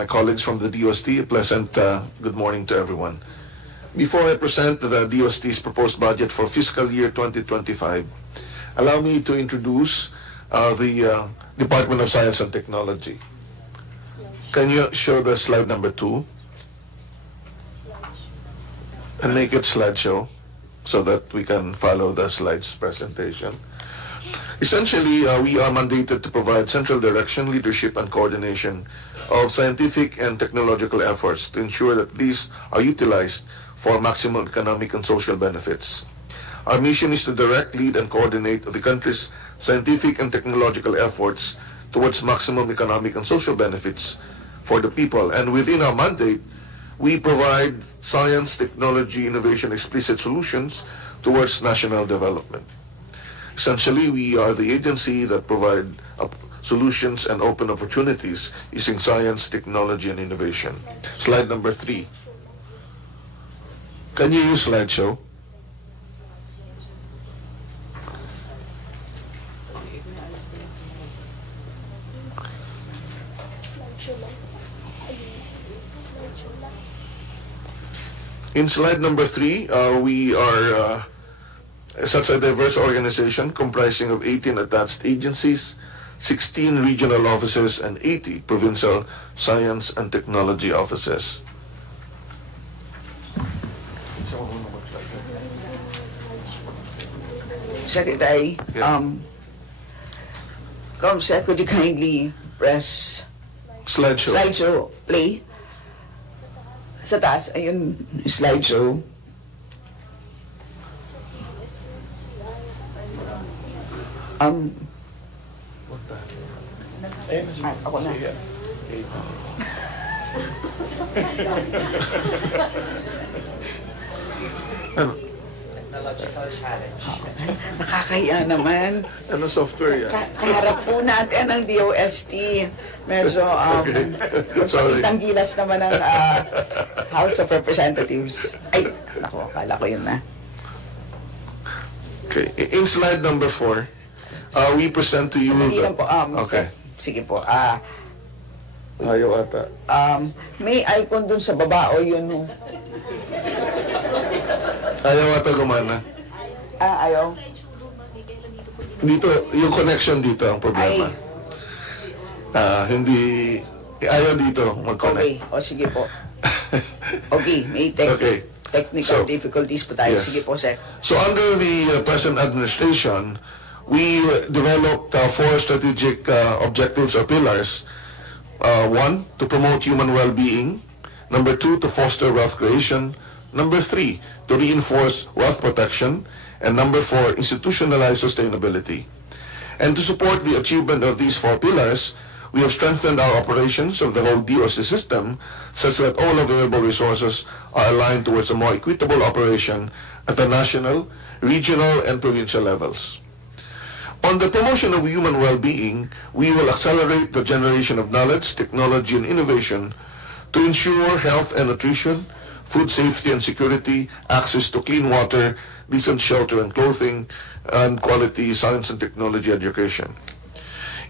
my colleagues from the DOST. A pleasant good morning to everyone. Before I present the DOST's proposed budget for fiscal year 2025, allow me to introduce the Department of Science and Technology. Can you show the slide number 2? And make it slideshow so that we can follow the slides presentation. Essentially, we are mandated to provide central direction, leadership, and coordination of scientific and technological efforts to ensure that these are utilized for maximum economic and social benefits. Our mission is to direct, lead, and coordinate the country's scientific and technological efforts towards maximum economic and social benefits for the people. And within our mandate, we provide science, technology, innovation, explicit solutions towards national development. Essentially, we are the agency that provide solutions and open opportunities using science, technology, and innovation. Slide number 3. Can you use slideshow? In slide number 3, we are such a diverse organization comprising of 18 attached agencies, 16 regional offices, and 80 provincial science and technology offices. Secretary, Comsec, could you kindly press slideshow play? Sa taas, ayun, slideshow. Ako na. Ano? Technological challenge. Nakakahiya naman. Ano software yan? Kaharap po natin ang DOST. Medyo, Sorry. tanggilas naman ng House of Representatives. Ay, naku, akala ko yun na. Okay. In slide number 4, we present to you Sandali lang po. Okay. Sige po. Ayaw ata. May icon dun sa baba o yun. Ayaw ata gumana. Ayaw. Dito, yung connection dito ang problema. Hindi, ayaw dito mag-connect. Okay. O sige po. Okay. May Okay. technical So, difficulties po tayo. yes. Sige po, Sec. So under the present administration, we developed 4 strategic objectives or pillars. 1, to promote human well-being. Number 2, to foster wealth creation. Number 3, to reinforce wealth protection. And number 4, institutionalize sustainability. And to support the achievement of these 4 pillars, we have strengthened our operations of the whole DOC system such that all available resources are aligned towards a more equitable operation at the national, regional, and provincial levels. On the promotion of human well-being, we will accelerate the generation of knowledge, technology, and innovation to ensure health and nutrition, food safety and security, access to clean water, decent shelter and clothing, and quality science and technology education.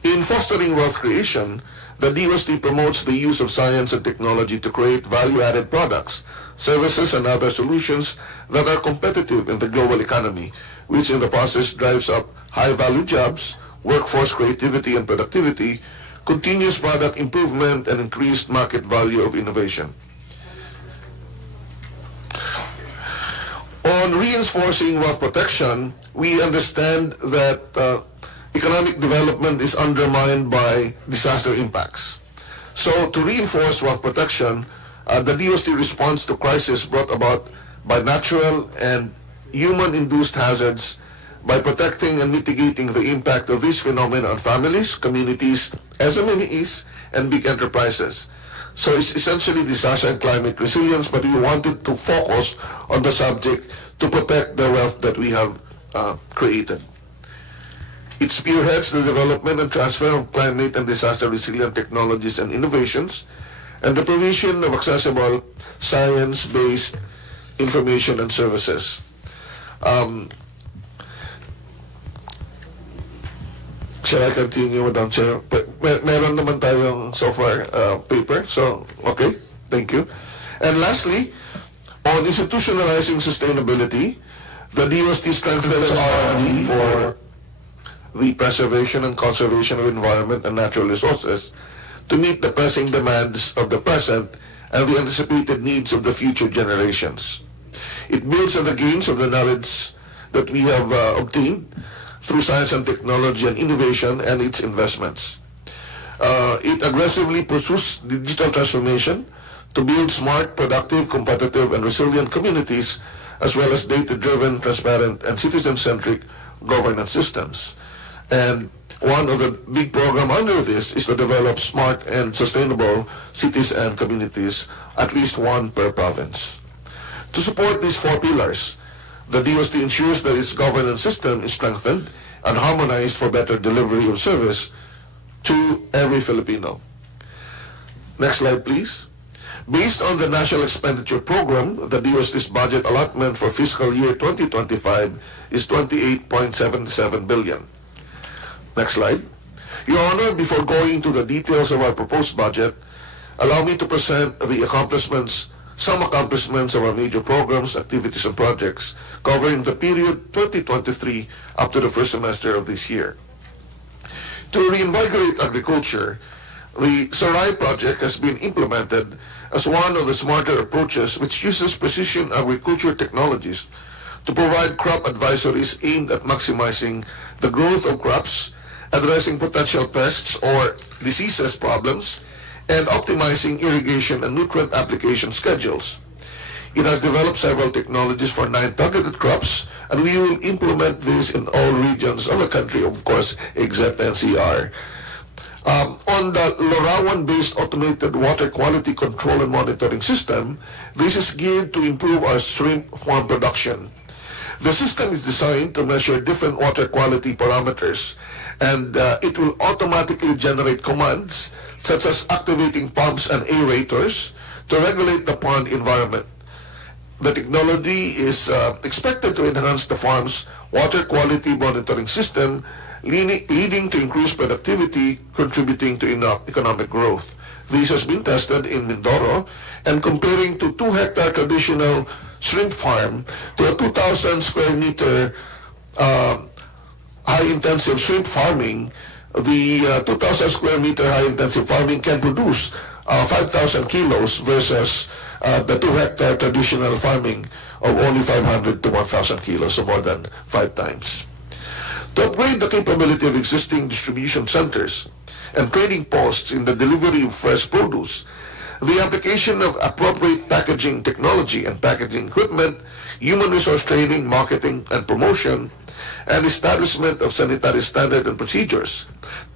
In fostering wealth creation, the DOST promotes the use of science and technology to create value-added products, services, and other solutions that are competitive in the global economy, which in the process drives up high-value jobs, workforce creativity and productivity, continuous product improvement, and increased market value of innovation. On reinforcing wealth protection, we understand that economic development is undermined by disaster impacts. So to reinforce wealth protection, the DOST responds to crisis brought about by natural and human-induced hazards by protecting and mitigating the impact of this phenomenon on families, communities, SMEs, and big enterprises. So it's essentially disaster and climate resilience, but we wanted to focus on the subject to protect the wealth that we have created. It spearheads the development and transfer of climate and disaster-resilient technologies and innovations, and the provision of accessible science-based information and services. Shall I continue, Madam Chair? meron naman tayong so far paper. So, okay. Thank you. And lastly, on institutionalizing sustainability, the DOST strengthens R&D for the preservation and conservation of environment and natural resources to meet the pressing demands of the present and the anticipated needs of the future generations. It builds on the gains of the knowledge that we have obtained through science and technology and innovation and its investments. It aggressively pursues digital transformation to build smart, productive, competitive, and resilient communities, as well as data-driven, transparent, and citizen-centric governance systems. And one of the big program under this is to develop smart and sustainable cities and communities, at least one per province. To support these four pillars, the DOST ensures that its governance system is strengthened and harmonized for better delivery of service to every Filipino. Next slide, please. Based on the National Expenditure Program, the DOST's budget allotment for fiscal year 2025 is 28.77 billion. Next slide. Your Honor, before going into the details of our proposed budget, allow me to present some accomplishments of our major programs, activities, and projects covering the period 2023 up to the first semester of this year. To reinvigorate agriculture, the Sarai project has been implemented as one of the smarter approaches which uses precision agriculture technologies to provide crop advisories aimed at maximizing the growth of crops, addressing potential pests or diseases problems, and optimizing irrigation and nutrient application schedules. It has developed several technologies for 9 targeted crops, and we will implement this in all regions of the country, of course, except NCR. On the Lorawan-based automated water quality control and monitoring system, this is geared to improve our shrimp farm production. The system is designed to measure different water quality parameters, and it will automatically generate commands such as activating pumps and aerators to regulate the pond environment. The technology is expected to enhance the farm's water quality monitoring system, leading to increased productivity, contributing to economic growth. This has been tested in Mindoro, and comparing to 2-hectare traditional shrimp farm to a 2,000 square meter high-intensive shrimp farming, the 2,000 square meter high-intensive farming can produce 5,000 kilos versus the 2-hectare traditional farming of only 500 to 1,000 kilos, so more than 5 times. To upgrade the capability of existing distribution centers and trading posts in the delivery of fresh produce, the application of appropriate packaging technology and packaging equipment, human resource training, marketing, and promotion, and establishment of sanitary standards and procedures,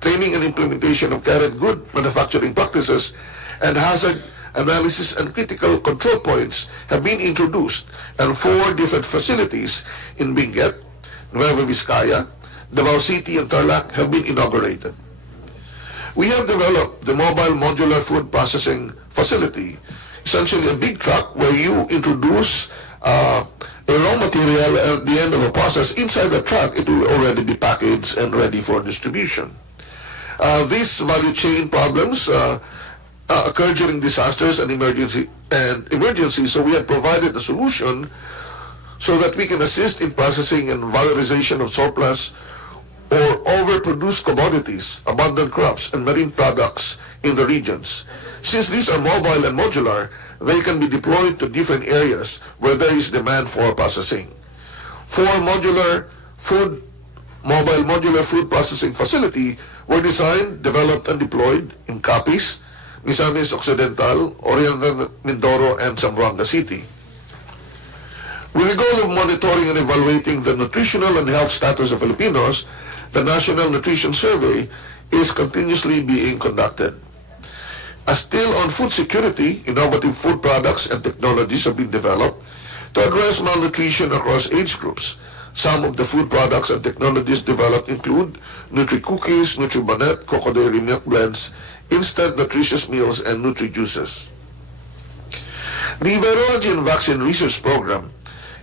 training and implementation of carried good manufacturing practices, and hazard analysis and critical control points have been introduced, and 4 different facilities in Benguet, Nueva Vizcaya, Davao City, and Tarlac have been inaugurated. We have developed the mobile modular food processing facility, essentially a big truck where you introduce a raw material, and at the end of the process, inside the truck, it will already be packaged and ready for distribution. These value chain problems occur during disasters and emergencies, so we have provided a solution so that we can assist in processing and valorization of surplus or overproduced commodities, abundant crops, and marine products in the regions. Since these are mobile and modular, they can be deployed to different areas where there is demand for processing. 4 mobile modular food processing facility were designed, developed, and deployed in Capiz, Misamis Occidental, Oriental Mindoro, and Zamboanga City. With the goal of monitoring and evaluating the nutritional and health status of Filipinos, the National Nutrition Survey is continuously being conducted. Still on food security, innovative food products and technologies have been developed to address malnutrition across age groups. Some of the food products and technologies developed include Nutri-Cookies, Nutri-Banet, Cocoa Dairy Milk Blends, instant nutritious meals, and Nutri-Juices. The Virology and Vaccine Research Program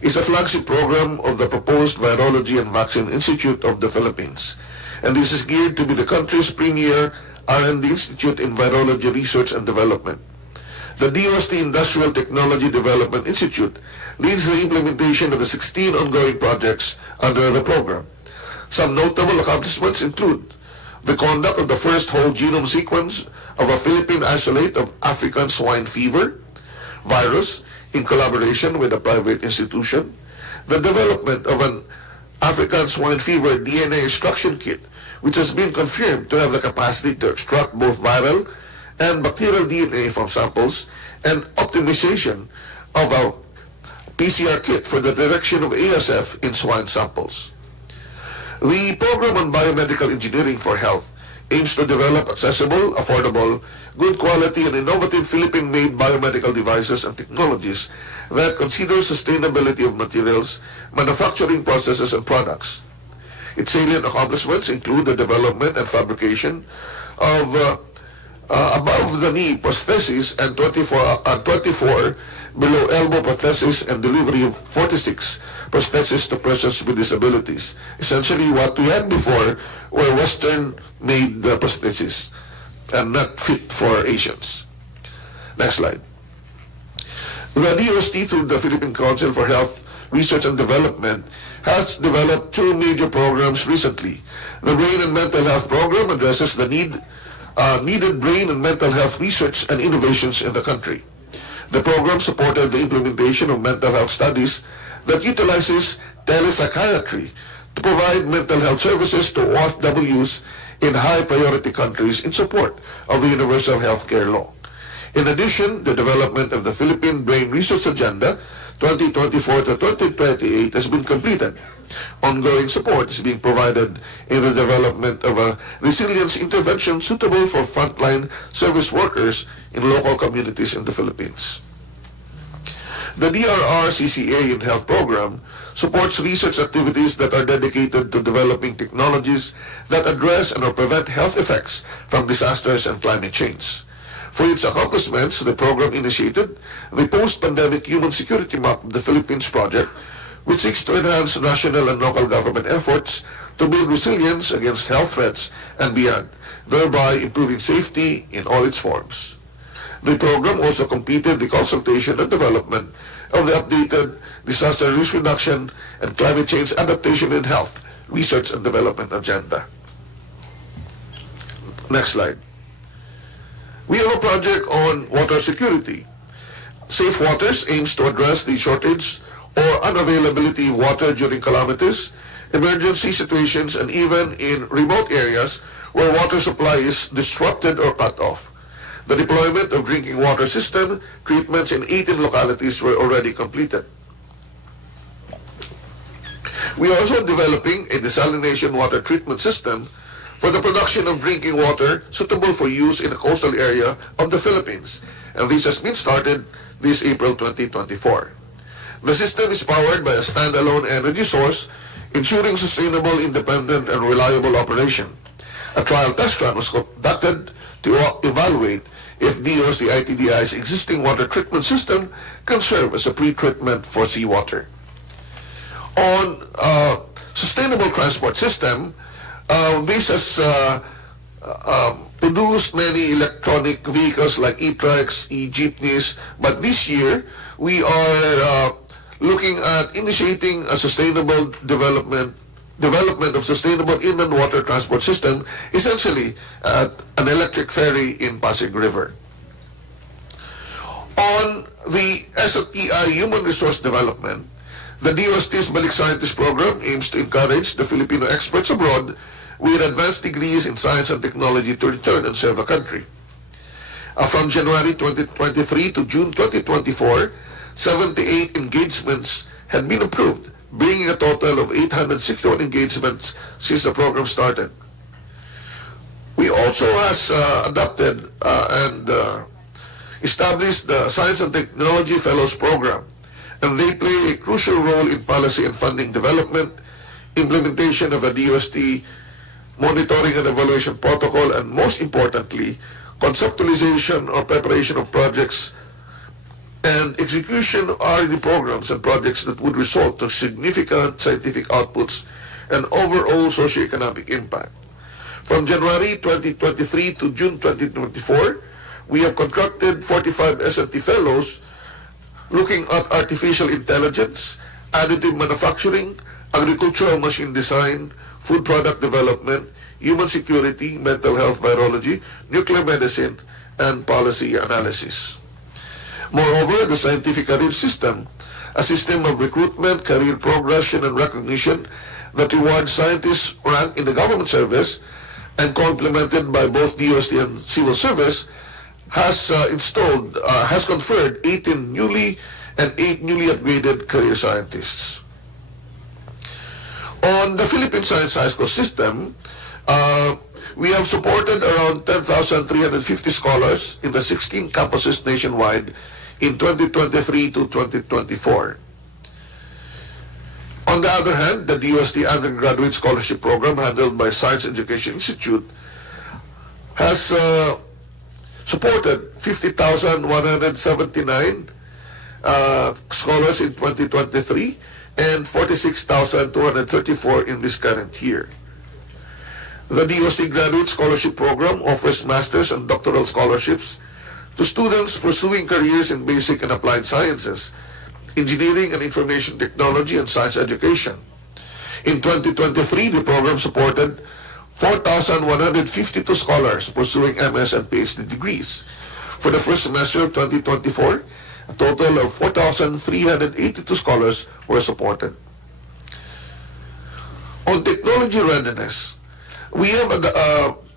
is a flagship program of the proposed Virology and Vaccine Institute of the Philippines, and this is geared to be the country's premier R&D Institute in Virology Research and Development. The DOST Industrial Technology Development Institute leads the implementation of the 16 ongoing projects under the program. Some notable accomplishments include the conduct of the first whole genome sequence of a Philippine isolate of African swine fever virus in collaboration with a private institution, the development of an African swine fever DNA extraction kit, which has been confirmed to have the capacity to extract both viral and bacterial DNA from samples, and optimization of a PCR kit for the detection of ASF in swine samples. The program on biomedical engineering for health aims to develop accessible, affordable, good quality, and innovative Philippine-made biomedical devices and technologies that consider sustainability of materials, manufacturing processes, and products. Its salient accomplishments include the development and fabrication of above-the-knee prostheses and 24 below-elbow prostheses, and delivery of 46 prostheses to persons with disabilities. Essentially, what we had before were Western-made prostheses and not fit for Asians. Next slide. The DOST, through the Philippine Council for Health Research and Development, has developed two major programs recently. The Brain and Mental Health Program addresses the needed brain and mental health research and innovations in the country. The program supported the implementation of mental health studies that utilizes telepsychiatry to provide mental health services to OFWs in high-priority countries in support of the Universal Healthcare Law. In addition, the development of the Philippine Brain Research Agenda 2024 to 2028 has been completed. Ongoing support is being provided in the development of a resilience intervention suitable for frontline service workers in local communities in the Philippines. The DRR-CCA in Health Program supports research activities that are dedicated to developing technologies that address and or prevent health effects from disasters and climate change. For its accomplishments, the program initiated the Post-Pandemic Human Security Map of the Philippines project, which seeks to enhance national and local government efforts to build resilience against health threats and beyond, thereby improving safety in all its forms. The program also completed the consultation and development of the updated Disaster Risk Reduction and Climate Change Adaptation in Health Research and Development Agenda. Next slide. We have a project on water security. Safe Waters aims to address the shortage or unavailability of water during calamities, emergency situations, and even in remote areas where water supply is disrupted or cut off. The deployment of drinking water system treatments in 18 localities were already completed. We are also developing a desalination water treatment system for the production of drinking water suitable for use in the coastal area of the Philippines, and this has been started this April 2024. The system is powered by a standalone energy source, ensuring sustainable, independent, and reliable operation. A trial test run was conducted to evaluate if DOST ITDI's existing water treatment system can serve as a pre-treatment for seawater. On sustainable transport system, this has produced many electronic vehicles like e-trikes, e-jeepneys, but this year we are looking at initiating a sustainable development of sustainable inland water transport system, essentially an electric ferry in Pasig River. On the STI Human Resource Development, the DOST's Balik Scientist Program aims to encourage the Filipino experts abroad with advanced degrees in science and technology to return and serve the country. From January 2023 to June 2024, 78 engagements had been approved, bringing a total of 861 engagements since the program started. We also has adopted and established the Science and Technology Fellows Program, and they play a crucial role in policy and funding development, implementation of a DOST monitoring and evaluation protocol, and most importantly, conceptualization or preparation of projects and execution of R&D programs and projects that would result to significant scientific outputs and overall socioeconomic impact. From January 2023 to June 2024, we have contracted 45 SMT fellows looking at artificial intelligence, additive manufacturing, agricultural machine design, food product development, human security, mental health virology, nuclear medicine, and policy analysis. Moreover, the scientific career system, a system of recruitment, career progression, and recognition that rewards scientists ranked in the government service and complemented by both DOST and civil service, has conferred 18 newly and 8 newly upgraded career scientists. On the Philippine Science High School system, we have supported around 10,350 scholars in the 16 campuses nationwide in 2023 to 2024. On the other hand, the DOST Undergraduate Scholarship Program handled by Science Education Institute has supported 50,179 scholars in 2023 and 46,234 in this current year. The DOST Graduate Scholarship Program offers master's and doctoral scholarships to students pursuing careers in basic and applied sciences, engineering and information technology, and science education. In 2023, the program supported 4,152 scholars pursuing MS and PhD degrees. For the first semester of 2024, a total of 4,382 scholars were supported. On technology readiness, we have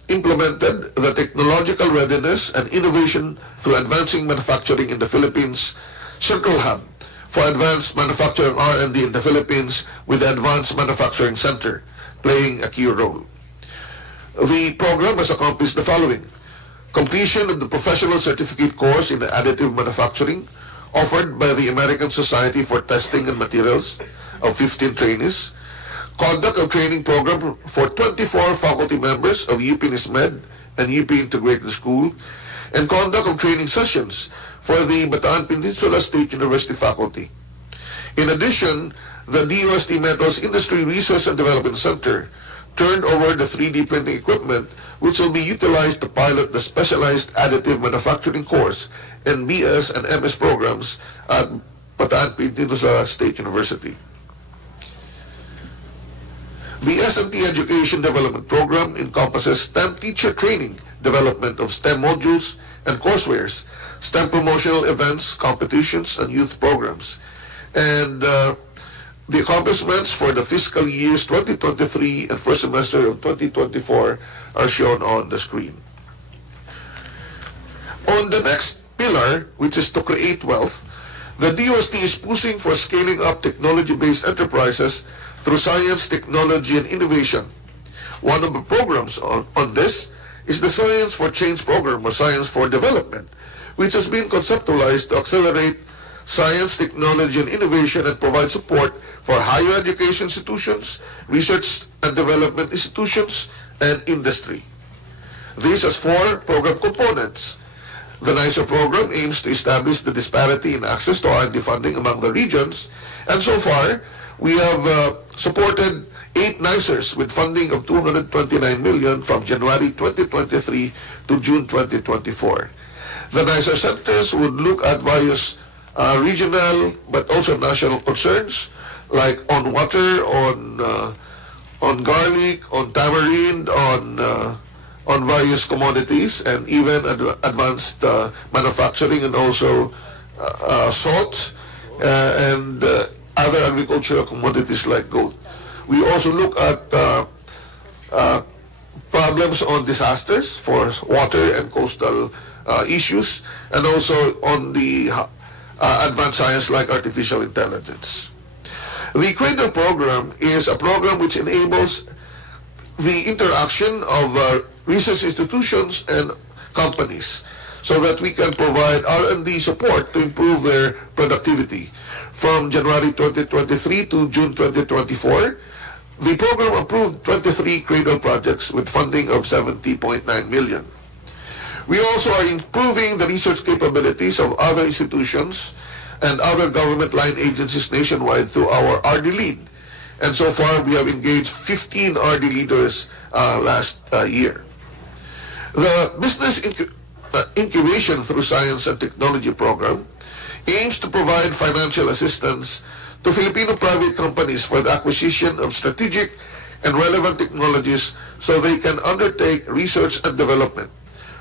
implemented the Technological Readiness and Innovation through Advancing Manufacturing in the Philippines Circle Hub for Advanced Manufacturing R&D in the Philippines, with the Advanced Manufacturing Center playing a key role. The program has accomplished the following: completion of the Professional Certificate course in additive manufacturing offered by the American Society for Testing and Materials of 15 trainees, conduct of training program for 24 faculty members of UP NISMED and UP Integrated School, and conduct of training sessions for the Bataan Peninsula State University faculty. In addition, the DOST Metals Industry Research and Development Center turned over the 3D printing equipment, which will be utilized to pilot the specialized additive manufacturing course and BS and MS programs at Bataan Peninsula State University. The SMT Education Development Program encompasses STEM teacher training, development of STEM modules and coursewares, STEM promotional events, competitions, and youth programs. And the accomplishments for the fiscal years 2023 and first semester of 2024 are shown on the screen. On the next pillar, which is to create wealth, the DOST is pushing for scaling up technology-based enterprises through science, technology, and innovation. One of the programs on this is the Science for Change program, or Science for Development, which has been conceptualized to accelerate science, technology, and innovation and provide support for higher education institutions, research and development institutions, and industry. This has 4 program components. The NISER program aims to establish the disparity in access to R&D funding among the regions, and so far, we have supported 8 NISERs with funding of 229 million from January 2023 to June 2024. The NISER centers would look at various regional but also national concerns, like on water, on garlic, on tamarind, on various commodities, and even advanced manufacturing, and also salt and other agricultural commodities like goat. We also look at problems on disasters for water and coastal issues, and also on the advanced science like artificial intelligence. The Cradle program is a program which enables the interaction of research institutions and companies so that we can provide R&D support to improve their productivity. From January 2023 to June 2024, the program approved 23 Cradle projects with funding of 70.9 million. We also are improving the research capabilities of other institutions and other government line agencies nationwide through our RD Lead. And so far, we have engaged 15 RD leaders last year. The Business Incubation through Science and Technology program aims to provide financial assistance to Filipino private companies for the acquisition of strategic and relevant technologies so they can undertake research and development.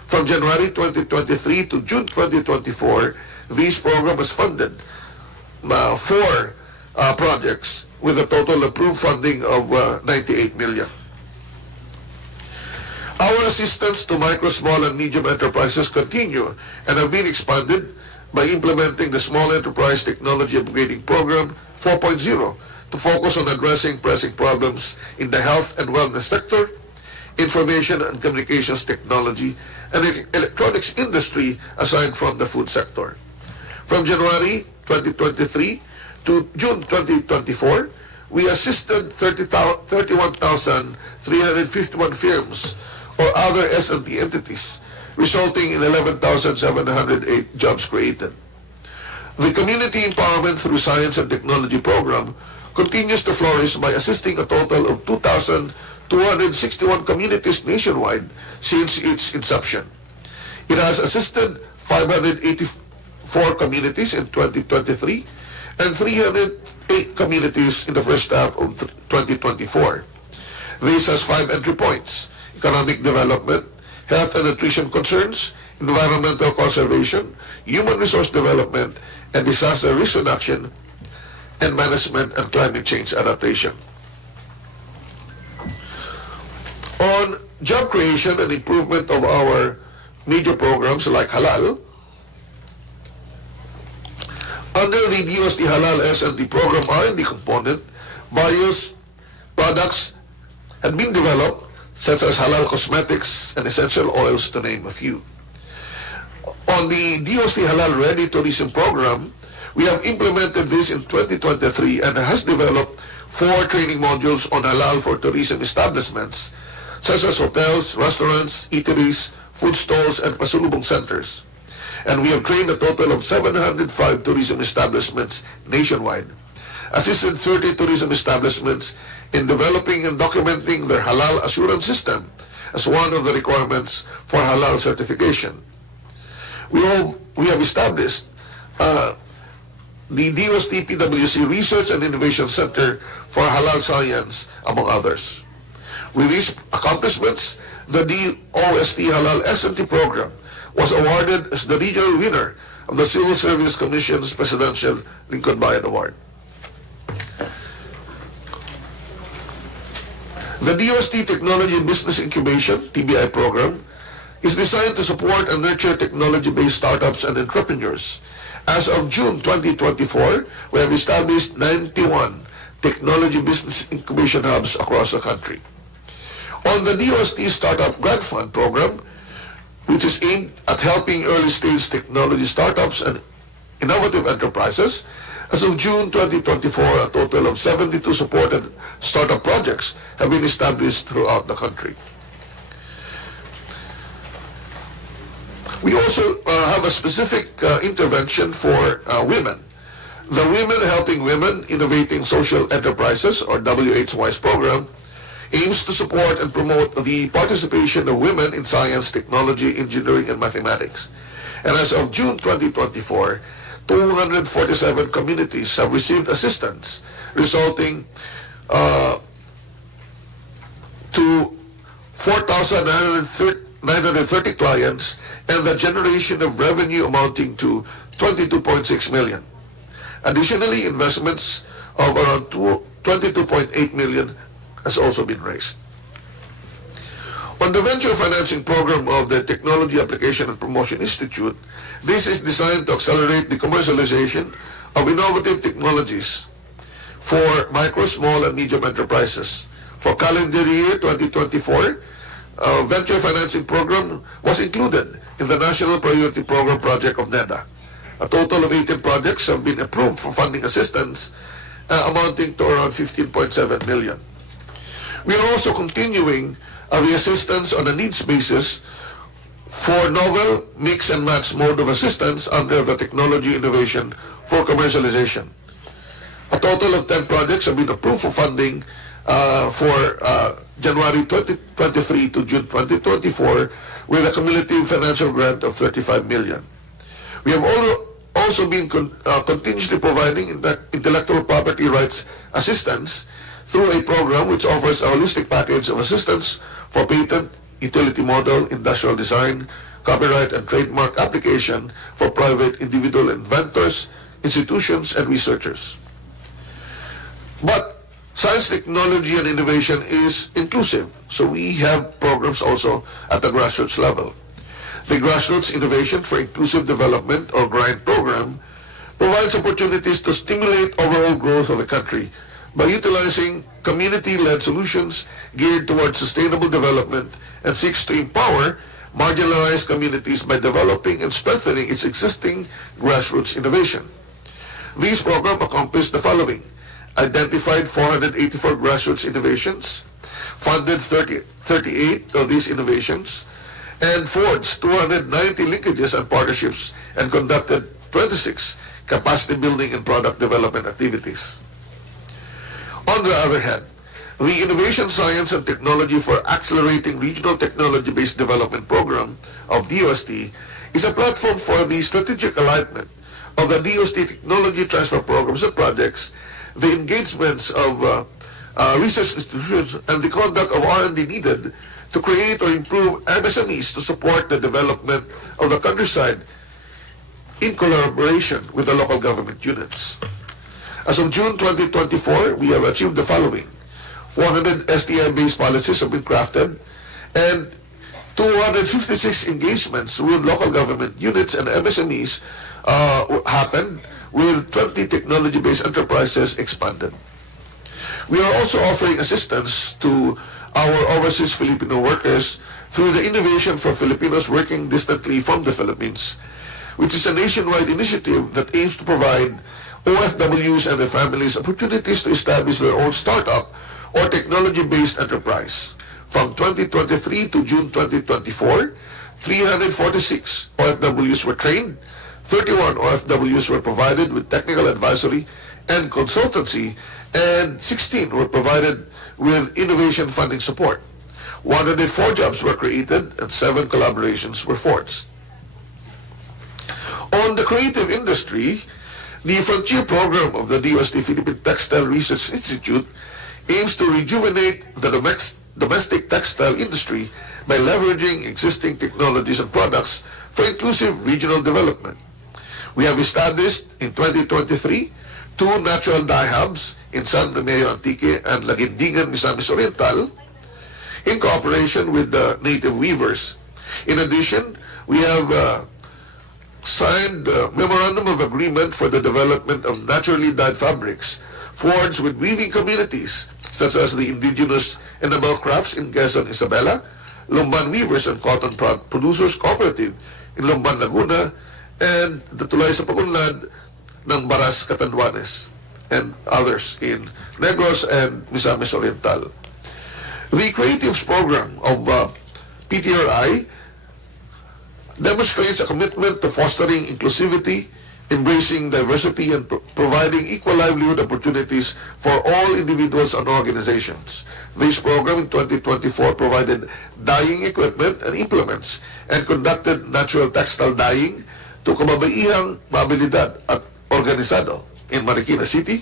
From January 2023 to June 2024, this program has funded 4 projects with a total approved funding of 98 million. Our assistance to micro, small, and medium enterprises continue and have been expanded by implementing the Small Enterprise Technology Upgrading Program 4.0 to focus on addressing pressing problems in the health and wellness sector, information and communications technology, and electronics industry aside from the food sector. From January 2023 to June 2024, we assisted 31,351 firms or other S&T entities, resulting in 11,708 jobs created. The Community Empowerment through Science and Technology program continues to flourish by assisting a total of 2,261 communities nationwide since its inception. It has assisted 584 communities in 2023 and 308 communities in the first half of 2024. This has 5 entry points: economic development, health and nutrition concerns, environmental conservation, human resource development, and disaster risk reduction and management and climate change adaptation. On job creation and improvement of our major programs like Halal, under the Dost Halal S&D program R&D component, various products had been developed, such as halal cosmetics and essential oils, to name a few. On the Dost Halal Ready Tourism program, we have implemented this in 2023 and has developed 4 training modules on halal for tourism establishments, such as hotels, restaurants, eateries, food stalls, and pasulubong centers. And we have trained a total of 705 tourism establishments nationwide, assisted 30 tourism establishments in developing and documenting their halal assurance system as one of the requirements for halal certification. We have established the Dost PWC Research and Innovation Center for Halal Science, among others. With these accomplishments, the Dost Halal S&T program was awarded as the regional winner of the Civil Service Commission's Presidential Lincoln Bayan Award. The Dost Technology Business Incubation, TBI program, is designed to support and nurture technology-based startups and entrepreneurs. As of June 2024, we have established 91 technology business incubation hubs across the country. On the Dost Startup Grant Fund program, which is aimed at helping early-stage technology startups and innovative enterprises, as of June 2024, a total of 72 supported startup projects have been established throughout the country. We also have a specific intervention for women. The Women Helping Women Innovating Social Enterprises, or WHWISE program, aims to support and promote the participation of women in science, technology, engineering, and mathematics. And as of June 2024, 247 communities have received assistance, resulting to 4,930 clients and the generation of revenue amounting to 22.6 million. Additionally, investments of around 22.8 million has also been raised. On the venture financing program of the Technology Application and Promotion Institute, this is designed to accelerate the commercialization of innovative technologies for micro, small, and medium enterprises. For calendar year 2024, a venture financing program was included in the National Priority Program project of NEDA. A total of 18 projects have been approved for funding assistance, amounting to around 15.7 million. We are also continuing the assistance on a needs basis for novel mix and match mode of assistance under the Technology Innovation for Commercialization. A total of 10 projects have been approved for funding for January 2023 to June 2024 with a cumulative financial grant of 35 million. We have also been continuously providing intellectual property rights assistance through a program which offers a holistic package of assistance for patent, utility model, industrial design, copyright and trademark application for private individual inventors, institutions, and researchers. But science, technology, and innovation is inclusive, so we have programs also at the grassroots level. The Grassroots Innovation for Inclusive Development, or GRIND program, provides opportunities to stimulate overall growth of the country by utilizing community-led solutions geared towards sustainable development and seeks to empower marginalized communities by developing and strengthening its existing grassroots innovation. These programs accomplish the following: identified 484 grassroots innovations, funded 38 of these innovations, and forged 290 linkages and partnerships, and conducted 26 capacity building and product development activities. On the other hand, the Innovation, Science, and Technology for Accelerating Regional Technology-Based Development Program of DOST is a platform for the strategic alignment of the DOST technology transfer programs and projects, the engagements of research institutions, and the conduct of R&D needed to create or improve MSMEs to support the development of the countryside in collaboration with the local government units. As of June 2024, we have achieved the following: 400 STI-based policies have been crafted, and 256 engagements with local government units and MSMEs happened, with 20 technology-based enterprises expanded. We are also offering assistance to our overseas Filipino workers through the Innovation for Filipinos Working Distantly from the Philippines, which is a nationwide initiative that aims to provide OFWs and their families opportunities to establish their own startup or technology-based enterprise. From 2023 to June 2024, 346 OFWs were trained, 31 OFWs were provided with technical advisory and consultancy, and 16 were provided with innovation funding support. 104 jobs were created and 7 collaborations were forged. On the creative industry, the Frontier program of the DOST Philippine Textile Research Institute aims to rejuvenate the domestic textile industry by leveraging existing technologies and products for inclusive regional development. We have established in 2023 2 natural dye hubs in San Remeo Antique and Laguindingan, Misamis Oriental, in cooperation with the native weavers. In addition, we have signed a Memorandum of Agreement for the development of naturally dyed fabrics forged with weaving communities such as the Indigenous Enamel Crafts in Quezon, Isabela, Lumban Weavers and Cotton Producers Cooperative in Lumban, Laguna, and the Tulay sa Pagunlad ng Baras, Catanduanes, and others in Negros and Misamis Oriental. The Creatives program of PTRI demonstrates a commitment to fostering inclusivity, embracing diversity, and providing equal livelihood opportunities for all individuals and organizations. This program in 2024 provided dyeing equipment and implements and conducted natural textile dyeing to kababaihang mobilidad at organisado in Marikina City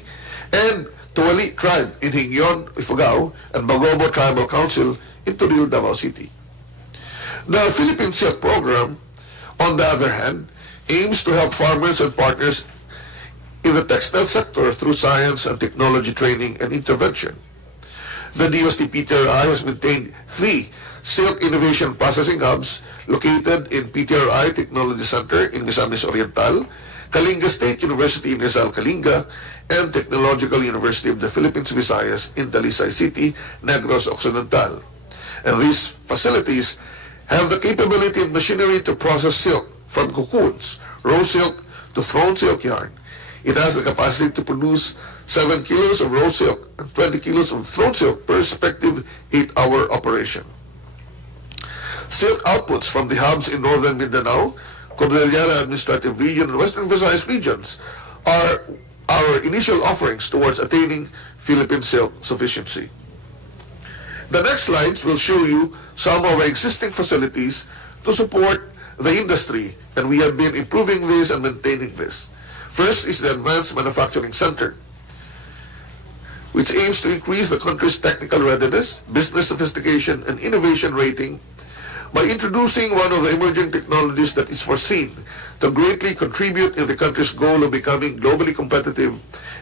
and to Wali Tribe in Hingyon, Ifugao, and Bagobo Tribal Council in Toril, Davao City. The Philippine Silk program, on the other hand, aims to help farmers and partners in the textile sector through science and technology training and intervention. The DOST PTRI has maintained 3 silk innovation processing hubs located in PTRI Technology Center in Misamis Oriental, Kalinga State University in Rizal, Kalinga, and Technological University of the Philippines, Visayas in Talisay City, Negros Occidental. And these facilities have the capability and machinery to process silk from cocoons, raw silk to thrown silk yarn. It has the capacity to produce 7 kilos of raw silk and 20 kilos of thrown silk per respective 8-hour operation. Silk outputs from the hubs in northern Mindanao, Cordillera Administrative Region, and Western Visayas regions are our initial offerings towards attaining Philippine self-sufficiency. The next slides will show you some of our existing facilities to support the industry, and we have been improving this and maintaining this. First is the Advanced Manufacturing Center, which aims to increase the country's technical readiness, business sophistication, and innovation rating by introducing one of the emerging technologies that is foreseen to greatly contribute in the country's goal of becoming globally competitive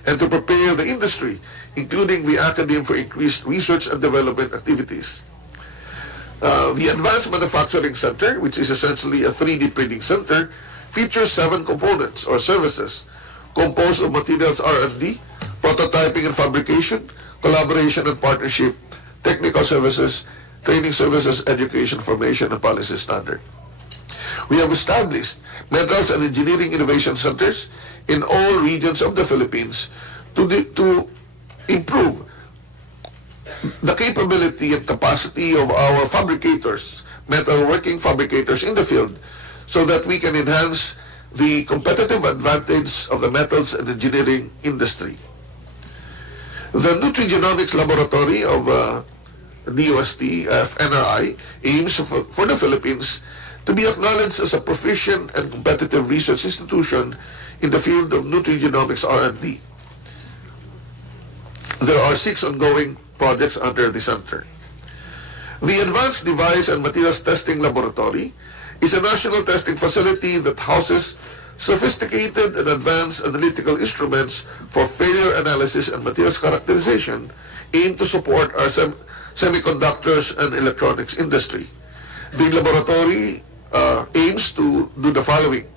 and to prepare the industry, including the academe, for increased research and development activities. The Advanced Manufacturing Center, which is essentially a 3D printing center, features 7 components or services composed of materials R&D, prototyping and fabrication, collaboration and partnership, technical services, training services, education, formation, and policy standard. We have established metals and engineering innovation centers in all regions of the Philippines to improve the capability and capacity of our fabricators, metalworking fabricators in the field, so that we can enhance the competitive advantage of the metals and engineering industry. The Nutrigenomics Laboratory of DOST, NRI, aims for the Philippines to be acknowledged as a proficient and competitive research institution in the field of nutrigenomics R&D. There are 6 ongoing projects under the center. The Advanced Device and Materials Testing Laboratory is a national testing facility that houses sophisticated and advanced analytical instruments for failure analysis and materials characterization aimed to support our semiconductors and electronics industry. The laboratory aims to do the following: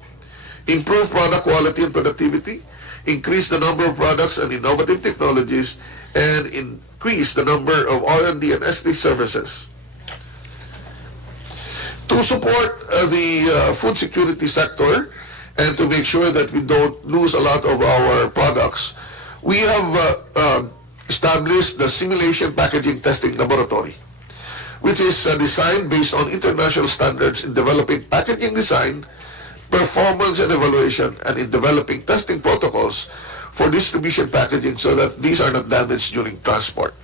improve product quality and productivity, increase the number of products and innovative technologies, and increase the number of R&D and ST services. To support the food security sector and to make sure that we don't lose a lot of our products, we have established the Simulation Packaging Testing Laboratory, which is designed based on international standards in developing packaging design, performance and evaluation, and in developing testing protocols for distribution packaging so that these are not damaged during transport.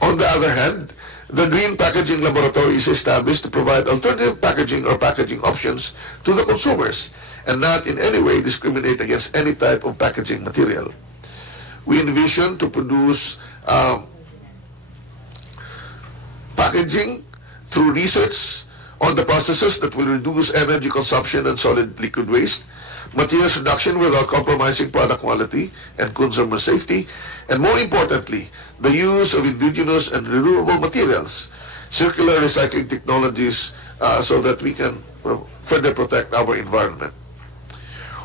On the other hand, the Green Packaging Laboratory is established to provide alternative packaging or packaging options to the consumers and not in any way discriminate against any type of packaging material. We envision to produce packaging through research on the processes that will reduce energy consumption and solid liquid waste, materials reduction without compromising product quality and consumer safety, and more importantly, the use of indigenous and renewable materials, circular recycling technologies, so that we can further protect our environment.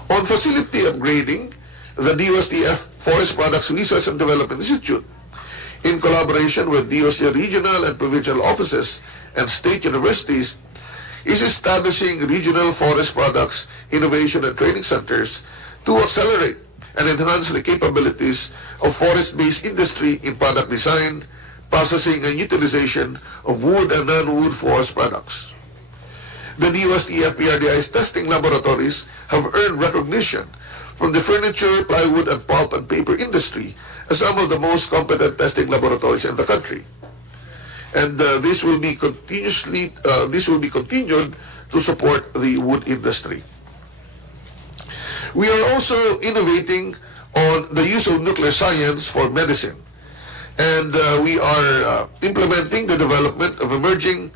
On facility upgrading, the DOSTF Forest Products Research and Development Institute, in collaboration with DOST regional and provincial offices and state universities, is establishing regional forest products innovation and training centers to accelerate and enhance the capabilities of forest-based industry in product design, processing, and utilization of wood and non-wood forest products. The DOSTF PRDI's testing laboratories have earned recognition from the furniture, plywood, and pulp and paper industry as some of the most competent testing laboratories in the country. And this will be continued to support the wood industry. We are also innovating on the use of nuclear science for medicine, and we are implementing the development of emerging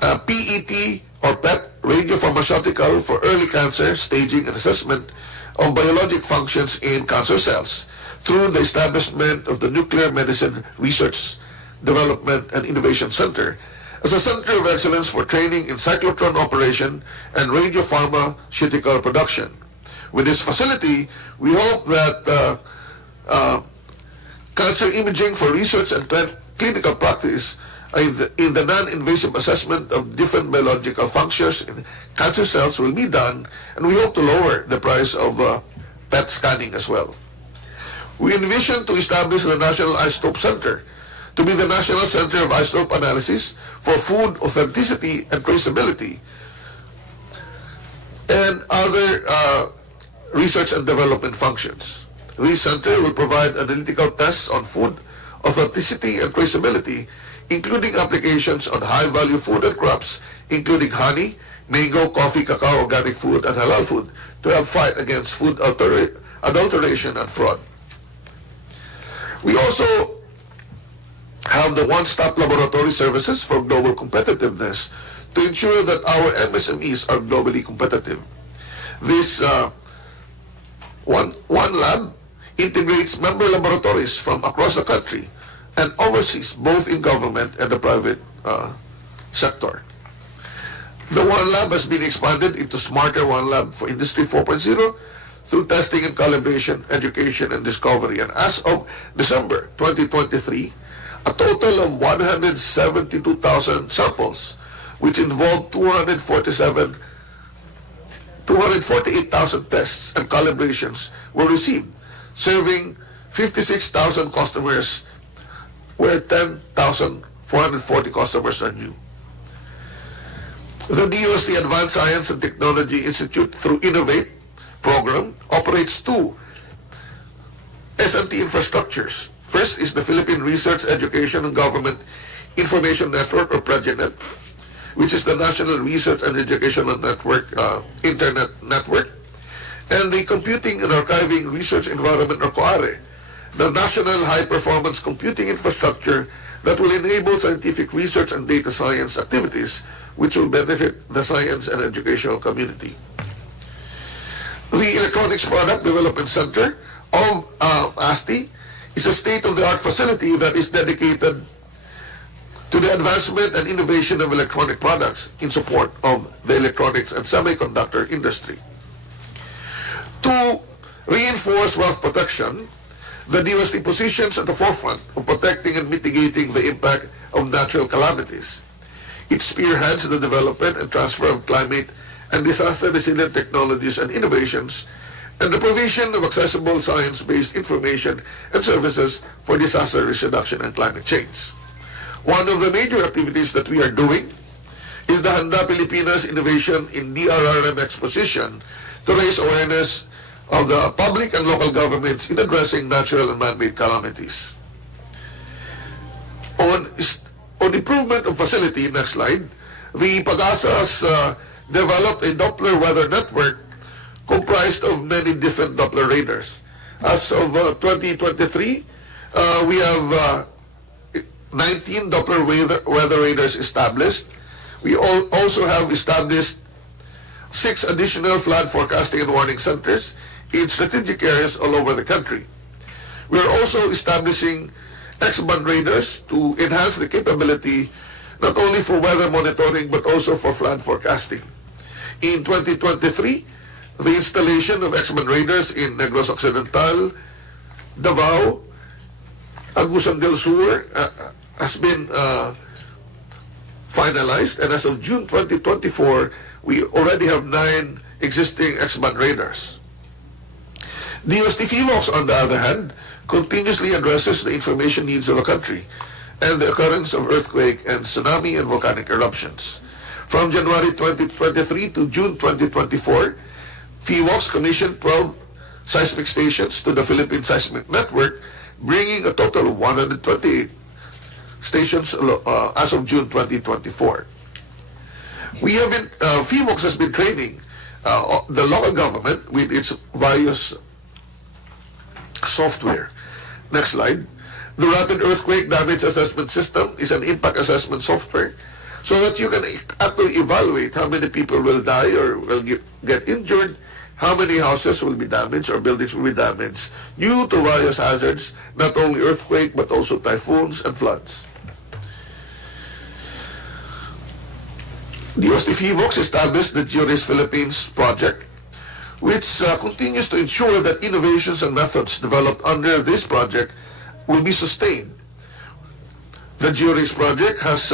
PET or PET radiopharmaceutical for early cancer staging and assessment of biologic functions in cancer cells through the establishment of the Nuclear Medicine Research, Development and Innovation Center as a center of excellence for training in cyclotron operation and radiopharmaceutical production. With this facility, we hope that cancer imaging for research and clinical practice in the non-invasive assessment of different biological functions in cancer cells will be done, and we hope to lower the price of PET scanning as well. We envision to establish the National Isotope Center to be the national center of isotope analysis for food authenticity and traceability and other research and development functions. This center will provide analytical tests on food authenticity and traceability, including applications on high-value food and crops, including honey, mango, coffee, cacao, organic food, and halal food, to help fight against food adulteration and fraud. We also have the one-stop laboratory services for global competitiveness to ensure that our MSMEs are globally competitive. This one lab integrates member laboratories from across the country and overseas, both in government and the private sector. The One Lab has been expanded into Smarter One Lab for Industry 4.0 through testing and calibration, education, and discovery. And as of December 2023, a total of 172,000 samples, which involved 248,000 tests and calibrations, were received, serving 56,000 customers, where 10,440 customers are new. The DOST Advanced Science and Technology Institute, through Innovate program, operates two SNT infrastructures. First is the Philippine Research, Education, and Government Information Network, or PREGENET, which is the National Research and Educational Network, Internet Network, and the Computing and Archiving Research Environment, or COARE, the National High-Performance Computing Infrastructure that will enable scientific research and data science activities, which will benefit the science and educational community. The Electronics Product Development Center of ASTI is a state-of-the-art facility that is dedicated to the advancement and innovation of electronic products in support of the electronics and semiconductor industry. To reinforce wealth protection, the DOST positions at the forefront of protecting and mitigating the impact of natural calamities. It spearheads the development and transfer of climate and disaster-resilient technologies and innovations, and the provision of accessible science-based information and services for disaster risk reduction and climate change. One of the major activities that we are doing is the Handa Pilipinas Innovation in DRRM Exposition to raise awareness of the public and local governments in addressing natural and man-made calamities. On improvement of facility, next slide, the PAGASA has developed a Doppler weather network comprised of many different Doppler radars. As of 2023, we have 19 Doppler weather radars established. We also have established 6 additional flood forecasting and warning centers in strategic areas all over the country. We are also establishing X-band radars to enhance the capability not only for weather monitoring but also for flood forecasting. In 2023, the installation of X-band radars in Negros Occidental, Davao, Agusan del Sur has been finalized, and as of June 2024, we already have 9 existing X-band radars. DOST PHIVOX, on the other hand, continuously addresses the information needs of a country and the occurrence of earthquake and tsunami and volcanic eruptions. From January 2023 to June 2024, PHIVOX commissioned 12 seismic stations to the Philippine Seismic Network, bringing a total of 128 stations as of June 2024. PHIVOX has been training the local government with its various software. Next slide. The Rapid Earthquake Damage Assessment System is an impact assessment software so that you can actually evaluate how many people will die or will get injured, how many houses will be damaged or buildings will be damaged due to various hazards, not only earthquake but also typhoons and floods. DOST PHIVOX established the GeoRace Philippines project, which continues to ensure that innovations and methods developed under this project will be sustained. The GeoRace project has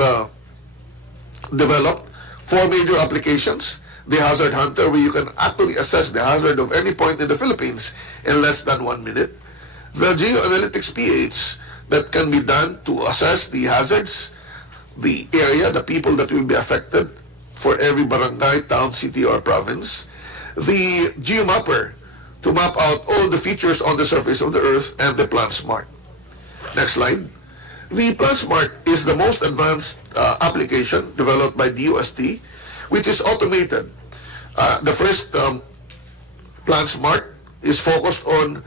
developed 4 major applications. The Hazard Hunter, where you can actually assess the hazard of any point in the Philippines in less than 1 minute. The Geoanalytics PH, that can be done to assess the hazards, the area, the people that will be affected for every barangay, town, city, or province. The GeoMapper, to map out all the features on the surface of the Earth and the Plant Smart. Next slide. The Plant Smart is the most advanced application developed by DOST, which is automated. The first Plant Smart is focused on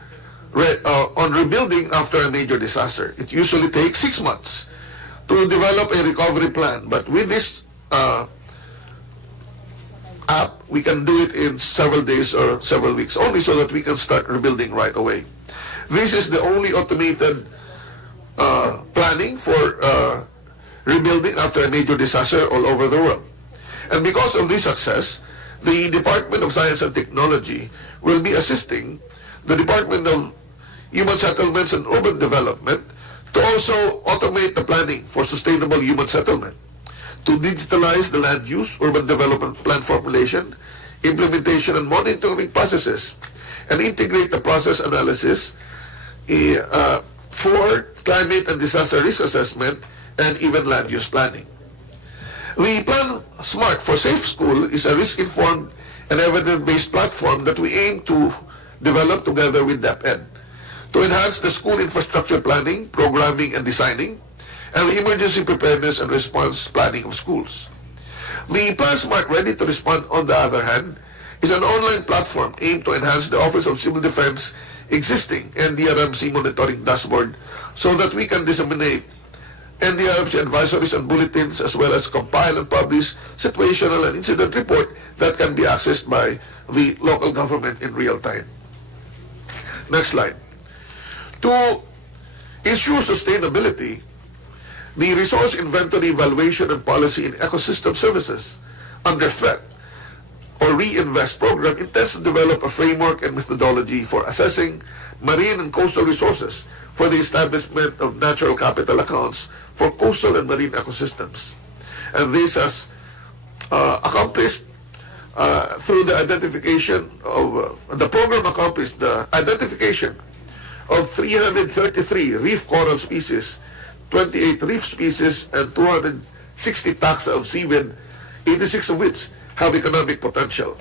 rebuilding after a major disaster. It usually takes 6 months to develop a recovery plan, but with this app, we can do it in several days or several weeks only, so that we can start rebuilding right away. This is the only automated planning for rebuilding after a major disaster all over the world. And because of this success, the Department of Science and Technology will be assisting the Department of Human Settlements and Urban Development to also automate the planning for sustainable human settlement, to digitalize the land use, urban development plan formulation, implementation and monitoring processes, and integrate the process analysis for climate and disaster risk assessment and even land use planning. The Plan Smart for Safe School is a risk-informed and evidence-based platform that we aim to develop together with DepEd to enhance the school infrastructure planning, programming, and designing, and the emergency preparedness and response planning of schools. The Plan Smart Ready to Respond, on the other hand, is an online platform aimed to enhance the Office of Civil Defense existing NDRMC monitoring dashboard so that we can disseminate NDRMC advisories and bulletins, as well as compile and publish situational and incident report that can be accessed by the local government in real time. Next slide. To ensure sustainability, the Resource Inventory Evaluation and Policy in Ecosystem Services Under Threat, or REINVEST program, intends to develop a framework and methodology for assessing marine and coastal resources for the establishment of natural capital accounts for coastal and marine ecosystems. And this has accomplished through the identification of, the program accomplished the identification of 333 reef coral species, 28 reef species, and 260 taxa of seaweed, 86 of which have economic potential.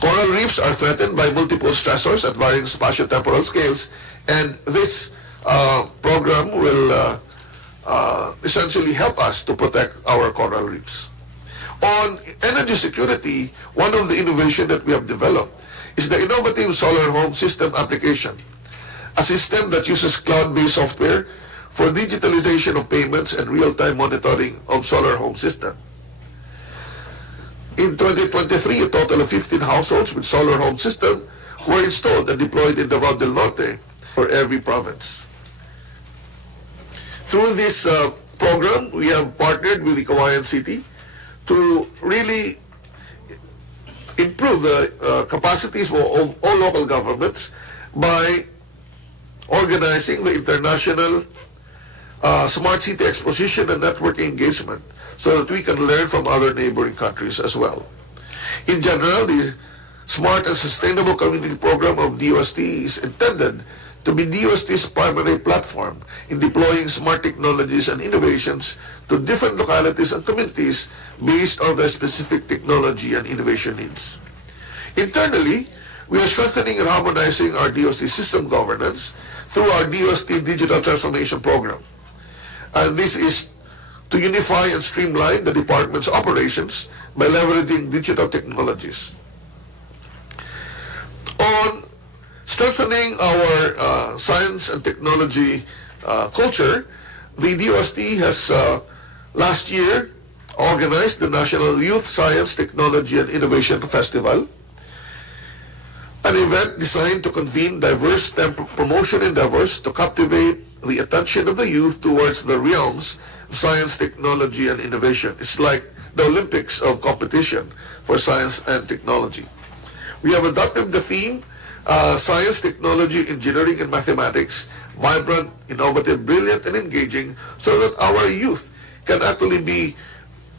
Coral reefs are threatened by multiple stressors at varying spatio-temporal scales, and this program will essentially help us to protect our coral reefs. On energy security, one of the innovations that we have developed is the innovative solar home system application, a system that uses cloud-based software for digitalization of payments and real-time monitoring of solar home system. In 2023, a total of 15 households with solar home system were installed and deployed in Davao del Norte for every province. Through this program, we have partnered with the Kawayan City to really improve the capacities of all local governments by organizing the international Smart City Exposition and Network Engagement so that we can learn from other neighboring countries as well. In general, the Smart and Sustainable Community Program of DOST is intended to be DOST's primary platform in deploying smart technologies and innovations to different localities and communities based on their specific technology and innovation needs. Internally, we are strengthening and harmonizing our DOST system governance through our DOST Digital Transformation Program. And this is to unify and streamline the department's operations by leveraging digital technologies. On strengthening our science and technology culture, the DOST has last year organized the National Youth Science, Technology, and Innovation Festival, an event designed to convene diverse STEM promotion endeavors to captivate the attention of the youth towards the realms of science, technology, and innovation. It's like the Olympics of competition for science and technology. We have adopted the theme, science, technology, engineering, and mathematics, vibrant, innovative, brilliant, and engaging, so that our youth can actually be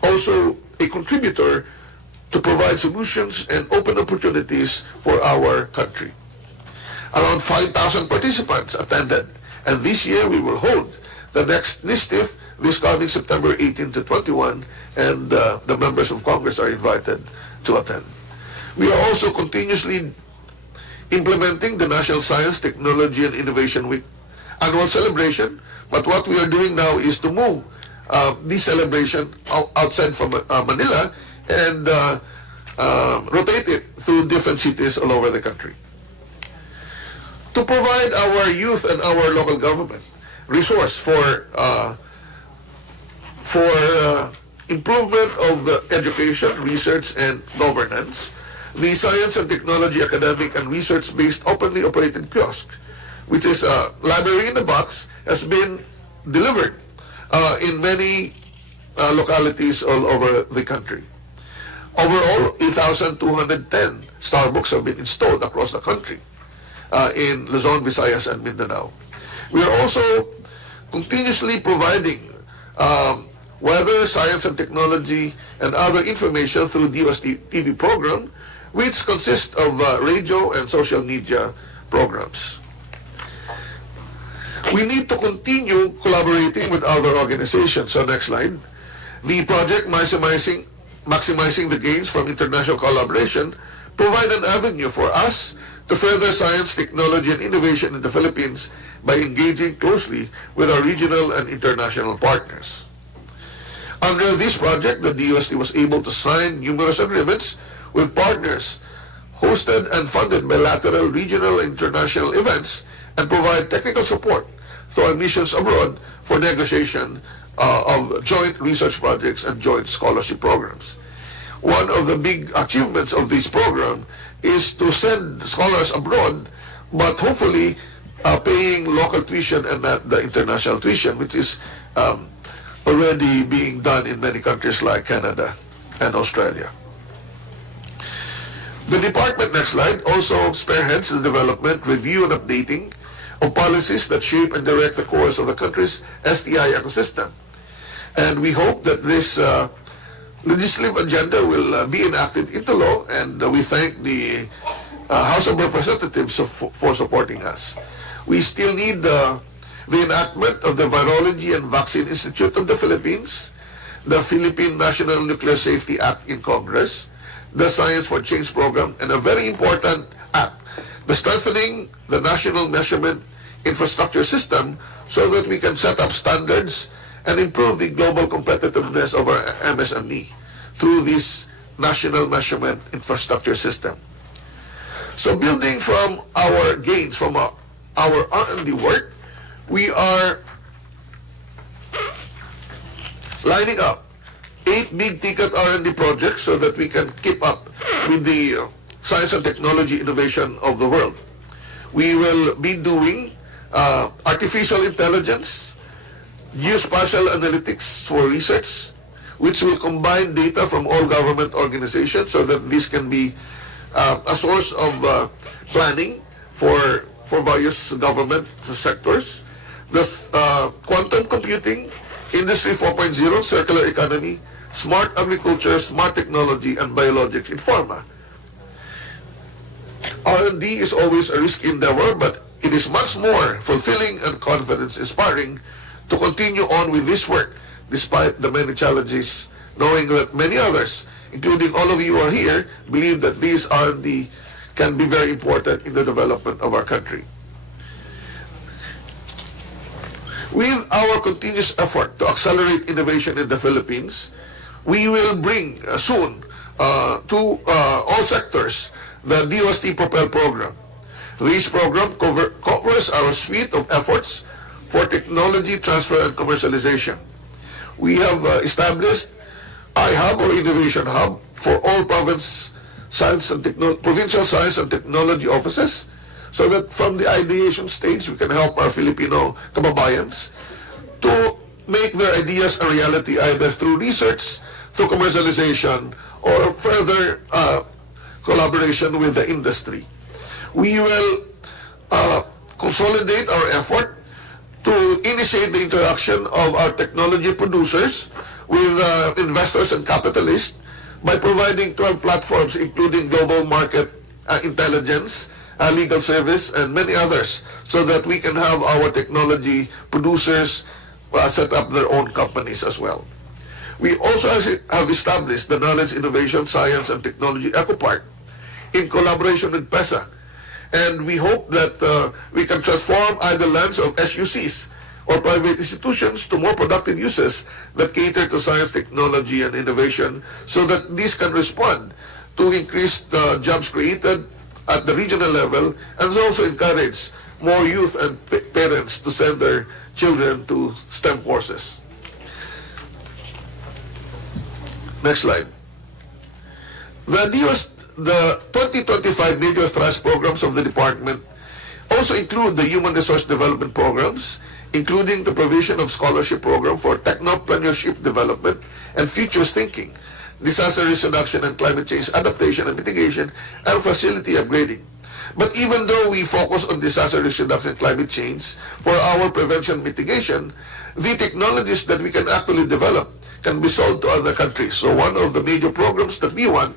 also a contributor to provide solutions and open opportunities for our country. Around 5,000 participants attended, and this year we will hold the next NISTIF this coming September 18 to 21, and the members of Congress are invited to attend. We are also continuously implementing the National Science, Technology, and Innovation Week annual celebration. But what we are doing now is to move this celebration outside from Manila and rotate it through different cities all over the country. To provide our youth and our local government resource for improvement of education, research, and governance, the Science and Technology Academic and Research-based openly operated kiosk, which is a library in a box, has been delivered in many localities all over the country. Overall, 8,210 Starbucks have been installed across the country in Luzon, Visayas, and Mindanao. We are also continuously providing weather, science and technology, and other information through Dost TV program, which consists of radio and social media programs. We need to continue collaborating with other organizations. So next slide. The project maximizing the gains from international collaboration provide an avenue for us to further science, technology, and innovation in the Philippines by engaging closely with our regional and international partners. Under this project, the DOST was able to sign numerous agreements with partners, hosted and funded bilateral, regional, and international events, and provide technical support through our missions abroad for negotiation of joint research projects and joint scholarship programs. One of the big achievements of this program is to send scholars abroad, but hopefully paying local tuition and not the international tuition, which is already being done in many countries like Canada and Australia. The department, next slide, also spearheads the development, review, and updating of policies that shape and direct the course of the country's STI ecosystem. And we hope that this legislative agenda will be enacted into law, and we thank the House of Representatives for supporting us. We still need the enactment of the Virology and Vaccine Institute of the Philippines, the Philippine National Nuclear Safety Act in Congress, the Science for Change program, and a very important act, the strengthening the national measurement infrastructure system so that we can set up standards and improve the global competitiveness of our MSME through this national measurement infrastructure system. So building from our gains, from our R&D work, we are lining up 8 big-ticket R&D projects so that we can keep up with the science and technology innovation of the world. We will be doing artificial intelligence, geospatial analytics for research, which will combine data from all government organizations so that this can be a source of planning for various government sectors. The quantum computing, Industry 4.0, circular economy, smart agriculture, smart technology, and biologics in pharma. R&D is always a risky endeavor, but it is much more fulfilling and confidence-inspiring to continue on with this work despite the many challenges, knowing that many others, including all of you who are here, believe that these R&D can be very important in the development of our country. With our continuous effort to accelerate innovation in the Philippines, we will bring soon to all sectors the DOST Propel program. This program covers our suite of efforts for technology transfer and commercialization. We have established iHub or Innovation Hub for all provincial science and technology offices, so that from the ideation stage we can help our Filipino kababayans to make their ideas a reality either through research, through commercialization, or further collaboration with the industry. We will consolidate our effort to initiate the interaction of our technology producers with investors and capitalists by providing 12 platforms including global market intelligence, legal service, and many others, so that we can have our technology producers set up their own companies as well. We also have established the Knowledge, Innovation, Science, and Technology EcoPark in collaboration with PESA. And we hope that we can transform idle lands of SUCs or private institutions to more productive uses that cater to science, technology, and innovation so that these can respond to increased jobs created at the regional level and also encourage more youth and parents to send their children to STEM courses. Next slide. The 2025 major thrust programs of the department also include the human resource development programs, including the provision of scholarship program for technopreneurship development and futures thinking, disaster risk reduction and climate change adaptation and mitigation, and facility upgrading. But even though we focus on disaster risk reduction and climate change for our prevention mitigation, the technologies that we can actually develop can be sold to other countries. So one of the major programs that we want,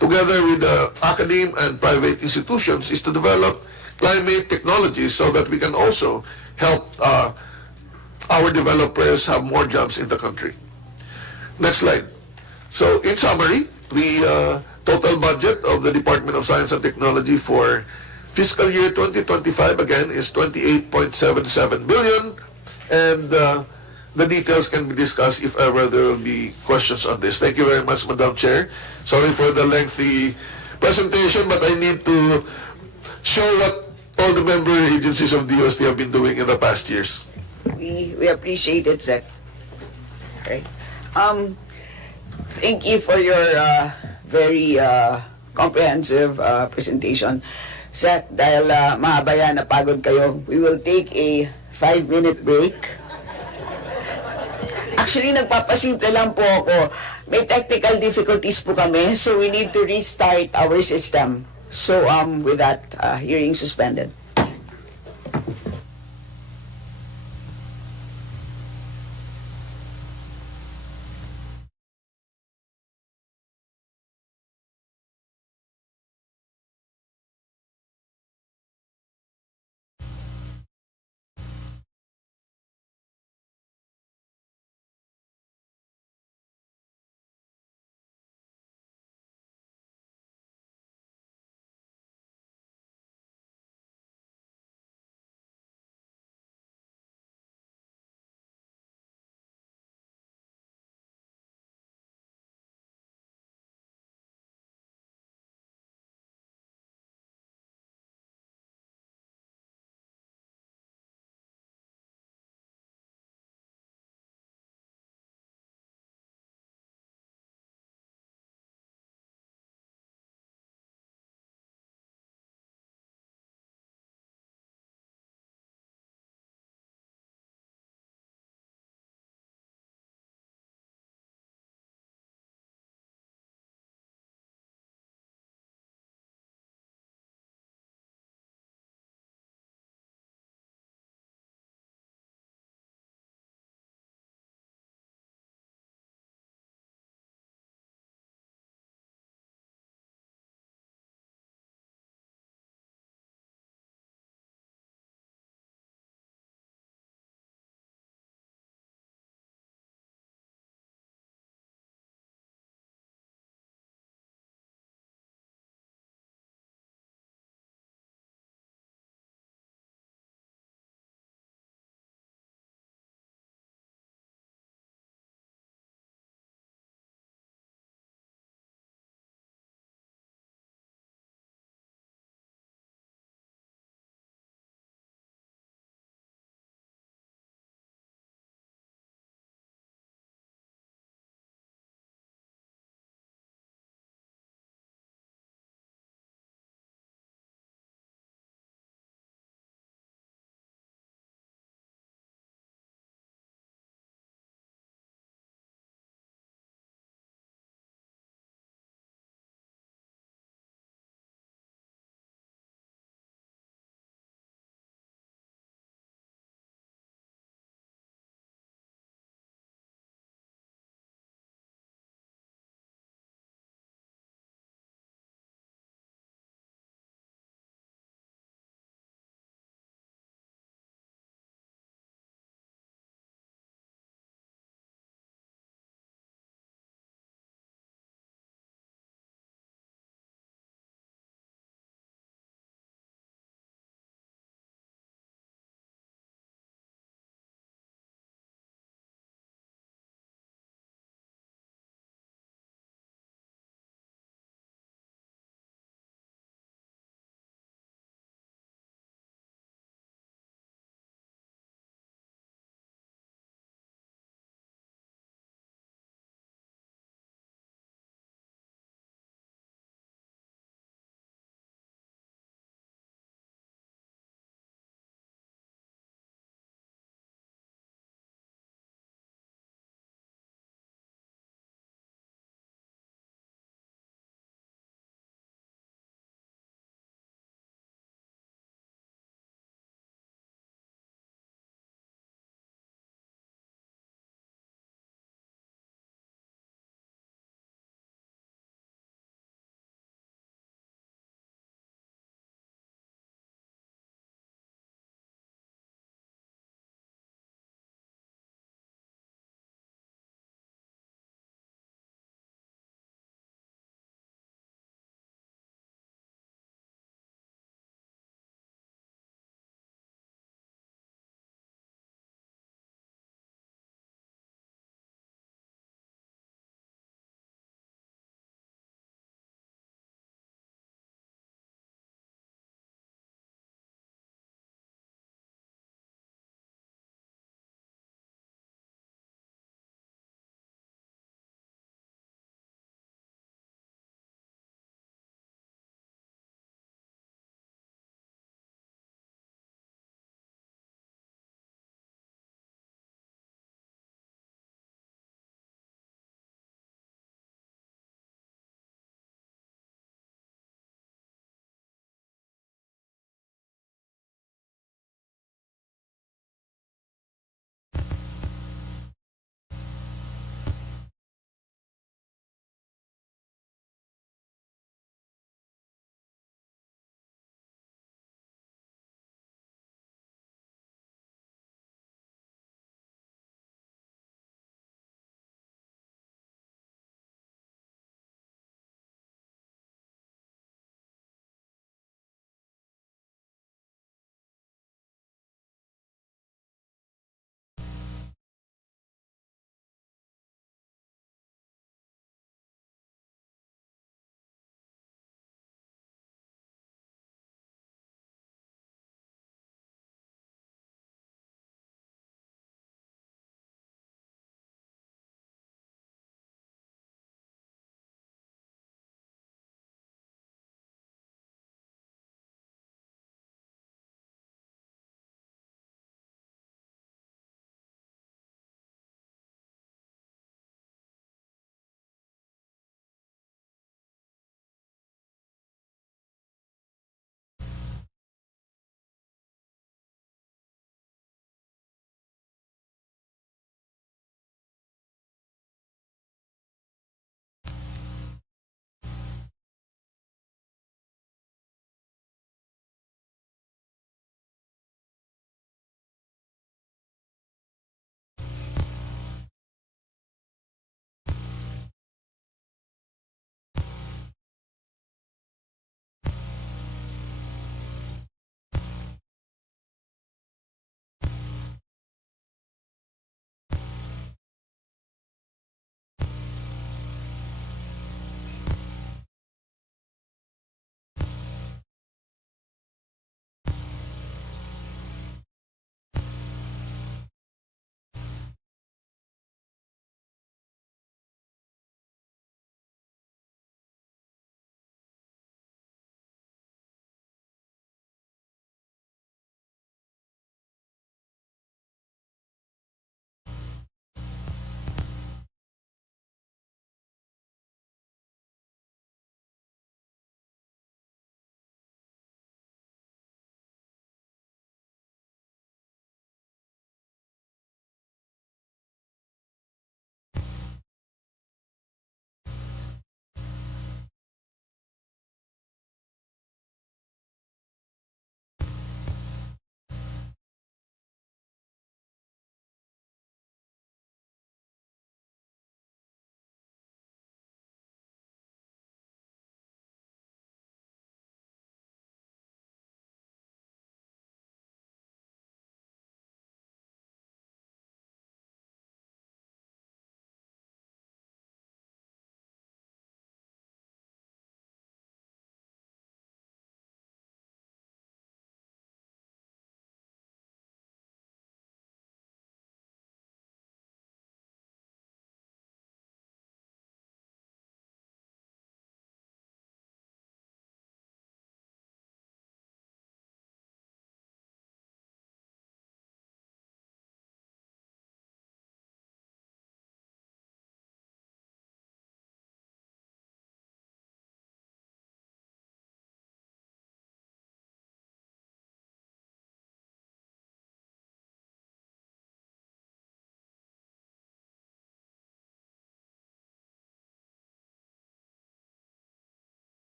together with the academe and private institutions, is to develop climate technologies so that we can also help our developers have more jobs in the country. Next slide. So in summary, the total budget of the Department of Science and Technology for fiscal year 2025 again is 28.77 billion, and the details can be discussed if ever there will be questions on this. Thank you very much, Madam Chair. Sorry for the lengthy presentation, but I need to show what all the member agencies of DOST have been doing in the past years. We appreciate it, Sec. Right. Thank you for your very comprehensive presentation. Sec, dahil mahaba yan, napagod kayo, we will take a 5-minute break. Actually, nagpapasimple lang po ako. May technical difficulties po kami, so we need to restart our system. So, with that, hearing suspended.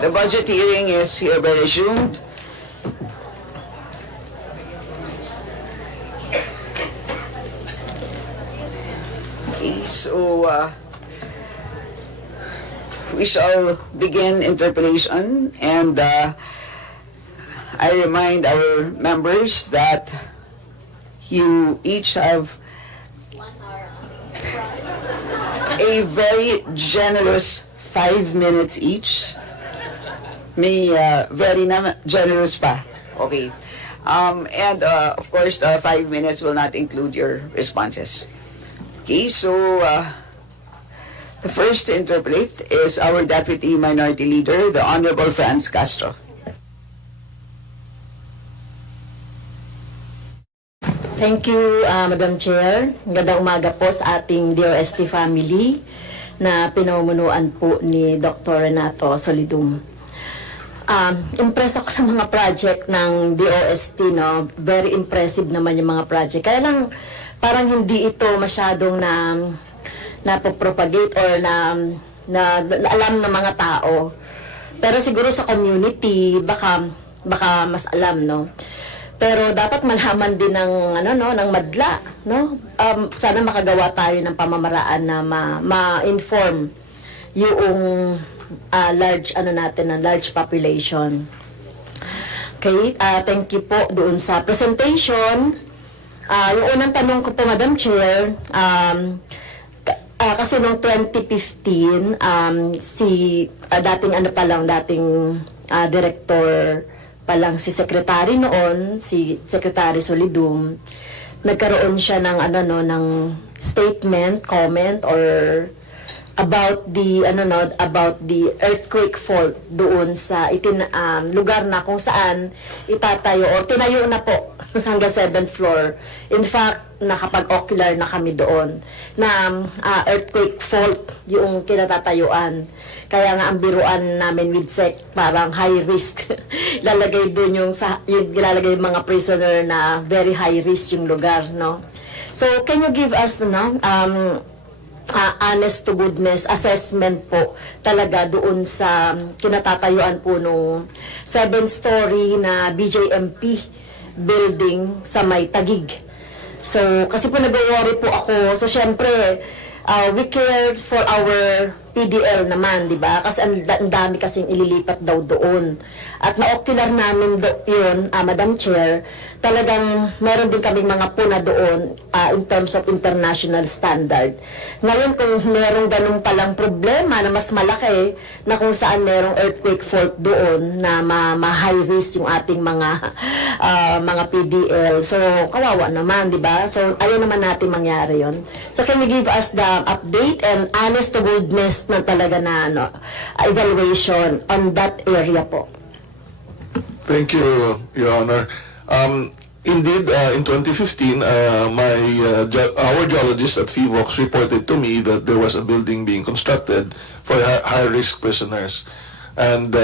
the budget hearing is hereby resumed. Okay, so we shall begin interpellation, and I remind our members that you each have a very generous 5 minutes each. May very generous pa. Okay. And of course, 5 minutes will not include your responses. Okay, so the first to interpolate is our Deputy Minority Leader, the Honorable Franz Castro. Thank you, Madam Chair. Magandang umaga po sa ating DOST family na pinamumunuan po ni Dr. Renato Solidum. Impressed ako sa mga project ng DOST, no? Very impressive naman yung mga project. Kaya lang, parang hindi ito masyadong napopropagate or na alam ng mga tao. Pero siguro sa community, baka mas alam, no? Pero dapat malaman din ng ng madla, no? Sana makagawa tayo ng pamamaraan na ma-inform yung large large population. Okay, thank you po doon sa presentation. Yung unang tanong ko po, Madam Chair, kasi noong 2015, dating director pa lang si Secretary noon, si Secretary Solidum, nagkaroon siya ng ng statement, comment or about the earthquake fault doon sa lugar na kung saan itatayo or tinayo na po hanggang 7th floor. In fact, nakapag-ocular na kami doon na earthquake fault yung kinatatayuan. Kaya nga ang biruan namin with SEC, parang high risk. Lalagay doon yung ilalagay yung mga prisoner na very high risk yung lugar, no? So, can you give us, honest to goodness assessment po talaga doon sa kinatatayuan po nung 7-story na BJMP building sa may Tagig. So, kasi po nag-worry po ako. So, syempre, we care for our PDL naman, di ba? Kasi ang dami kasing ililipat daw doon. At na-ocular namin yun, Madam Chair, talagang meron din kaming mga puna doon in terms of international standard. Ngayon, kung merong ganun palang problema na mas malaki na kung saan merong earthquake fault doon na ma-high risk yung ating mga PDL. So, kawawa naman, di ba? So, ayaw naman natin mangyari yon. So, can you give us the update and honest to goodness na talaga na evaluation on that area po? Thank you, Your Honor. Indeed, in 2015, our geologist at FIVOX reported to me that there was a building being constructed for high-risk prisoners. And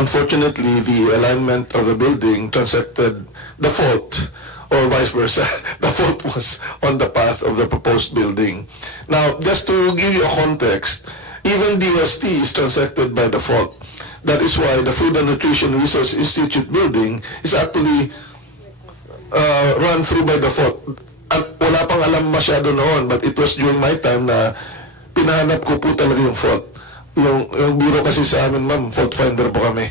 unfortunately, the alignment of the building transected the fault, or vice versa. The fault was on the path of the proposed building. Now, just to give you a context, even DOST is transected by the fault. That is why the Food and Nutrition Resource Institute building is actually run through by the fault. At wala pang alam masyado noon, but it was during my time na pinahanap ko po talaga yung fault. Yung bureau kasi sa amin, ma'am, fault finder po kami.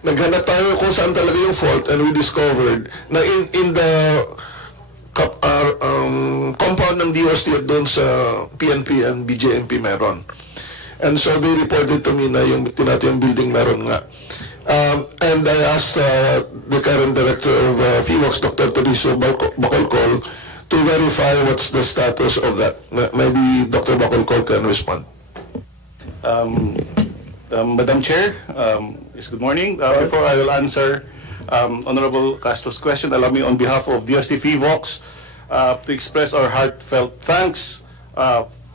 Naghanap tayo kung saan talaga yung fault, and we discovered na in the compound ng DOST doon sa PNP and BJMP meron. And so they reported to me na yung tinatayong building meron nga. And I asked the current director of FIVOX, Dr. Toriso Bacolcol, to verify what's the status of that. Maybe Dr. Bacolcol can respond. Madam Chair, good morning. Before I will answer Honorable Castro's question, allow me on behalf of DOST FIVOX to express our heartfelt thanks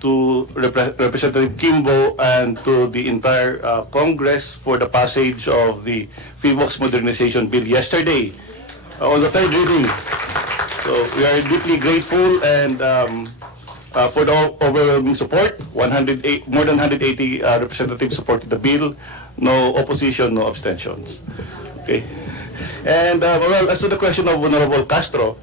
to Representative Kimbo and to the entire Congress for the passage of the FIVOX Modernization Bill yesterday on the third reading. So we are deeply grateful, and for the overwhelming support. More than 180 representatives supported the bill. No opposition, no abstentions. Okay. And well, as to the question of Honorable Castro,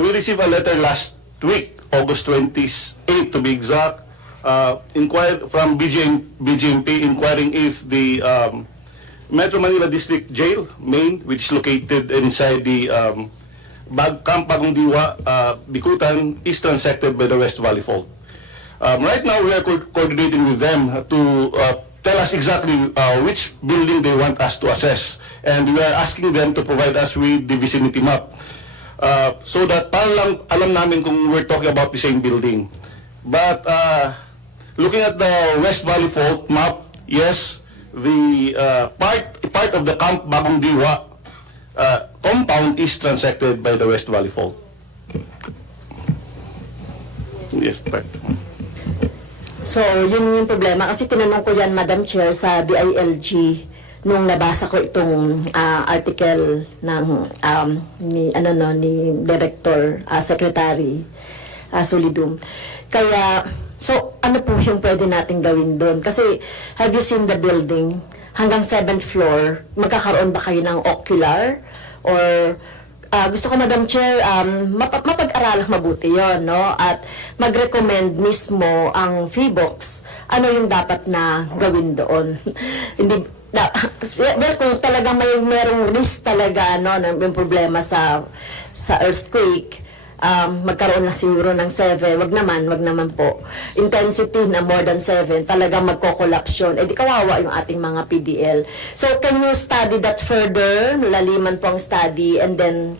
we received a letter last week, August 28 to be exact, from BGMP inquiring if the Metro Manila District Jail, Main, which is located inside the Camp Bagong Diwa, Bikutan, is transected by the West Valley Fault. Right now, we are coordinating with them to tell us exactly which building they want us to assess. And we are asking them to provide us with the vicinity map. So that para lang alam namin kung we're talking about the same building. But looking at the West Valley Fault map, yes, the part of the Camp Bagong Diwa compound is transected by the West Valley Fault. Yes, correct. So, yun yung problema. Kasi tinanong ko yan, Madam Chair, sa DILG nung nabasa ko itong article ng ni Director, Secretary Solidum. Kaya, so, ano po yung pwede natin gawin doon? Kasi, have you seen the building? Hanggang 7th floor, magkakaroon ba kayo ng ocular? Or gusto ko, Madam Chair, mapag-aralang mabuti yon, no? At mag-recommend mismo ang FIBOX ano yung dapat na gawin doon. Hindi, well, kung talagang merong risk talaga, no, yung problema sa earthquake, magkaroon na siguro ng 7, wag naman po. Intensity na more than 7, talagang magko-collapse yun. Eh di kawawa yung ating mga PDL. So, can you study that further? Laliman po ang study and then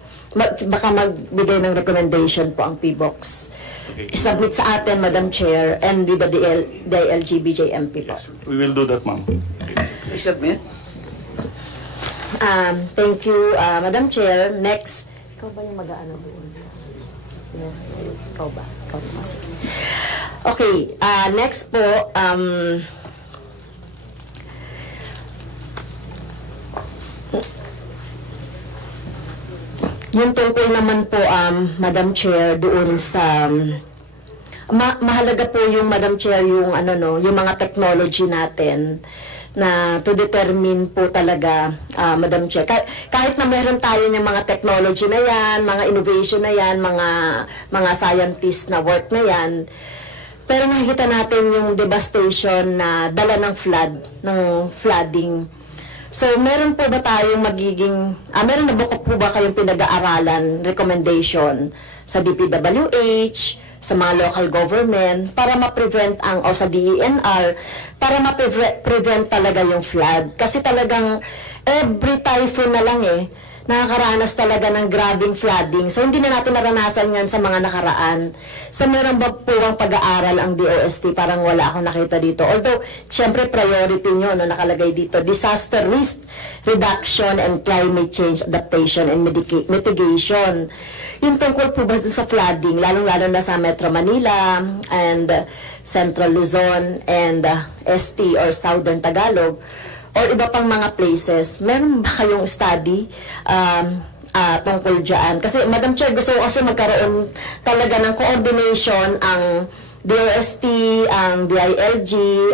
baka magbigay ng recommendation po ang PBOX. Okay. I-submit sa atin, Madam Chair, and with the DILG BJMP po. Yes, we will do that, ma'am. Please submit. Thank you, Madam Chair. Next, ikaw ba yung mag-aano doon sa... Yes, ikaw ba? Ikaw ba? Sige. Okay, next po, yung tungkol naman po, Madam Chair, doon sa... mahalaga po yung, Madam Chair, yung, yung mga technology natin na to determine po talaga, Madam Chair. Kahit na meron tayo ng mga technology na yan, mga innovation na yan, mga scientist na work na yan, pero nakikita natin yung devastation na dala ng flooding. So, meron po ba tayong meron na po ba kayong pinag-aaralan, recommendation sa DPWH, sa mga local government para ma-prevent o sa DENR para ma-prevent talaga yung flood. Kasi talagang every typhoon na lang nakakaranas talaga ng grabing flooding. So hindi na natin naranasan yan sa mga nakaraan. So meron ba po ang pag-aaral ang DOST? Parang wala akong nakita dito. Although, syempre priority nyo nakalagay dito, disaster risk reduction and climate change adaptation and mitigation. Yung tungkol po ba sa flooding, lalong-lalo na sa Metro Manila and Central Luzon and ST or Southern Tagalog or iba pang mga places, meron ba kayong study tungkol dyan? Kasi, Madam Chair, gusto ko kasi magkaroon talaga ng coordination ang DOST, ang DILG,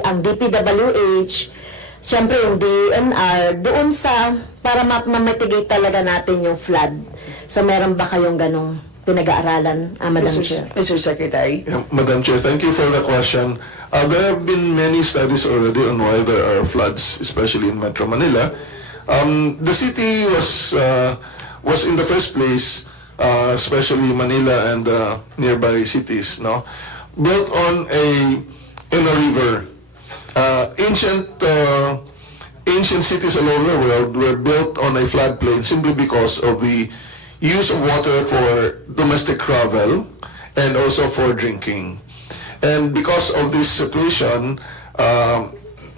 ang DPWH, siyempre yung DNR, doon para ma-mitigate talaga natin yung flood. So, meron ba kayong ganong pinag-aaralan, Madam Chair? Mr. Secretary. Yeah, Madam Chair, thank you for the question. There have been many studies already on why there are floods, especially in Metro Manila. The city was in the first place, especially Manila and nearby cities, built on a river. Ancient cities all over the world were built on a floodplain simply because of the use of water for domestic travel and also for drinking. And because of this situation,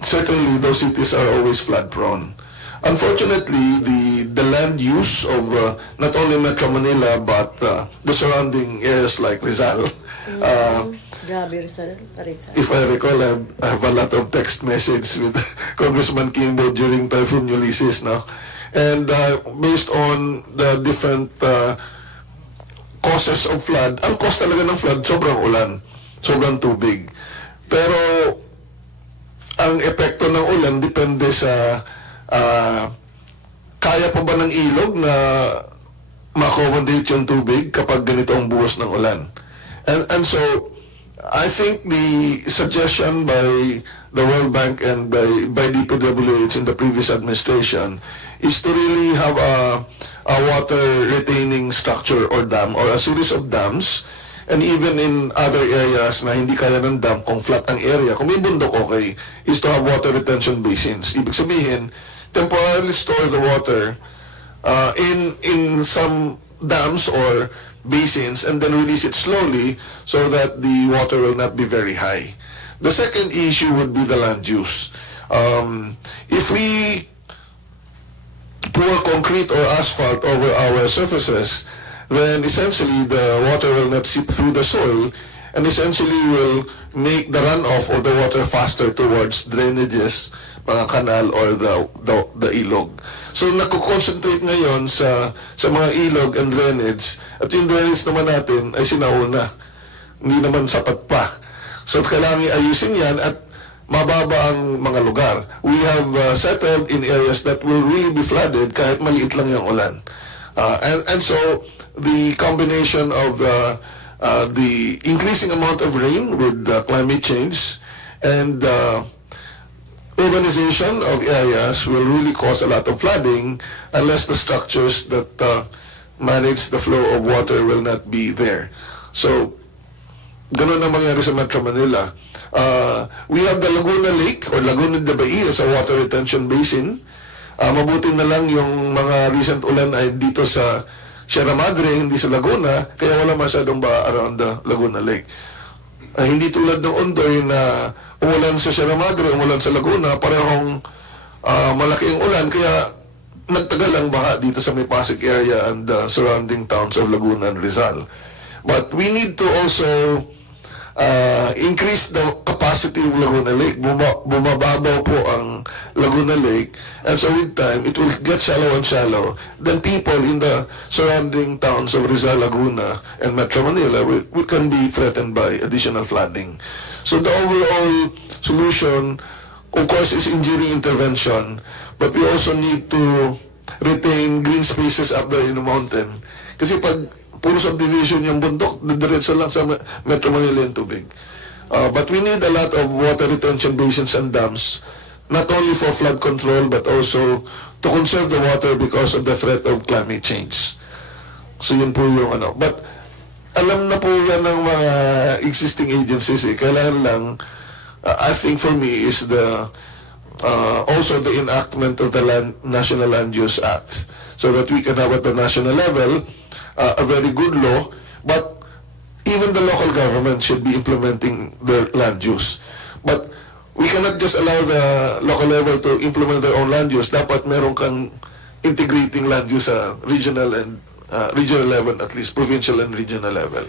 certainly those cities are always flood prone. Unfortunately, the land use of not only Metro Manila but the surrounding areas like Rizal, if I recall, I have a lot of text messages with Congressman Kimbo during Typhoon Ulysses now. And based on the different causes of flood, ang cause talaga ng flood, sobrang ulan. sobrang tubig. Pero ang epekto ng ulan depende sa kaya pa ba ng ilog na ma-accommodate yung tubig kapag ganito ang buhos ng ulan. And so, I think the suggestion by the World Bank and by DPWH in the previous administration is to really have a water retaining structure or dam or a series of dams, and even in other areas na hindi kaya ng dam, kung flat ang area, kung may bundok, okay, is to have water retention basins. Ibig sabihin, temporarily store the water in some dams or basins and then release it slowly so that the water will not be very high. The second issue would be the land use. If we pour concrete or asphalt over our surfaces, then essentially the water will not seep through the soil and essentially will make the runoff of the water faster towards drainages, mga kanal or the ilog. So nakukonsentrate ngayon sa mga ilog and drainage, at yung drainage naman natin ay sinauna. Hindi naman sapat pa. So kailangan ayusin yan at mababa ang mga lugar. We have settled in areas that will really be flooded kahit maliit lang yung ulan. And so the combination of the increasing amount of rain with climate change and urbanization of areas will really cause a lot of flooding unless the structures that manage the flow of water will not be there. So, ganun ang mangyari sa Metro Manila. We have the Laguna Lake or Laguna de Bay as a water retention basin. Mabuti na lang yung mga recent ulan ay dito sa Sierra Madre, hindi sa Laguna, kaya wala masyadong ba around the Laguna Lake. Hindi tulad ng Ondoy na umulan sa Sierra Madre, umulan sa Laguna, parehong malaki ang ulan, kaya nagtagal ang baha dito sa may Pasig area and the surrounding towns of Laguna and Rizal. But we need to also increase the capacity of Laguna Lake. Bumababaw po ang Laguna Lake, and so with time, it will get shallow and shallow. Then people in the surrounding towns of Rizal, Laguna, and Metro Manila can be threatened by additional flooding. So the overall solution, of course, is engineering intervention, but we also need to retain green spaces up there in the mountain. Kasi pag puro subdivision yung bundok, diretso lang sa Metro Manila yung tubig. But we need a lot of water retention basins and dams, not only for flood control, but also to conserve the water because of the threat of climate change. So yun po yung ano. But alam na po yan ng mga existing agencies eh. Kailangan lang, I think for me, is the also the enactment of the National Land Use Act, so that we can have at the national level a very good law, but even the local government should be implementing their land use. But we cannot just allow the local level to implement their own land use. Dapat meron kang integrating land use sa regional and regional level, at least provincial and regional level.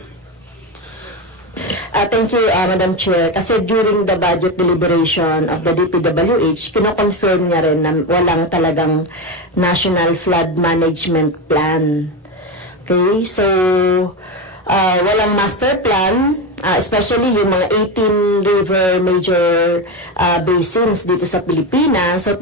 Thank you, Madam Chair. Kasi during the budget deliberation of the DPWH, kino-confirm niya rin na walang talagang National Flood Management Plan. Okay, so walang master plan, especially yung mga 18 river major basins dito sa Pilipinas. So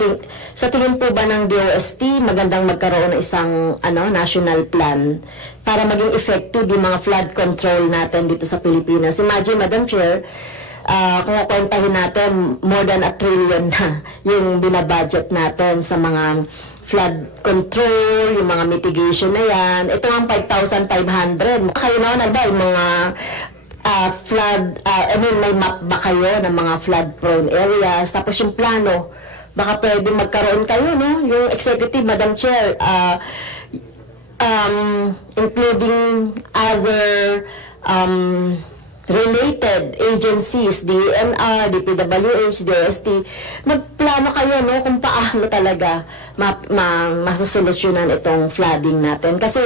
sa tingin po ba ng DOST, magandang magkaroon ng isang national plan para maging effective yung mga flood control natin dito sa Pilipinas? Imagine, Madam Chair, kung kukwentahin natin, more than 1 trillion na yung binabudget natin sa mga flood control, yung mga mitigation na yan. Ito ang 5,500. Kayo na ba yung mga flood, may map ba kayo ng mga flood-prone areas? Tapos yung plano, baka pwede magkaroon kayo, no? Yung executive, Madam Chair, including other related agencies, DNR, DPWH, DOST, magplano kayo, no, kung paano talaga masusolusyonan itong flooding natin. Kasi,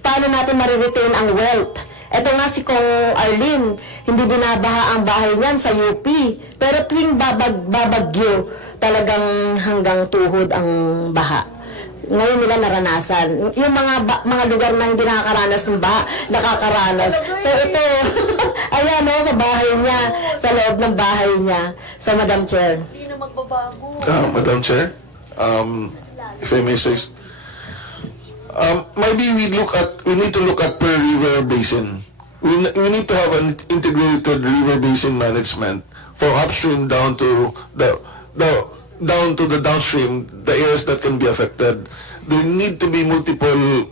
paano natin mariretain ang wealth? Ito nga si Kong Arlene, hindi binabaha ang bahay niyan sa UP, pero tuwing babagyo, talagang hanggang tuhod ang baha. Ngayon nila naranasan. Yung mga lugar na hindi nakakaranas ng baha, nakakaranas. So ito, Ayan, no, sa bahay niya, sa loob ng bahay niya. So, Madam Chair. Hindi na magbabago. Madam Chair, if I may say, maybe we need to look at per river basin. We need to have an integrated river basin management from upstream down to the downstream, the areas that can be affected. There need to be multiple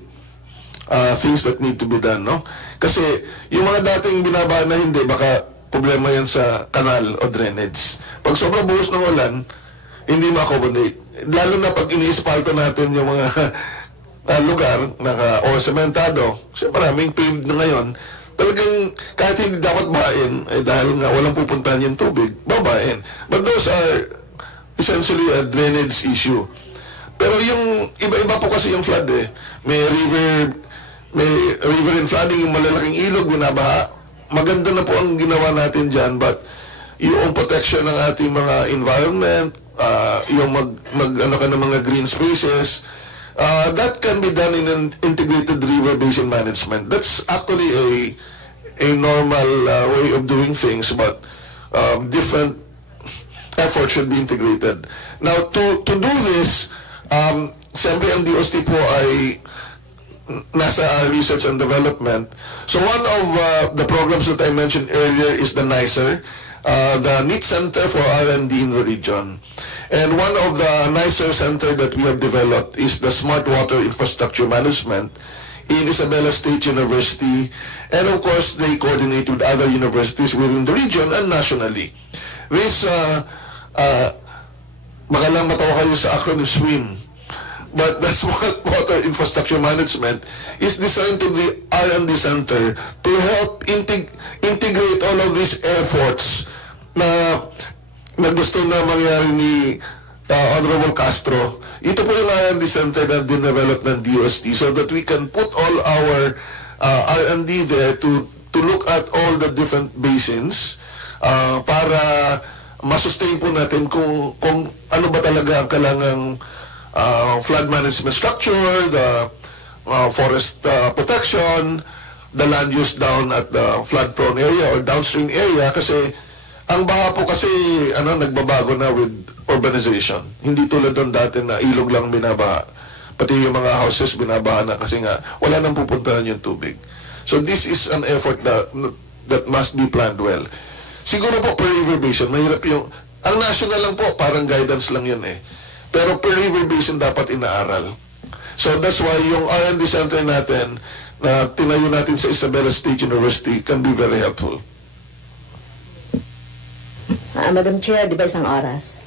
things that need to be done, no? Kasi yung mga dating binabaha na hindi, baka problema yan sa kanal o drainage. Pag sobrang buhos ng ulan, hindi ma-accommodate. Lalo na pag iniispalto natin yung mga lugar o sementado, kasi maraming paved na ngayon, talagang kahit hindi dapat bahain, dahil nga walang pupuntahan yung tubig, babain. But those are essentially a drainage issue. Pero yung iba-iba po kasi yung flood May river and flooding, yung malalaking ilog, binabaha. Maganda na po ang ginawa natin dyan, but yung protection ng ating mga environment, yung ano ka ng mga green spaces, that can be done in an integrated river basin management. That's actually a normal way of doing things, but different effort should be integrated. Now, to do this, siyempre ang DOST po ay nasa research and development. So one of the programs that I mentioned earlier is the NICER, the NEET Center for R&D in the region. And one of the NICER center that we have developed is the Smart Water Infrastructure Management in Isabela State University. And of course, they coordinate with other universities within the region and nationally. This, baka lang matawa kayo sa acronym SWIM. But the Smart Water Infrastructure Management is designed to be R&D center to help integrate all of these efforts na gusto na mangyari ni Honorable Castro. Ito po yung R&D center na dinevelop ng DOST so that we can put all our R&D there to look at all the different basins para masustain po natin kung ano ba talaga ang kailangang flood management structure, the forest protection, the land use down at the flood-prone area or downstream area. Kasi ang baha po kasi nagbabago na with urbanization. Hindi tulad doon dati na ilog lang binabaha. Pati yung mga houses binabaha na kasi nga wala nang pupuntahan yung tubig. So this is an effort that must be planned well. Siguro po per river basin, mahirap yung... Ang national lang po, parang guidance lang yun Pero per river basin dapat inaaral. So that's why yung R&D center natin na tinayo natin sa Isabela State University can be very helpful. Madam Chair, di ba isang oras?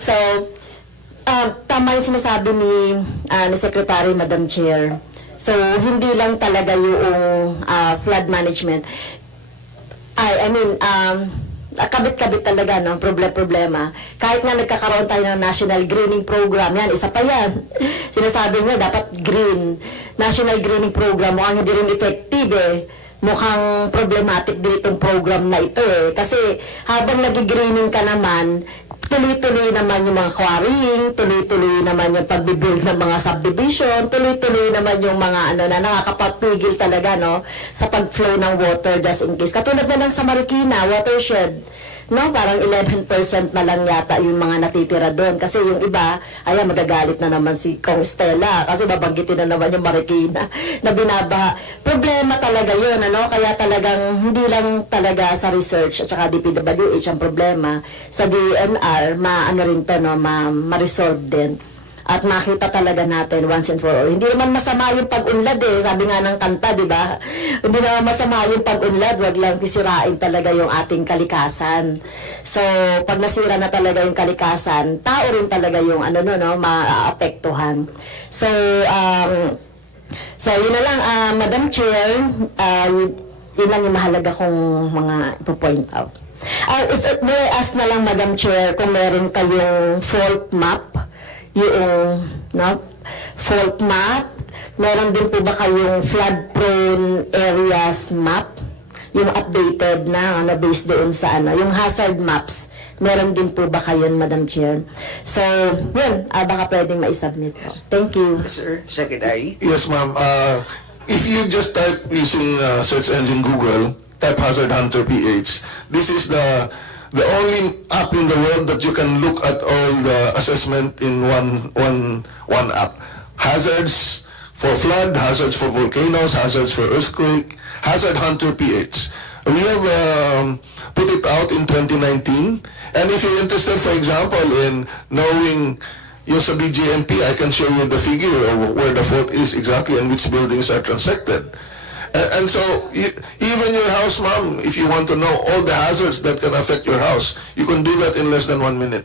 So, tama yung sinasabi ni Secretary, Madam Chair. So, hindi lang talaga yung flood management. I mean, kabit-kabit talaga ng problema. Kahit nga nagkakaroon tayo ng National Greening Program, yan, isa pa yan. Sinasabi nga, dapat green. National Greening Program, mukhang hindi rin effective Mukhang problematic din itong program na ito Kasi habang nag-greening ka naman, tuloy-tuloy naman yung mga quarrying, tuloy-tuloy naman yung pagbibuild ng mga subdivision, tuloy-tuloy naman yung mga na nakakapagpigil talaga sa pag-flow ng water just in case. Katulad na lang sa Marikina, watershed, parang 11% na lang yata yung mga natitira doon. Kasi yung iba, magagalit na naman si Kong Stella kasi babanggitin na naman yung Marikina na binabaha. Problema talaga yun, Kaya talagang hindi lang talaga sa research at saka DPWH ang problema. Sa DNR, ma-resolve din. At makita talaga natin once and for all. Hindi naman masama yung pag-unlad Sabi nga ng kanta, di ba? Hindi naman masama yung pag-unlad. Wag lang tisirain talaga yung ating kalikasan. So, pag nasira na talaga yung kalikasan, tao rin talaga yung maapektuhan. So, yun na lang, Madam Chair, yun lang yung mahalaga kong mga ipo-point out. May I ask na lang, Madam Chair, kung meron kayong fault map, yung fault map, meron din po ba kayong flood-prone areas map, yung updated na based doon sa yung hazard maps, meron din po ba kayo, Madam Chair? So, yun, baka pwedeng ma-submit po. Thank you. Sir, Secretary. Yes, ma'am. If you just type using search engine Google, type Hazard Hunter PH. This is the only app in the world that you can look at all the assessment in one app. Hazards for flood, hazards for volcanoes, hazards for earthquake, Hazard Hunter PH. We have put it out in 2019. And if you're interested, for example, in knowing yung sa BJMP, I can show you the figure of where the fault is exactly and which buildings are transected. And so, even your house, ma'am, if you want to know all the hazards that can affect your house, you can do that in less than 1 minute.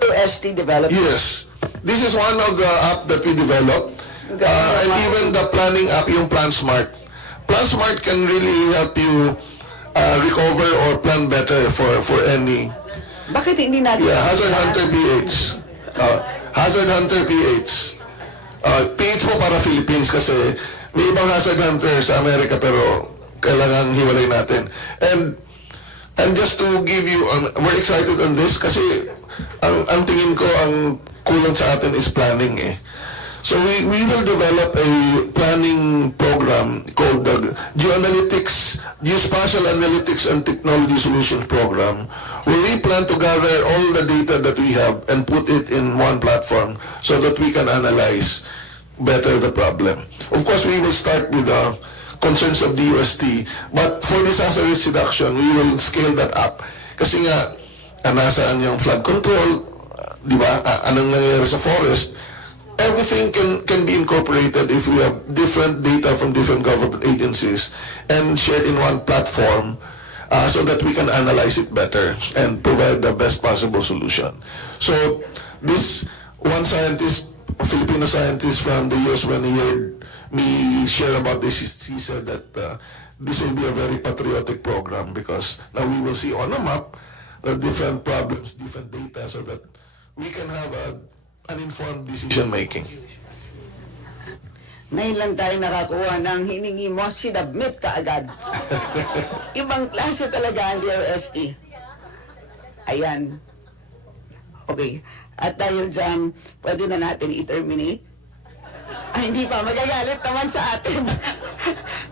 UST developed. Yes. This is one of the app that we developed. And even the planning app, yung Plan Smart. Plan Smart can really help you recover or plan better for any... Bakit hindi natin... Yeah, Hazard Hunter PH. Hazard Hunter PH. PH po para Philippines kasi may ibang hazard hunter sa Amerika pero kailangan hiwalay natin. And just to give you, we're excited on this kasi ang tingin ko ang kulang sa atin is planning eh. So we will develop a planning program called the Geospatial Analytics and Technology Solutions Program, where we plan to gather all the data that we have and put it in one platform so that we can analyze better the problem. Of course, we will start with the concerns of the UST, but for disaster risk reduction, we will scale that up. Kasi nga, nasaan yung flood control, di ba? Anong nangyayari sa forest? Everything can be incorporated if we have different data from different government agencies and shared in one platform so that we can analyze it better and provide the best possible solution. So this one scientist, a Filipino scientist from the US, when he heard me share about this, he said that this will be a very patriotic program because now we will see on a map the different problems, different data so that we can have an informed decision making. Ngayon lang tayo nakakuha ng hiningi mo, sinabmit ka agad. Ibang klase talaga ang DOST. Ayan. Okay. At dahil dyan, pwede na natin i-terminate. Ay, hindi pa. Magagalit naman sa atin.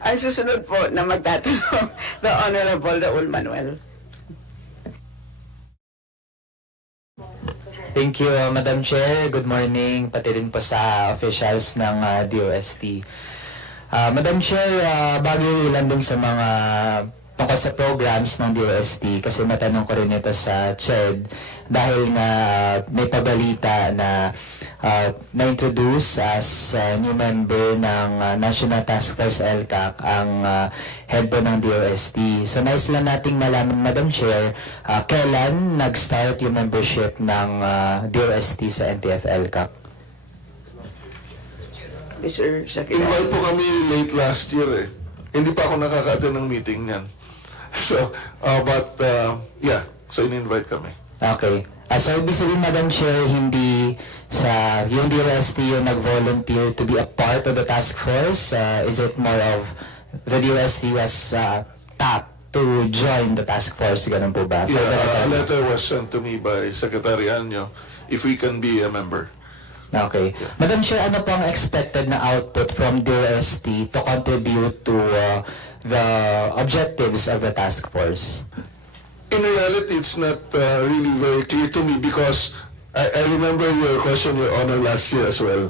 Ang susunod po na magtatanong, the Honorable Raul Manuel. Thank you, Madam Chair. Good morning, pati rin po sa officials ng DOST. Madam Chair, bago ilan dun sa mga tungkol sa programs ng DOST, kasi matanong ko rin ito sa CHED, dahil nga may pabalita na na-introduce as new member ng National Task Force LCAC ang head po ng DOST. So nais lang nating malaman, Madam Chair, kailan nag-start yung membership ng DOST sa NTF LCAC? Mr. Secretary. Invite po kami late last year eh. Hindi pa ako nakaka-attend ng meeting niyan. So, yeah, so in-invite kami. Okay. So ibig sabihin, Madam Chair, hindi sa yung DOST yung nag-volunteer to be a part of the task force? Is it more of the DOST was tapped to join the task force? Ganun po ba? Yeah, a letter was sent to me by Secretary Anyo if we can be a member. Okay. Madam Chair, ano po ang expected na output from DOST to contribute to the objectives of the task force? In reality, it's not really very clear to me because I remember your question, Your Honor, last year as well.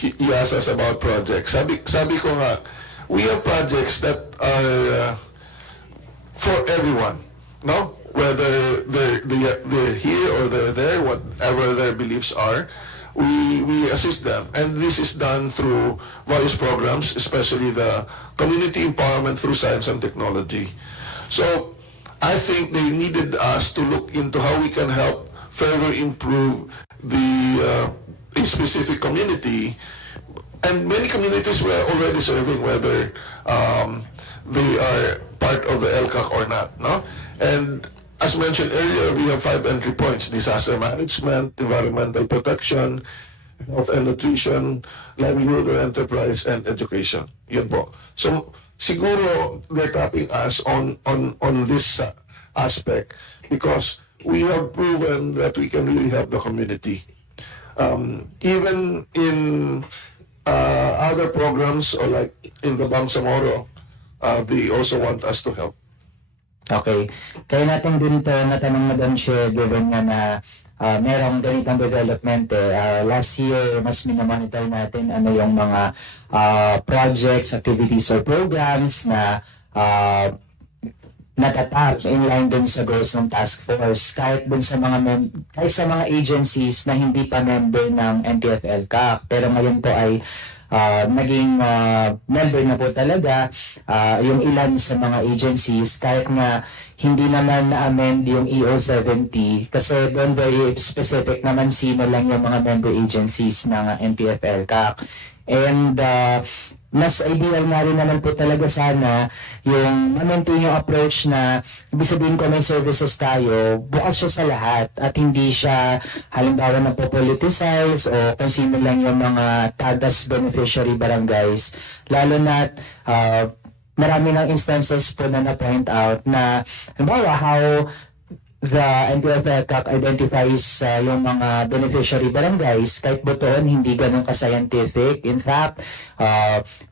You asked us about projects. Sabi ko nga, we have projects that are for everyone, no? Whether they're here or they're there, whatever their beliefs are, we assist them. And this is done through various programs, especially the community empowerment through science and technology. So I think they needed us to look into how we can help further improve the a specific community, and many communities were already serving, whether they are part of the LCAC or not, no? And as mentioned earlier, we have 5 entry points: disaster management, environmental protection, health and nutrition, livelihood or enterprise, and education. Yun po. So siguro they're tapping us on this aspect because we have proven that we can really help the community. Even in other programs, or like in the Bangsamoro, they also want us to help. Okay. Kaya natin din ito natanong, Madam Chair, given nga na merong ganitong development last year, mas minamonitor natin ano yung mga projects, activities, or programs na natatap in line dun sa goals ng task force kahit dun sa kahit sa mga agencies na hindi pa member ng NTF-ELCAC. Pero ngayon po ay naging member na po talaga yung ilan sa mga agencies kahit nga hindi naman na-amend yung EO70 kasi doon very specific naman sino lang yung mga member agencies ng NTF-ELCAC. And mas ideal nga rin naman po talaga sana yung ma-maintain yung approach na ibig sabihin ko may services tayo, bukas siya sa lahat at hindi siya halimbawa na po-politicize o kung sino lang yung mga tagas beneficiary barangays. Lalo na marami ng instances po na na-point out na halimbawa how the NTF-ELCAC identifies yung mga beneficiary barangays kahit butoon hindi ganun ka-scientific. In fact,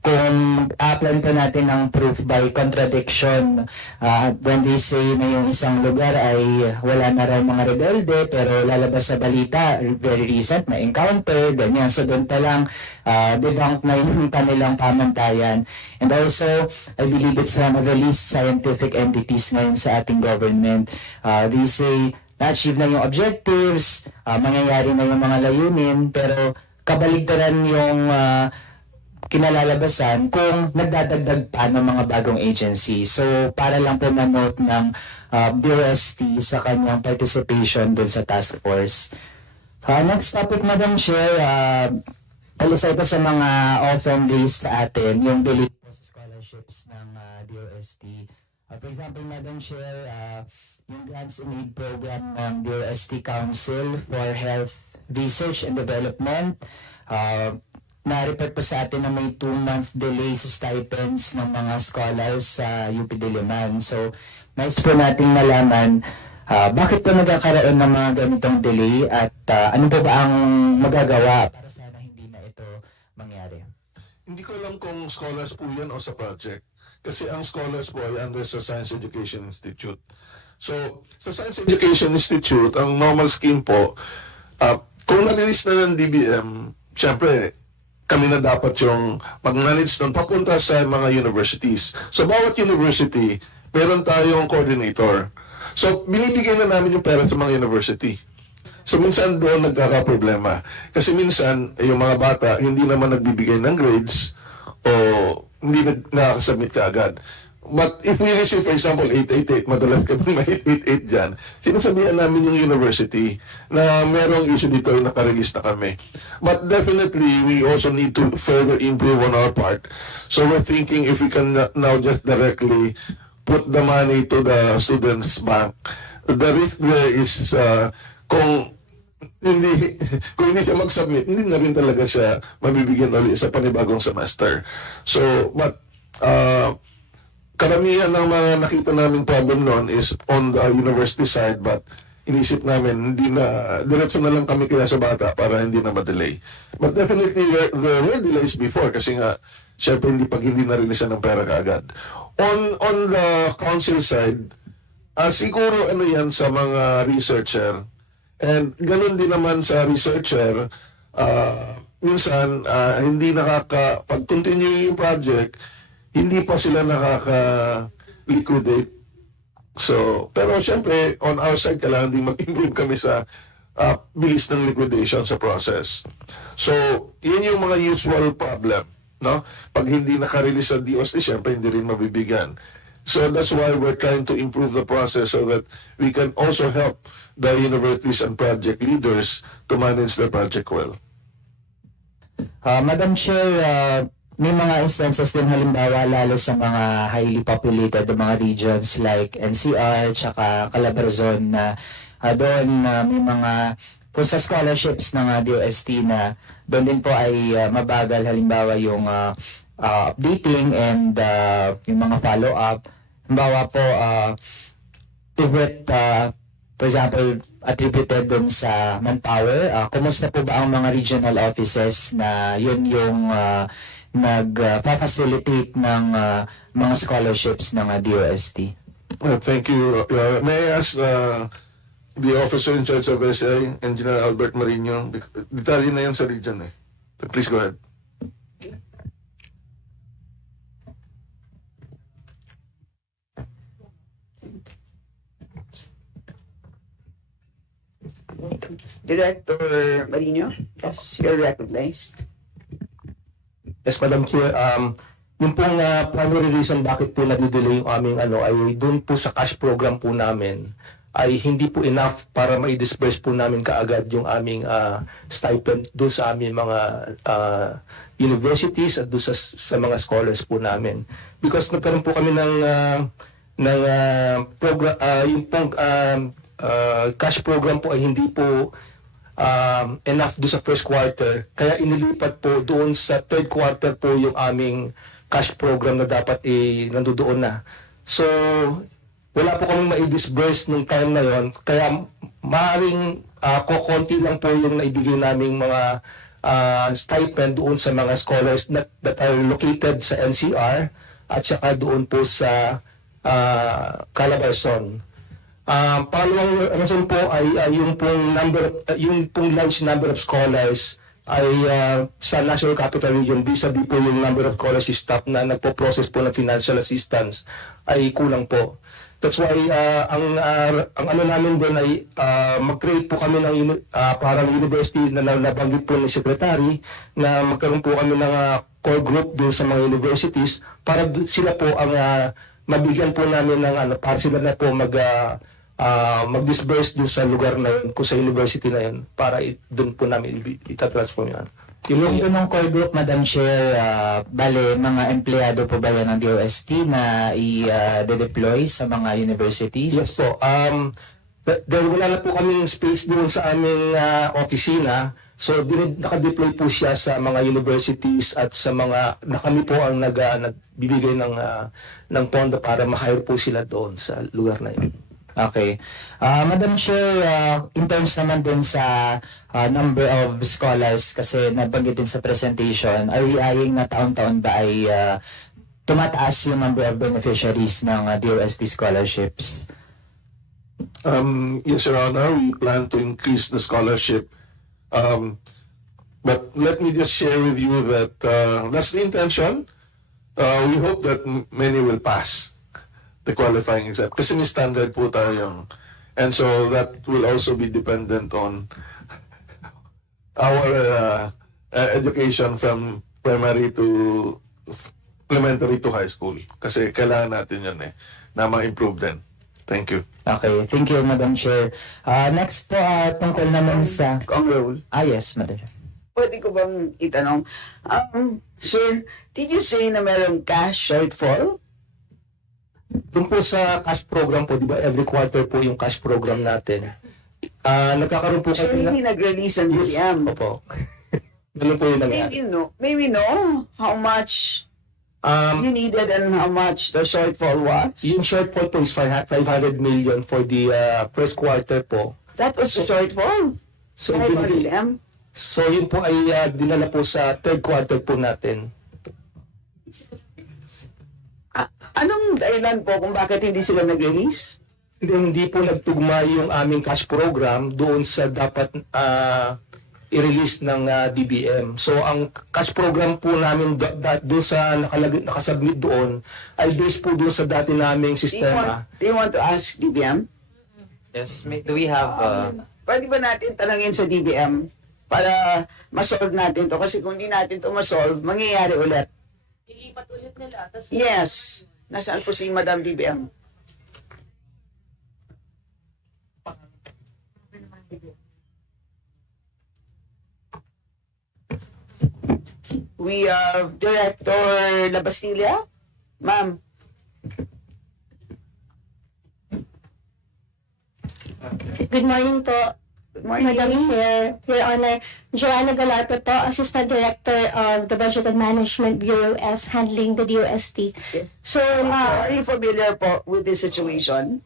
kung apply po natin ng proof by contradiction, when they say na yung isang lugar ay wala na raw mga rebelde pero lalabas sa balita, very recent, na encounter, ganyan. So doon pa lang debunk na yung kanilang pamantayan. And also, I believe it's one of the least scientific entities ngayon sa ating government. They say, na-achieve na yung objectives, mangyayari na yung mga layunin, pero kabaligtaran yung kinalalabasan kung nagdadagdag pa ng mga bagong agency. So, para lang po ma-note ng DOST sa kanyang participation dun sa task force. Next topic, Madam Chair, isa ito sa mga often raised sa atin, yung delay po sa scholarships ng DOST. For example, Madam Chair, yung Grants and Aid Program ng DOST Council for Health Research and Development, na-report po sa atin na may 2-month delay sa stipends ng mga scholars sa UP Diliman. So, nice po nating malaman bakit po nagkakaroon ng mga ganitong delay at ano po ba ang magagawa para sana hindi na ito mangyari? Hindi ko alam kung scholars po yan o sa project. Kasi ang scholars po ay under sa Science Education Institute. So, sa Science Education Institute, ang normal scheme po, kung na-release na ng DBM, syempre, kami na dapat yung mag-manage doon papunta sa mga universities. So, bawat university, meron tayong coordinator. So, binibigay na namin yung pera sa mga university. So, minsan doon nagkaka-problema. Kasi minsan, yung mga bata, hindi naman nagbibigay ng grades o hindi nakasubmit ka agad. But if we receive, for example, 888, madalas kami may 888 dyan, sinasabihan namin yung university na merong issue dito yung nakarelease na kami. But definitely, we also need to further improve on our part. So we're thinking if we can now just directly put the money to the students' bank. The risk there is kung hindi siya mag-submit, hindi na rin talaga siya mabibigyan ulit sa panibagong semester. So, but karamihan ng mga nakita naming problem noon is on the university side, but inisip namin, hindi na, diretso na lang kami kaya sa bata para hindi na ma-delay. But definitely, there were delays before kasi nga, syempre hindi na-releasean ng pera kaagad. On the council side, siguro ano yan sa mga researcher, and ganun din naman sa researcher, minsan, hindi pag-continue yung project, hindi pa sila nakaka-liquidate. So, pero syempre, on our side, kailangan din mag-improve kami sa bilis ng liquidation sa process. So, yun yung mga usual problem, no? Pag hindi nakarelease sa DOST, syempre hindi rin mabibigyan. So, that's why we're trying to improve the process so that we can also help the universities and project leaders to manage their project well. Madam Chair, may mga instances din halimbawa lalo sa mga highly populated na mga regions like NCR tsaka Calabarzon na doon may mga kung sa scholarships ng DOST na doon din po ay mabagal halimbawa yung updating and yung mga follow-up. Halimbawa po, is it for example attributed dun sa manpower? Kumusta po ba ang mga regional offices na yun yung nag-facilitate ng mga scholarships ng DOST? Thank you. May I ask the officer in charge of SA, Engineer Albert Marino, detalye na yan sa region eh. Please go ahead. Director Marino, yes, you're recognized. Yes, Madam Chair. Yung pong primary reason bakit po nadidelay yung aming ay doon po sa cash program po namin ay hindi po enough para ma-disburse po namin kaagad yung aming stipend doon sa aming mga universities at doon sa mga scholars po namin. Because nagkaroon po kami ng program, yung pong cash program po ay hindi po enough doon sa first quarter. Kaya inilipat po doon sa third quarter po yung aming cash program na dapat nandoon na. So, wala po kaming ma-disburse nung time na yon. Kaya maaaring kokonti lang po yung naibigay naming mga stipend doon sa mga scholars that are located sa NCR at saka doon po sa Calabarzon. Pangalawang rason po ay yung pong large number of scholars ay sa National Capital Region vis-a-vis po yung number of scholarship staff na nagpo-process po ng financial assistance ay kulang po. That's why ang ano namin doon ay mag-create po kami ng parang university na nabanggit po ni Secretary na magkaroon po kami ng core group doon sa mga universities para sila po ang mabigyan po namin ng para sila na po mag-disburse dun sa lugar na yun, kung sa university na yun, para dun po namin itatransform yan. Yung ng core group, Madam Chair, bale, mga empleyado po ba yan ng DOST na i-deploy sa mga universities? Yes po. Dahil wala na po kaming space doon sa aming opisina, so naka-deploy po siya sa mga universities at sa mga, na kami po ang nagbibigay ng pondo para ma-hire po sila doon sa lugar na yun. Okay. Madam Chair, in terms naman dun sa number of scholars, kasi nabanggit din sa presentation, are we eyeing na taon-taon ba ay tumataas yung number of beneficiaries ng DOST scholarships? Yes, Your Honor, we plan to increase the scholarship. But let me just share with you that that's the intention. We hope that many will pass the qualifying exam. Kasi may standard po tayo. And so that will also be dependent on our education from primary to elementary to high school. Kasi kailangan natin yan na ma-improve din. Thank you. Okay, thank you, Madam Chair. Next po, tungkol naman sa... Kong role. Yes, Madam Chair. Pwede ko bang itanong? Sir, did you say na merong cash shortfall? Doon po sa cash program po, di ba, every quarter po yung cash program natin. Nagkakaroon po Sir, kami hindi nag-release ang DBM. Opo. Ganun po yung nangyari. May we know how much you needed and how much the shortfall was? Yung shortfall po is 500 million for the first quarter po. That was the shortfall. So, 500 M. So yun po ay dinala po sa third quarter po natin. Anong dahilan po kung bakit hindi sila nag-release? Hindi po nagtugma yung aming cash program doon sa dapat i-release ng DBM. So ang cash program po namin doon sa nakasubmit doon ay based po doon sa dati naming sistema. Do you want to ask DBM? Yes, do we have... Pwede ba natin talangin sa DBM para ma-solve natin to? Kasi kung hindi natin to ma-solve, mangyayari ulit. Ilipat ulit nila. Yes. Nasaan po si Madam DBM? We have Director La Bastilla. Ma'am. Good morning po, Good morning. Madam Chair, Your Honor. Joanna Galarte po, Assistant Director of the Budget and Management Bureau F, handling the DOST. Yes. So, Are you familiar po with this situation?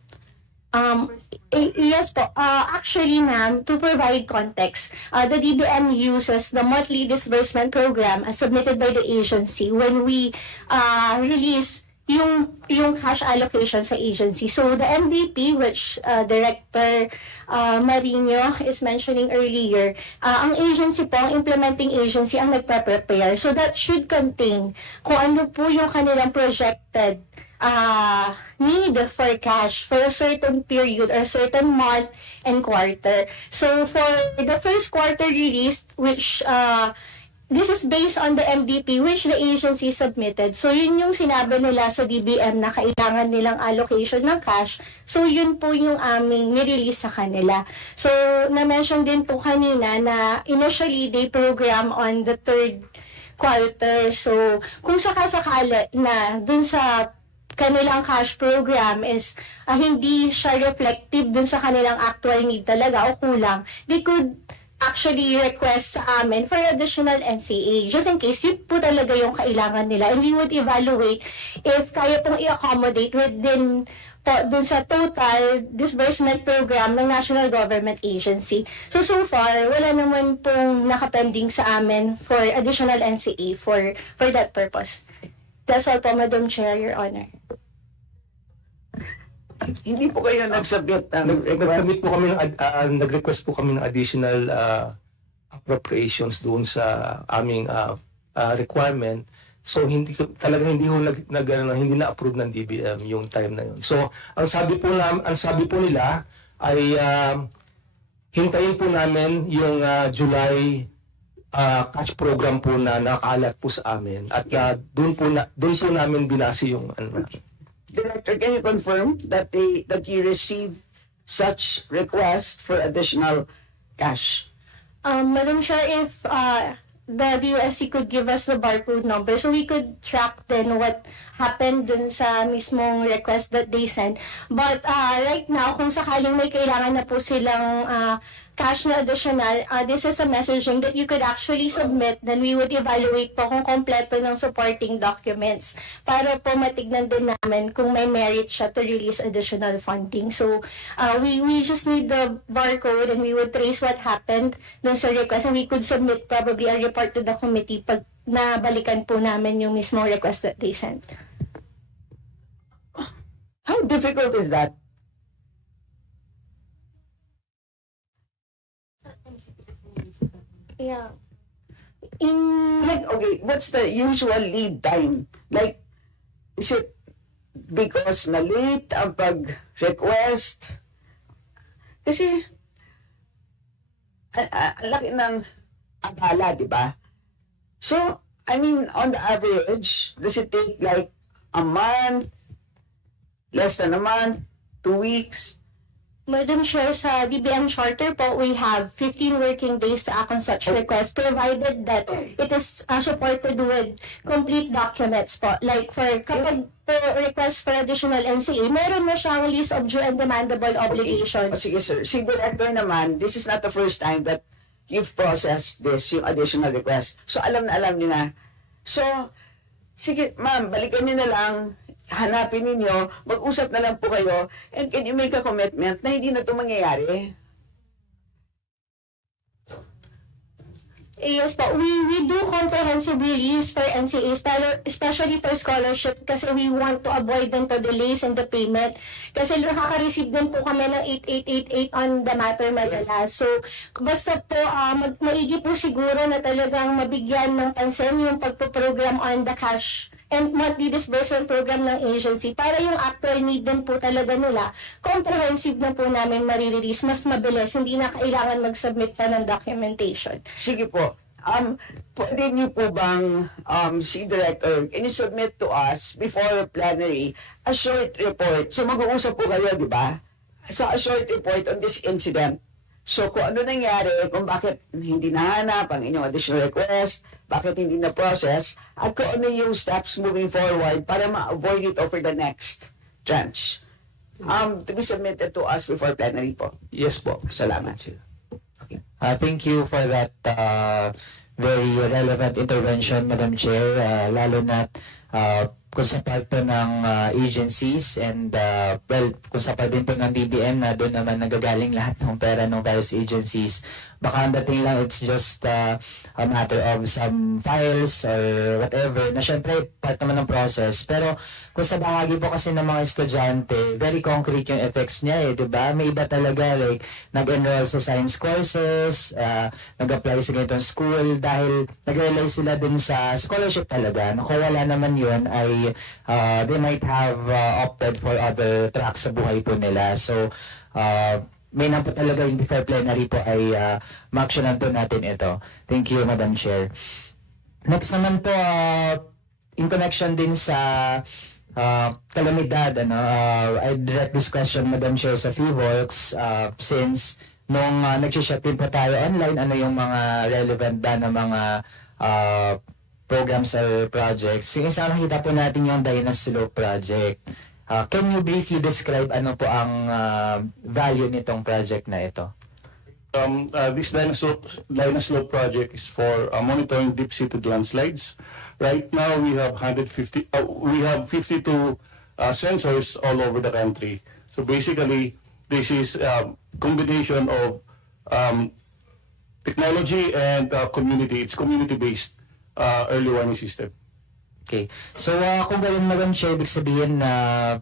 Yes po. Actually, ma'am, to provide context, the DBM uses the monthly disbursement program as submitted by the agency when we release yung cash allocation sa agency. So the MDP, which Director Marino is mentioning earlier, ang agency po, ang implementing agency ang nagpe-prepare. So that should contain kung ano po yung kanilang projected need for cash for a certain period or certain month and quarter. So for the first quarter release, which this is based on the MDP which the agency submitted. So yun yung sinabi nila sa DBM na kailangan nilang allocation ng cash. So yun po yung aming nirelease sa kanila. So na-mention din po kanina na initially they program on the third quarter. So kung sakasakali na dun sa kanilang cash program is hindi siya reflective dun sa kanilang actual need talaga o kulang, they could actually request sa amin for additional NCA just in case yun po talaga yung kailangan nila, and we would evaluate if kaya pong i-accommodate within po dun sa total disbursement program ng National Government Agency. So far, wala naman pong nakapending sa amin for additional NCA for that purpose. That's all po, Madam Chair, Your Honor. Hindi po kayo nagsubmit ng request? Nag-request po kami ng additional appropriations doon sa aming requirement. So hindi na-approve ng DBM yung time na yun. So ang sabi po nila ay hintayin po namin yung July cash program po na nakaalat po sa amin, at doon po namin binasi yung Director, can you confirm that you received such request for additional cash? Madam Chair, if the DOSC could give us the barcode number so we could track then what happened dun sa mismong request that they sent. But right now, kung sakaling may kailangan na po silang cash na additional, this is a messaging that you could actually submit, then we would evaluate po kung kompleto ng supporting documents para po matignan din namin kung may merit siya to release additional funding. So we just need the barcode and we would trace what happened dun sa request, and we could submit probably a report to the committee pag nabalikan po namin yung mismong request that they sent. How difficult is that? Yeah. Like, okay, what's the usual lead time? Like, is it because na late ang pag-request? Kasi, ang laki ng abala, di ba? So, I mean, on the average, does it take like a month, less than a month, 2 weeks? Madam Chair, sa DBM Charter po, we have 15 working days to act on such request, provided that it is supported with complete documents po. Like kapag po request for additional NCA, meron na siyang list of due and demandable obligations. Sige, sir. Si Director naman, this is not the first time that you've processed this, yung additional request. So, alam niyo na. So, sige, ma'am, balikan niyo na lang, hanapin ninyo, mag-usap na lang po kayo, and can you make a commitment na hindi na ito mangyayari? Yes po, we do comprehensive release for NCAs, especially for scholarship, kasi we want to avoid them to delays in the payment. Kasi nakaka-receive din po kami ng 8888 on the matter madalas. So, basta po, maigi po siguro na talagang mabigyan ng pansin yung pagpo-program on the cash and monthly disbursement program ng agency para yung actual need din po talaga nila, comprehensive na po namin marirelease, mas mabilis, hindi na kailangan mag-submit pa ng documentation. Sige po. Pwede niyo po bang, si Director, can you submit to us before plenary a short report? So mag-uusap po kayo, di ba? So a short report on this incident. So kung ano nangyari, kung bakit hindi nahanap ang inyong additional request, bakit hindi na-process, at kung ano yung steps moving forward para ma-avoid it over the next tranche. To be submitted to us before plenary po. Yes po. Salamat. Thank you for that very relevant intervention, Madam Chair, lalo na kung sa part po ng agencies and well, kung sa part din po ng DBM na doon naman nagagaling lahat ng pera ng various agencies, baka ang dating lang it's just a matter of some files or whatever na syempre part naman ng process. Pero kung sa bahagi po kasi ng mga estudyante, very concrete yung effects niya di ba? May iba talaga like nag-enroll sa science courses, nag-apply sa ganitong school dahil nag-rely sila dun sa scholarship talaga. Kung wala naman yun ay they might have opted for other tracks sa buhay po nila. So, may na po talaga yung before plenary po ay ma-actionan po natin ito. Thank you, Madam Chair. Next naman po, in connection din sa kalamidad, I direct this question, Madam Chair, sa FIVOLX, since nung nag-ship din po tayo online, ano yung mga relevant na mga programs or projects. Yung isa nakita po natin yung Dynasty Slope Project. Can you briefly describe ano po ang value nitong project na ito? This Dynasty Slope project is for monitoring deep-seated landslides. Right now, we have 52 sensors all over the country. So basically, this is a combination of technology and community. It's community-based early warning system. Okay. So, kung ganun Madam Chair, ibig sabihin na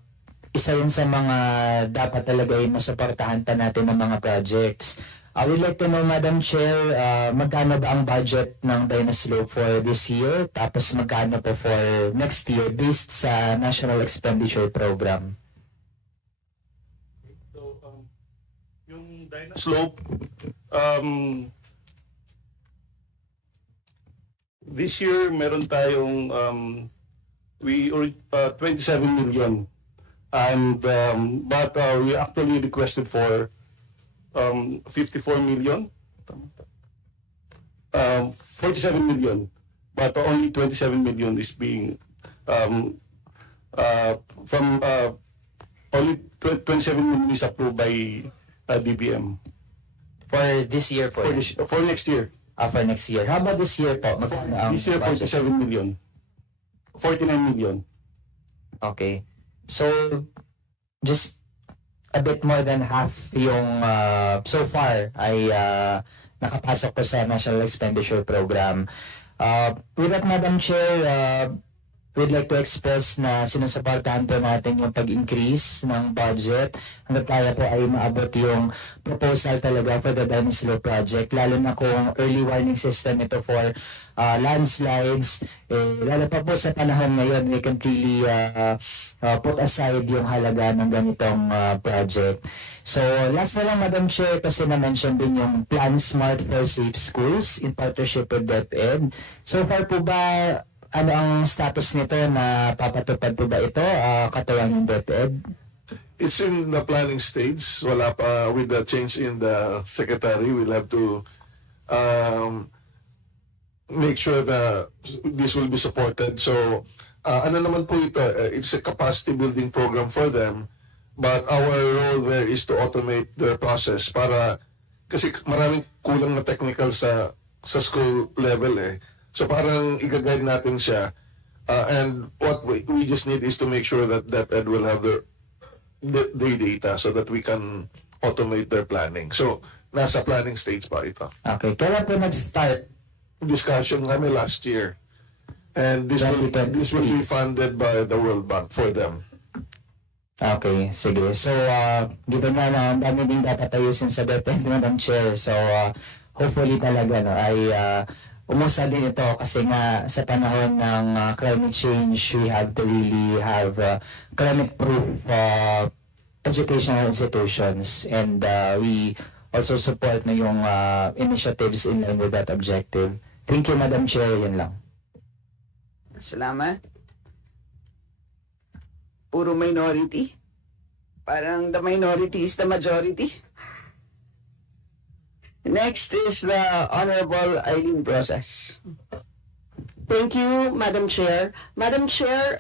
isa yun sa mga dapat talaga yung masuportahan pa natin ng mga projects. I would like to know, Madam Chair, magkano ba ang budget ng Dynasty Slope for this year? Tapos magkano po for next year based sa National Expenditure Program? So, yung Dynasty Slope, this year, meron tayong 27 million. And but we actually requested for 54 million. 47 million. But only 27 million is being only 27 million is approved by DBM. For this year po? For next year. For next year. How about this year po? Magkano ang This year, budget? 47 million. 49 million. Okay. So, just a bit more than half yung so far ay nakapasok po sa National Expenditure Program. With that, Madam Chair, we'd like to express na sinusuportahan po natin yung pag-increase ng budget hanggang kaya po ay maabot yung proposal talaga for the Dynasty Slope Project, lalo na kung early warning system ito for landslides, lalo pa po sa panahon ngayon, we can really put aside yung halaga ng ganitong project. So, last na lang, Madam Chair, kasi na-mention din yung Plan Smart for Safe Schools in partnership with DepEd. So far po ba, ano ang status nito, na papatupad po ba ito, katawan ng DepEd? It's in the planning stage. Wala pa, with the change in the secretary, we'll have to make sure that this will be supported. So, ano naman po ito, it's a capacity building program for them, but our role there is to automate their process para, kasi maraming kulang na technical sa school level So parang i-guide natin siya, and what we just need is to make sure that DepEd will have their data so that we can automate their planning. So nasa planning stage pa ito. Okay, kailan po nag-start? Discussion kami last year, and this will be funded by the World Bank for them. Okay, sige. So, given na ang dami din dapat ayusin sa DepEd, Madam Chair, so hopefully talaga ay umusad din ito kasi nga sa panahon ng climate change, we have to really have climate-proof educational institutions, and we also support na yung initiatives in line with that objective. Thank you, Madam Chair. Yan lang. Salamat. Puro minority. Parang the minority is the majority. Next is the Honorable Eileen Brosas. Thank you, Madam Chair. Madam Chair,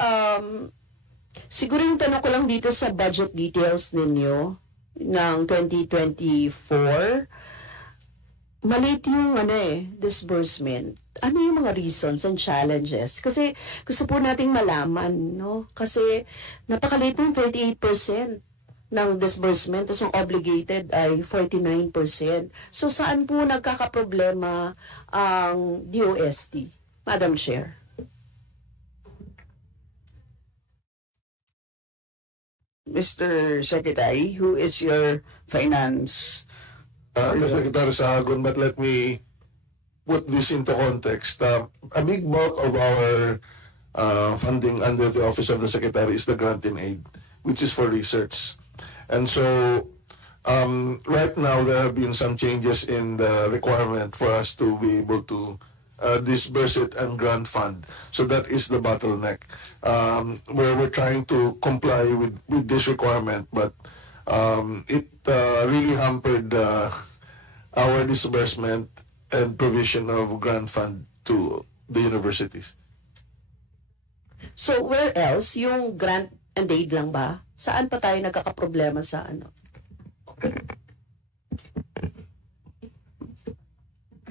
siguro yung tanong ko lang dito sa budget details ninyo ng 2024, maliit yung disbursement. ano yung mga reasons and challenges? Kasi gusto po nating malaman, no? Kasi napakaliit ng 38% ng disbursement, tapos ang obligated ay 49%. So saan po nagkakaproblema ang DOST? Madam Chair. Mr. Secretary, who is your finance? Mr. Secretary Sahagun, but let me put this into context. A big bulk of our funding under the Office of the Secretary is the grant in aid, which is for research. And so, right now, there have been some changes in the requirement for us to be able to disburse it and grant fund. So that is the bottleneck. Where we're trying to comply with this requirement, but it really hampered our disbursement and provision of grant fund to the universities. So where else? Yung grant and aid lang ba? Saan pa tayo nagkakaproblema sa ano?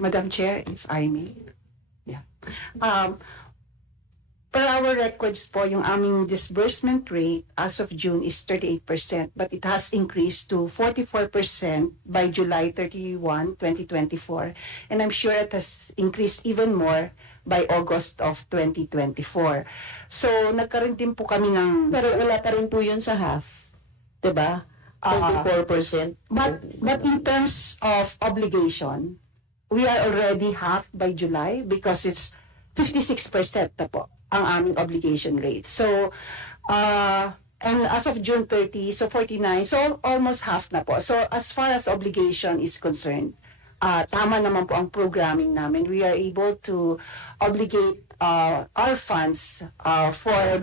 Madam Chair, if I may. Yeah. Per our records po, yung aming disbursement rate as of June is 38%, but it has increased to 44% by July 31, 2024. And I'm sure it has increased even more by August of 2024. So, nagkaroon din po kami ng... Pero wala pa rin po yun sa half. Diba? 24%. But in terms of obligation, we are already half by July because it's 56% na po ang aming obligation rate. So, and as of June 30, so 49, so almost half na po. So, as far as obligation is concerned, tama naman po ang programming namin. We are able to obligate our funds for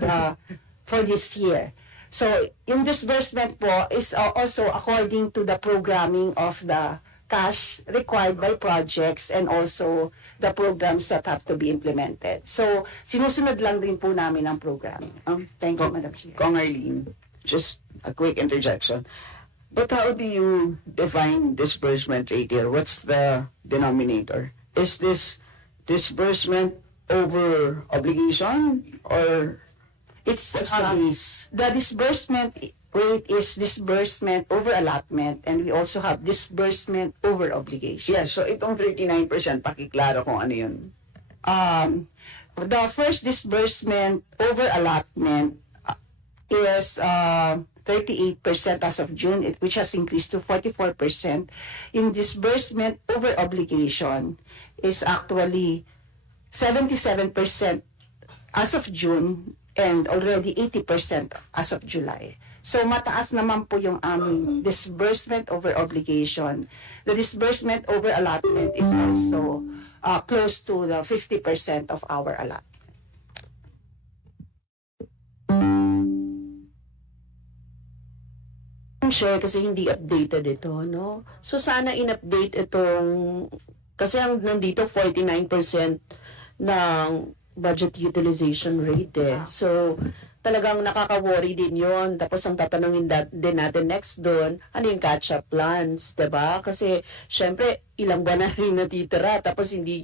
this year. So, in disbursement po is also according to the programming of the cash required by projects and also the programs that have to be implemented. So, sinusunod lang din po namin ang program. Thank you, Madam Chair. Kong Arlene, just a quick interjection. But how do you define disbursement rate here? What's the denominator? Is this disbursement over obligation or It's what's the base? the disbursement rate is disbursement over allotment, and we also have disbursement over obligation. Yeah, so itong 39%, pakiklaro kung ano yun. The first disbursement over allotment is 38% as of June, which has increased to 44%. In disbursement over obligation is actually 77% as of June and already 80% as of July. So mataas naman po yung aming disbursement over obligation. The disbursement over allotment is also close to the 50% of our allotment. Share kasi hindi updated ito, no? So sana in-update itong, kasi ang nandito 49% ng budget utilization rate eh. So talagang nakaka-worry din yon. Tapos ang tatanungin din natin next doon, ano yung catch-up plans, 'di ba? Kasi syempre ilang buwan na rin natitira tapos hindi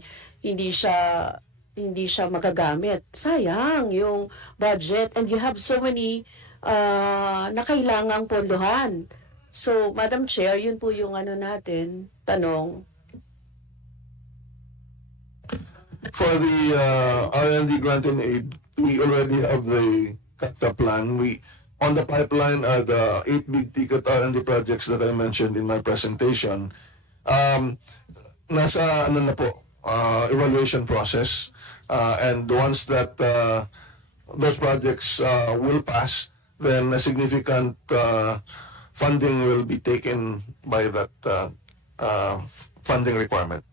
siya magagamit. Sayang yung budget and you have so many na kailangang pondohan. So, Madam Chair, yun po yung ano natin, tanong. For the R&D grant and aid, we already have the plan. On the pipeline are the 8 big ticket R&D projects that I mentioned in my presentation. Nasa ano na po, evaluation process. And once that those projects will pass, then a significant funding will be taken by that funding requirement.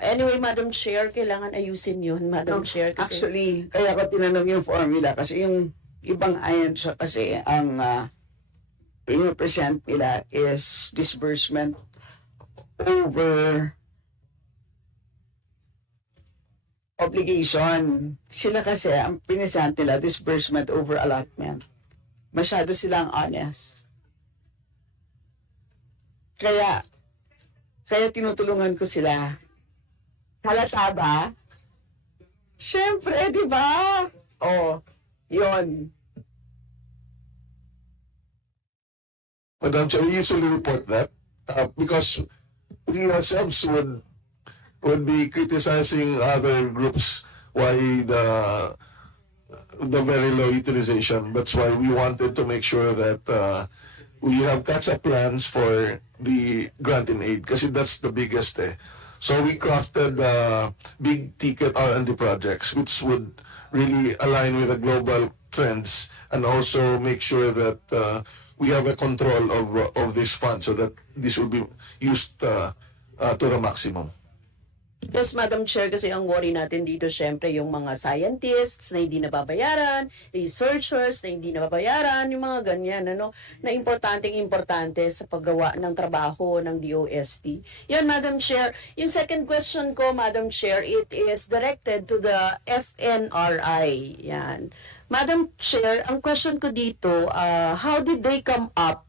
Anyway, Madam Chair, kailangan ayusin yun, Madam Chair. Kasi Actually, kaya ko tinanong yung formula kasi yung ibang ahensya kasi ang pinipresent nila is disbursement over obligation. Sila kasi, ang pinisant nila, disbursement over allotment. Masyado silang honest. Kaya, Kaya tinutulungan ko sila. Halata ba? Siyempre, di ba? Oh, yon. Madam Chair, we usually report that because we ourselves would be criticizing other groups why the very low utilization. That's why we wanted to make sure that we have catch-up plans for the grant in aid kasi that's the biggest eh. So we crafted big ticket R&D projects which would really align with the global trends and also make sure that we have a control of this fund so that this will be used to the maximum. Yes, Madam Chair, kasi ang worry natin dito, syempre, yung mga scientists na hindi nababayaran, researchers na hindi nababayaran, yung mga ganyan, ano, na importante sa paggawa ng trabaho ng DOST. Yan, Madam Chair. Yung second question ko, Madam Chair, it is directed to the FNRI. Yan. Madam Chair, ang question ko dito, how did they come up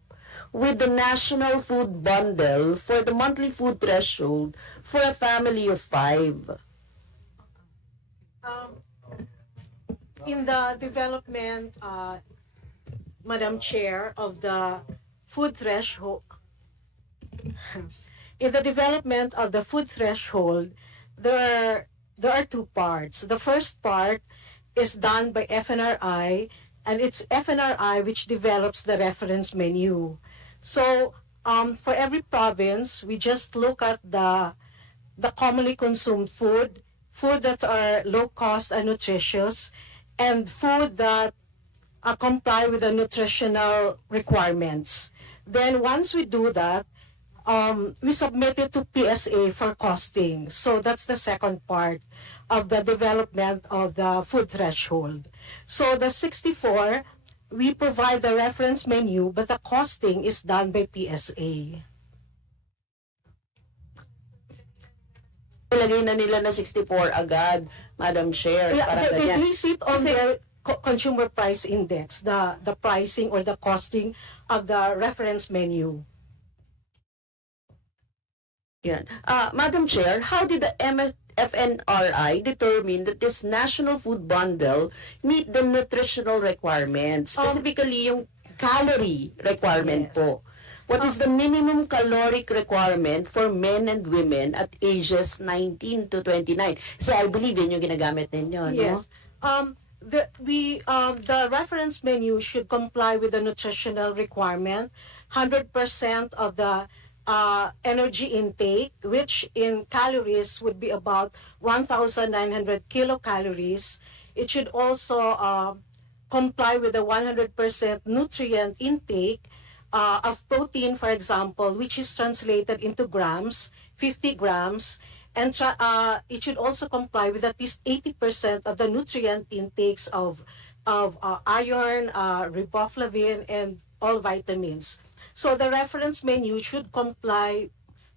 with the National Food Bundle for the monthly food threshold for a family of 5? In the development, Madam Chair, of the food threshold, in the development of the food threshold, there are two parts. The first part is done by FNRI, and it's FNRI which develops the reference menu. So, for every province, we just look at the commonly consumed food that are low cost and nutritious, and food that comply with the nutritional requirements. Then once we do that, we submit it to PSA for costing. So that's the second part of the development of the food threshold. So the 64, we provide the reference menu, but the costing is done by PSA. Ilagay na nila na 64 agad, Madam Chair. Yeah, Para they ganyan. base it on their consumer price index, the pricing or the costing of the reference menu. Yan. Madam Chair, how did the FNRI determine that this National Food Bundle meet the nutritional requirements? Specifically, yung calorie requirement Yes. po. What is the minimum caloric requirement for men and women at ages 19 to 29? So I believe yun yung ginagamit ninyo, no? Yes. The reference menu should comply with the nutritional requirement, 100% of the energy intake, which in calories would be about 1,900 kilocalories. It should also comply with the 100% nutrient intake of protein, for example, which is translated into grams, 50 grams, and it should also comply with at least 80% of the nutrient intakes of iron, riboflavin, and all vitamins. So the reference menu should comply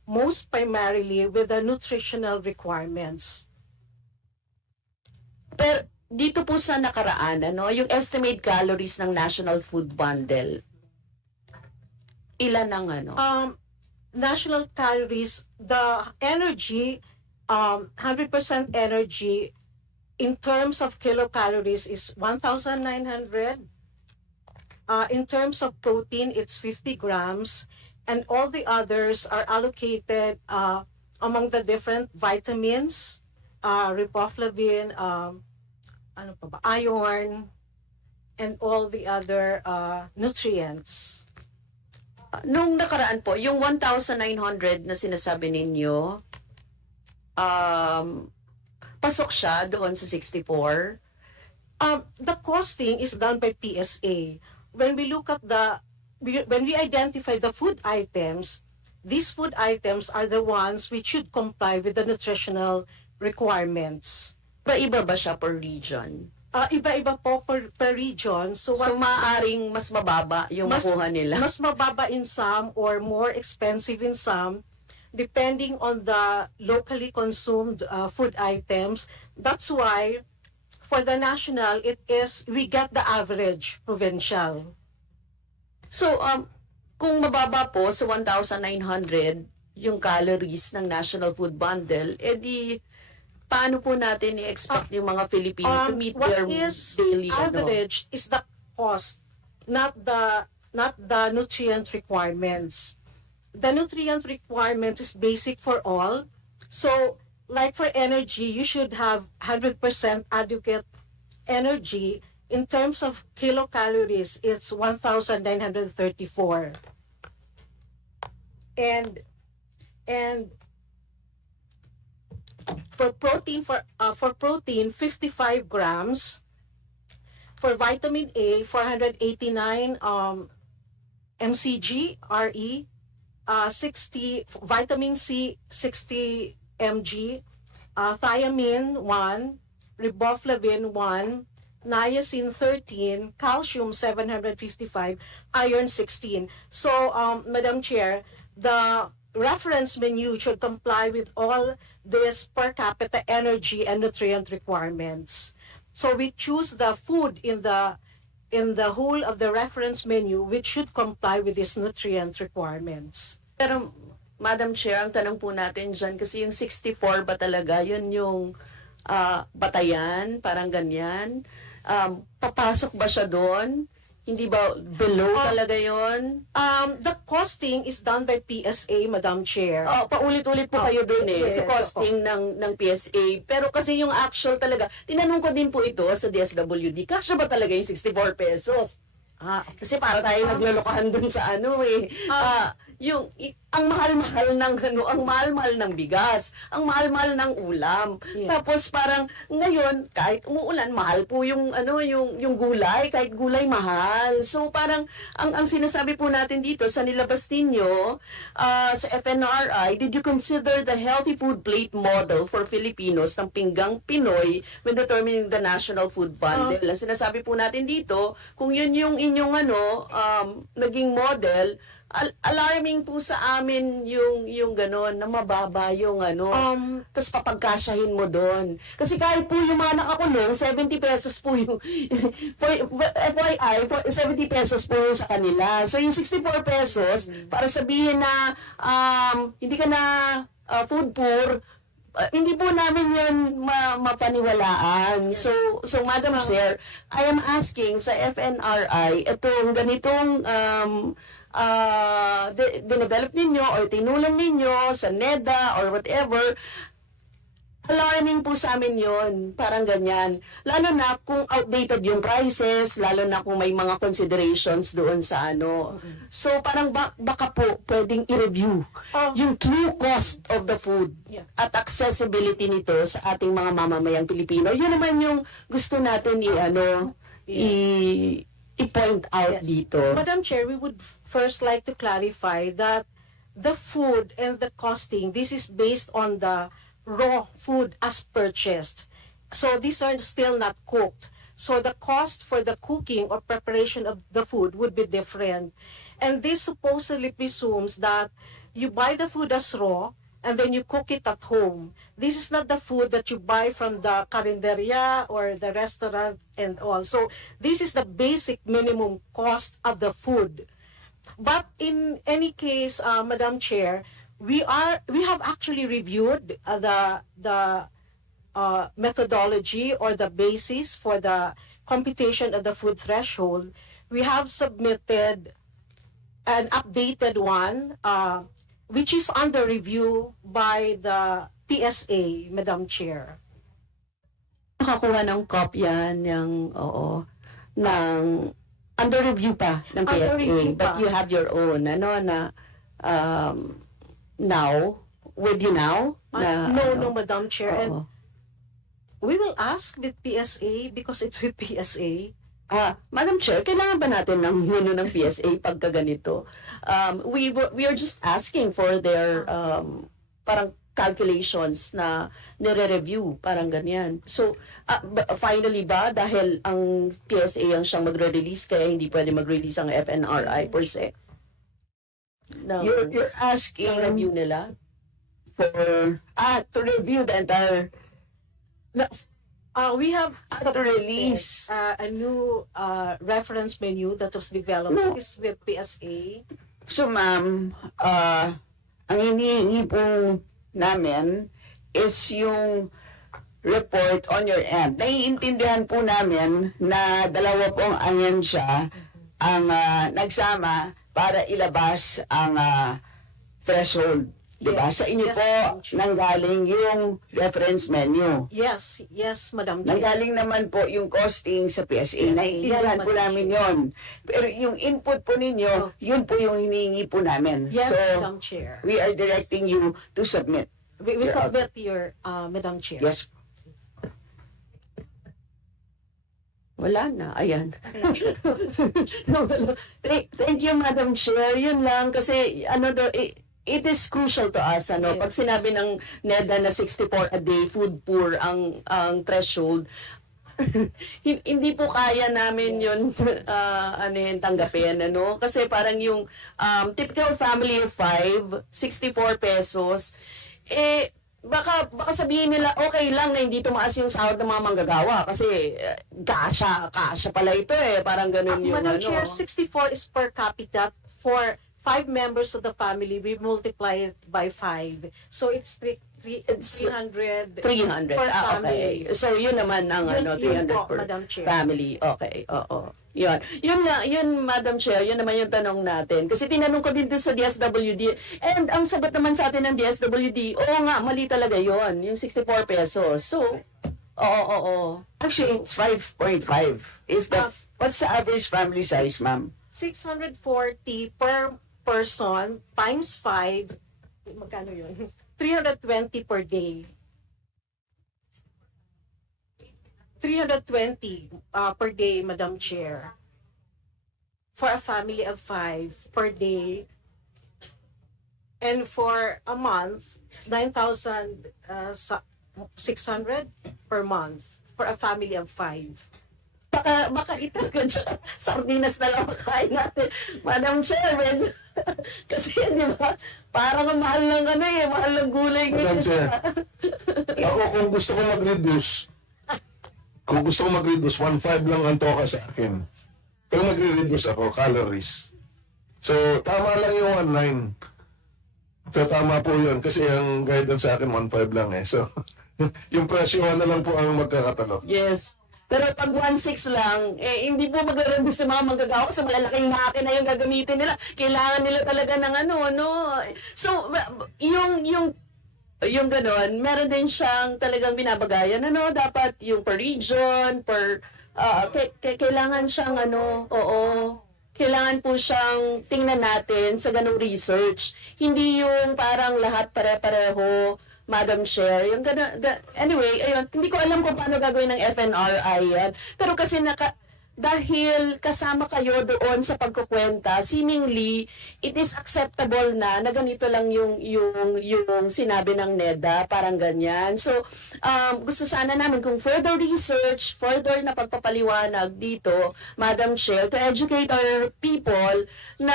most primarily with the nutritional requirements. Pero dito po sa nakaraan, ano, yung estimate calories ng National Food Bundle, ilan ang ano? National calories, the energy, 100% energy in terms of kilocalories is 1,900. In terms of protein, it's 50 grams, and all the others are allocated among the different vitamins, riboflavin, iron, and all the other nutrients. Nung nakaraan po, yung 1,900 na sinasabi ninyo, pasok siya doon sa 64? The costing is done by PSA. When we look at when we identify the food items, these food items are the ones which should comply with the nutritional requirements. Iba ba siya per region? Iba-iba po per region. So maaaring mas mababa yung makuha nila? Mas mababa in some or more expensive in some, depending on the locally consumed food items. That's why for the national, we get the average provincial. So, kung mababa po sa 1,900, yung calories ng National Food Bundle, edi paano po natin i-expect yung mga Filipino to meet what their is daily average is the cost, not the nutrient requirements. The nutrient requirement is basic for all. So, like for energy, you should have 100% adequate energy. In terms of kilocalories, it's 1,934. And for protein, 55 grams. For vitamin A, 489 mcg RE, 60 vitamin C, 60 mg, thiamine 1, riboflavin 1, niacin 13, calcium 755, iron 16. So, Madam Chair, the reference menu should comply with all this per capita energy and nutrient requirements. So we choose the food in the whole of the reference menu which should comply with these nutrient requirements. Pero, Madam Chair, ang tanong po natin dyan, kasi yung 64 ba talaga, yun yung batayan, parang ganyan? Papasok ba siya doon? Hindi ba below talaga yon? The costing is done by PSA, Madam Chair. Paulit-ulit po kayo doon sa yes, costing ng PSA. Pero kasi yung actual talaga, tinanong ko din po ito sa DSWD, kasya ba talaga yung 64 pesos? Kasi para tayo naglolokohan dun sa ang mahal-mahal ng bigas, ang mahal-mahal ng ulam. Yeah. Tapos parang ngayon kahit umuulan, mahal po yung gulay, kahit gulay mahal. So parang ang sinasabi po natin dito sa nilabas ninyo sa FNRI, did you consider the healthy food plate model for Filipinos ng Pinggang Pinoy when determining the National Food Bundle? Ang sinasabi po natin dito, kung yun yung inyong naging model, alarming po sa amin yung gano'n, na mababa yung tapos papagkasyahin mo doon. Kasi kahit po yung mga nakakulong, 70 pesos po yung, FYI, 70 pesos po yung sa kanila. So yung 64 pesos, para sabihin na hindi ka na food poor, hindi po namin yan mapaniwalaan. So Madam Chair, I am asking sa FNRI, itong ganitong dinevelop ninyo or tinulong ninyo sa NEDA or whatever, alarming po sa amin yon, parang ganyan. Lalo na kung outdated yung prices, lalo na kung may mga considerations doon sa So parang baka po pwedeng i-review yung true cost of the food at accessibility nito sa ating mga mamamayang Pilipino. Yun naman yung gusto natin i-point out dito. Madam Chair, we would first like to clarify that the food and the costing, this is based on the raw food as purchased. So these are still not cooked. So the cost for the cooking or preparation of the food would be different. And this supposedly presumes that you buy the food as raw and then you cook it at home. This is not the food that you buy from the carinderia or the restaurant and all. So this is the basic minimum cost of the food. But in any case, Madam Chair, we have actually reviewed the methodology or the basis for the computation of the food threshold. We have submitted an updated one, which is under review by the PSA, Madam Chair. Nakakuha ng kopya ng under review pa ng PSA, but you have your own now with you now? No, Madam Chair. And we will ask with PSA because it's with PSA. Madam Chair, kailangan ba natin ng menu ng PSA pagka ganito? We are just asking for their parang calculations na nire-review, parang ganyan. So, finally ba, dahil ang PSA ang siyang magre-release, kaya hindi pwede mag-release ang FNRI per se? You're asking review nila? to review the entire We have to release. a new reference menu that was developed. No. Is with PSA. So ma'am, ang hinihingi po namin is yung report on your end. Naiintindihan po namin na dalawa pong ahensya ang nagsama para ilabas ang threshold. Diba? Yes, Sa inyo yes, po Madam Chair. nanggaling yung reference menu. Yes, Madam Chair. Nanggaling naman po yung costing sa PSA. Naiintindihan Yes, po Madam namin yon. Pero yung input po ninyo, yun po yung hinihingi po namin. Yes, So, Madam Chair. we are directing you to submit. We You're out. submit your, Madam Chair. Yes. Wala na, ayan. Thank you, Madam Chair. Yun lang, kasi it is crucial to us. Pag sinabi ng NEDA na 64 a day food poor ang threshold, hindi po kaya namin yun tanggapin, Kasi parang yung typical family of 5, 64 pesos, baka sabihin nila, okay lang na hindi tumaas yung sahod ng mga manggagawa kasi kasya pala ito parang ganun yung Madam Chair, 64 is per capita. For 5 members of the family, we multiply it by 5. So it's 300 300. per Okay. family. So, yun naman ang Yun 300 po, per Madam Chair. family. Okay, oo. Yun, Madam Chair, yun naman yung tanong natin. Kasi tinanong ko din doon sa DSWD. And ang sabat naman sa atin ng DSWD, oo nga, mali talaga yon yung 64 pesos. So, oo. Actually, it's 5.5. What's the average family size, ma'am? 640 per person times 5, magkano yun? 320 per day. 320 per day, Madam Chair. For a family of 5 per day. And for a month, 9,600 per month for a family of 5. Baka itagan siya. Sardinas na lang makain natin. Madam Chair, kasi di ba, parang mahal ng mahal ng gulay Madam ngayon. Chair, ako kung gusto ko mag-reduce, 1.5 lang ang toka sa akin. Pero magre-reduce ako, calories. So, tama lang yung 1.9. So, tama po yun. Kasi ang guidance sa akin, 1.5 lang So, yung presyo na lang po ang magkakatalo. Yes. Pero pag 1.6 lang, hindi po magre-reduce sa mga manggagawa kasi malalaking makina yung gagamitin nila. Kailangan nila talaga ng So, yung ganon, meron din siyang talagang binabagayan, dapat yung per region, kailangan siyang kailangan po siyang tingnan natin sa ganong research. Hindi yung parang lahat pare-pareho, Madam Chair. Yung anyway, ayun, hindi ko alam kung paano gagawin ng FNRI yan. Pero kasi dahil kasama kayo doon sa pagkukwenta, seemingly, it is acceptable na ganito lang yung sinabi ng NEDA, parang ganyan. So, gusto sana namin kung further research, further na pagpapaliwanag dito, Madam Chair, to educate our people na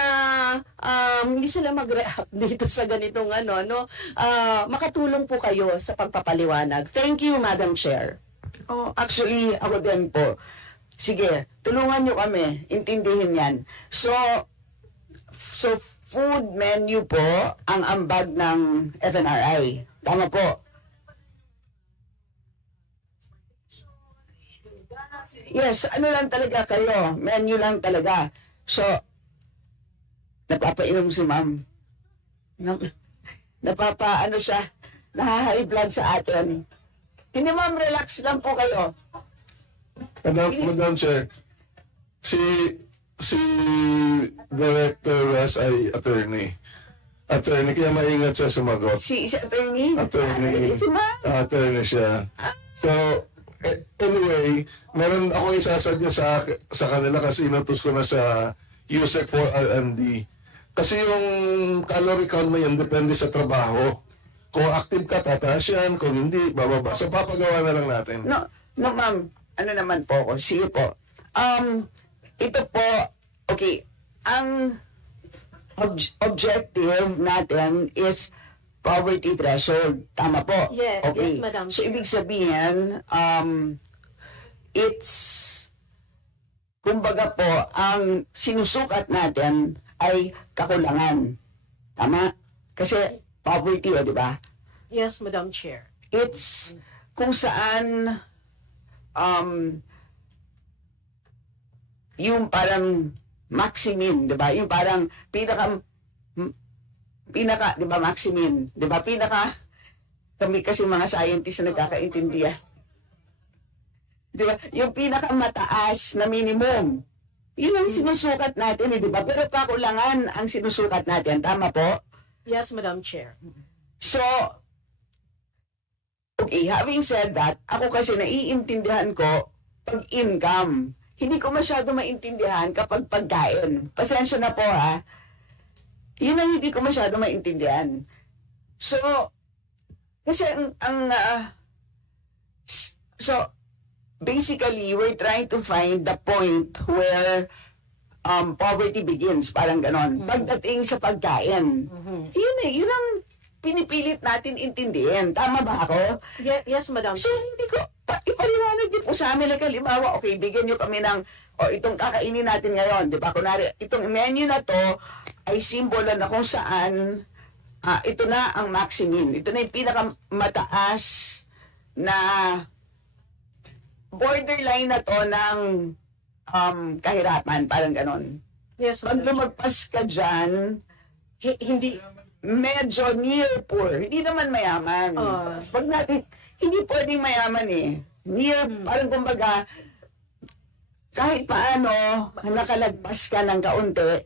hindi sila mag-react dito sa ganitong makatulong po kayo sa pagpapaliwanag. Thank you, Madam Chair. Oh, actually, ako din po. Sige, tulungan nyo kami, intindihin yan. So food menu po ang ambag ng FNRI. Tama po. Yes, ano lang talaga kayo, menu lang talaga. So, napapainom si ma'am. Siya, naha-high blood sa atin. Hindi ma'am, relax lang po kayo. Madam Chair, si Director Ras ay attorney. Attorney, kaya maingat siya sumagot. Si attorney? Attorney. Si ma'am? Attorney siya. So, anyway, meron ako isasadya sa kanila kasi inutos ko na sa USEC for R&D. Kasi yung calorie count mo yan depende sa trabaho. Kung active ka, tataas yan. Kung hindi, bababa. So, papagawa na lang natin. No, ma'am. Ano naman po ako? Sige po. Ito po, okay, ang objective natin is poverty threshold. Tama po? Yes, okay. yes, Madam So, Chair. ibig sabihin, it's, kumbaga po, ang sinusukat natin ay kakulangan. Tama? Kasi poverty, di ba? Yes, Madam Chair. It's kung saan yung parang maximin, di ba? Yung parang pinaka, di ba, maximin, di ba? Kami kasi mga scientists na nagkakaintindihan. Di ba? Yung pinakamataas na minimum. Yun ang sinusukat natin, di ba? Pero kakulangan ang sinusukat natin. Tama po? Yes, Madam Chair. So, okay, having said that, ako kasi naiintindihan ko pag income. Hindi ko masyado maintindihan kapag pagkain. Pasensya na po ha. Yun ang hindi ko masyado maintindihan. So, kasi so, basically, we're trying to find the point where poverty begins, parang ganon. Pagdating sa pagkain. Yun ang pinipilit natin intindihin. Tama ba ako? Yes, Madam So, Chair. hindi ko, ipaliwanag din po sa amin, like, halimbawa, okay, bigyan nyo kami ng, itong kakainin natin ngayon, di ba? Kunwari, itong menu na to ay simbolo na kung saan, ito na ang maximin. Ito na yung pinakamataas na borderline na to ng kahirapan, parang ganon. Yes, Pag Madam Chair. lumagpas ka dyan, Hindi, medyo near poor. Hindi naman mayaman. Pag natin, hindi pwedeng mayaman eh. Near, parang kumbaga, kahit paano, nakalagpas ka ng kaunti,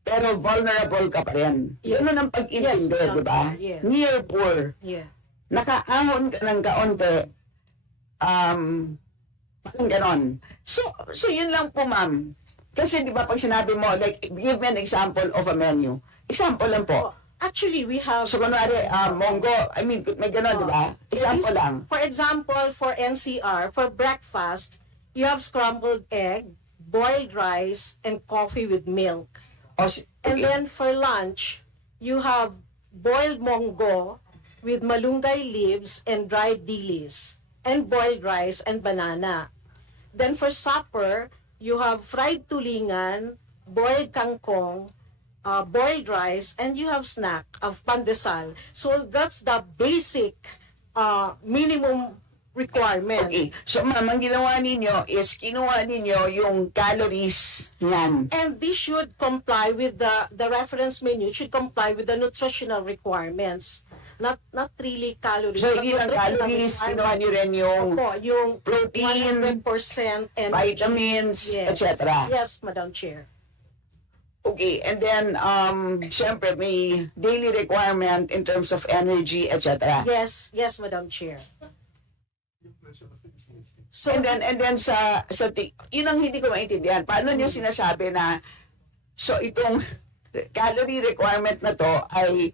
pero vulnerable ka pa rin. Yun ang pag-intindi, Yes, di ba? yes. Near poor. yeah. Nakaahon ka ng kaunti, parang ganon. So yun lang po, ma'am. Kasi di ba pag sinabi mo, like, give me an example of a menu. Example lang po. Actually, we have... So, kunwari, monggo, I mean, may gano'n, di ba? Example lang. For example, for NCR, for breakfast, you have scrambled egg, boiled rice, and coffee with milk. And then for lunch, you have boiled monggo with malunggay leaves and dried dilis, and boiled rice and banana. Then for supper, you have fried tulingan, boiled kangkong, boiled rice, and you have snack of pandesal. So that's the basic minimum requirement. Okay. So, ma'am, ang ginawa ninyo is, kinuha ninyo yung calories niyan. And this should comply with the reference menu, should comply with the nutritional requirements. Not really calories. So, but ilang nutritional calories, kinuha requirements. nyo rin yung Opo, yung protein, 100% energy. vitamins, Yes. etc. Yes, Madam Chair. Okay, and then, syempre, may daily requirement in terms of energy, etc. Yes, Madam Chair. So, And then yun ang hindi ko maintindihan. Paano nyo sinasabi na, so itong calorie requirement na to ay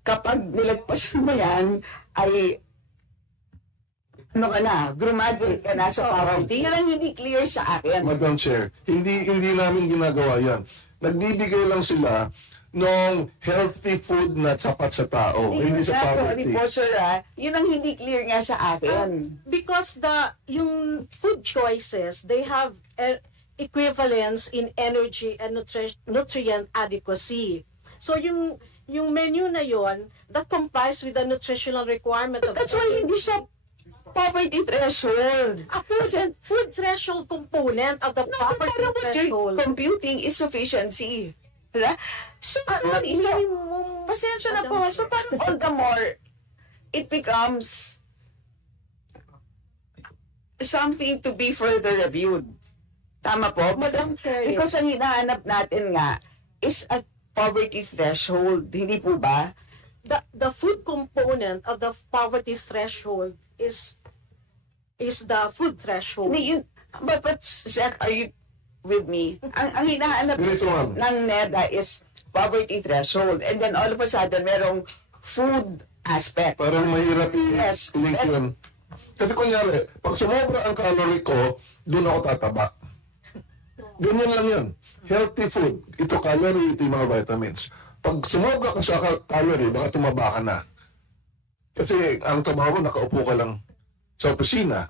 kapag nilagpasan mo yan, ay ano ka na, graduate ka na sa poverty. Yun ang hindi clear sa akin. Madam Chair, hindi namin ginagawa yan. Nagbibigay lang sila ng healthy food na sapat sa tao, hindi sa Hindi poverty. po, sir, yun ang hindi clear nga sa akin. because yung food choices, they have equivalence in energy and nutrient adequacy. So yung menu na yon that complies with the nutritional requirements of That's why hindi siya poverty threshold. food threshold component of the poverty Pero what you're threshold. computing is sufficiency. Diba? So, pasensya na po. So, parang all the more, it becomes something to be further reviewed. Tama po? Madam Chair, Because ang hinahanap natin nga is a poverty threshold. Hindi po ba? The food component of the poverty threshold is the food threshold. Hindi yun. But Seth, are you with me? Ang hinahanap Yes, ma'am. ng NEDA is poverty threshold. And then all of a sudden, merong food aspect. Parang mahirap Yes. i-link yun. Kasi kunyari, pag sumobra ang calorie ko, doon ako tataba. Ganyan lang yun. Healthy food. Ito calorie, ito yung mga vitamins. Pag sumobra ka sa calorie, baka tumaba ka na. Kasi ang trabaho mo, nakaupo ka lang sa opisina.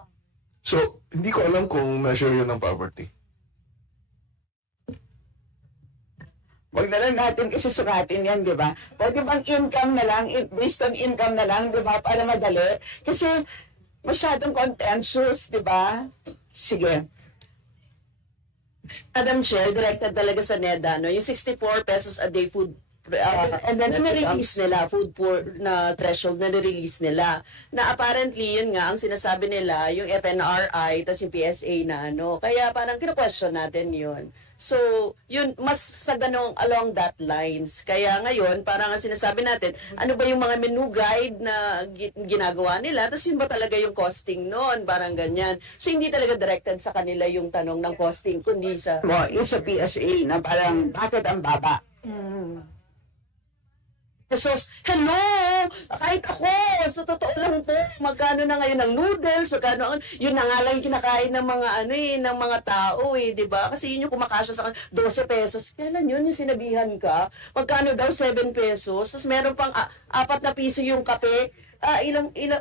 So, hindi ko alam kung measure yun ng poverty. Wag na lang natin kasi sukatin yan, di ba? Pwede bang income na lang, based on income na lang, di ba? Para madali. Kasi masyadong contentious, di ba? Sige. Madam Chair, directed talaga sa NEDA, no? Yung 64 pesos a day food and then na-release nila, food poor na threshold na release nila. Na apparently, yun nga, ang sinasabi nila, yung FNRI, tapos yung PSA na ano. Kaya parang kino-question natin yun. So, yun, mas sa ganong along that lines. Kaya ngayon, parang ang sinasabi natin, ano ba yung mga menu guide na ginagawa nila? Tapos yun ba talaga yung costing noon? Parang ganyan. So, hindi talaga directed sa kanila yung tanong ng costing, kundi sa... Yung sa PSA na parang, bakit ang baba? Pesos. Hello! Kahit ako! So, totoo lang po. Magkano na ngayon ng noodles? Magkano ang... Yun na nga lang yung kinakain ng mga ng mga tao di ba? Kasi yun yung kumakasya sa 12 pesos. Kailan yun yung sinabihan ka? Magkano daw 7 pesos? Tapos meron pang 4 na piso yung kape.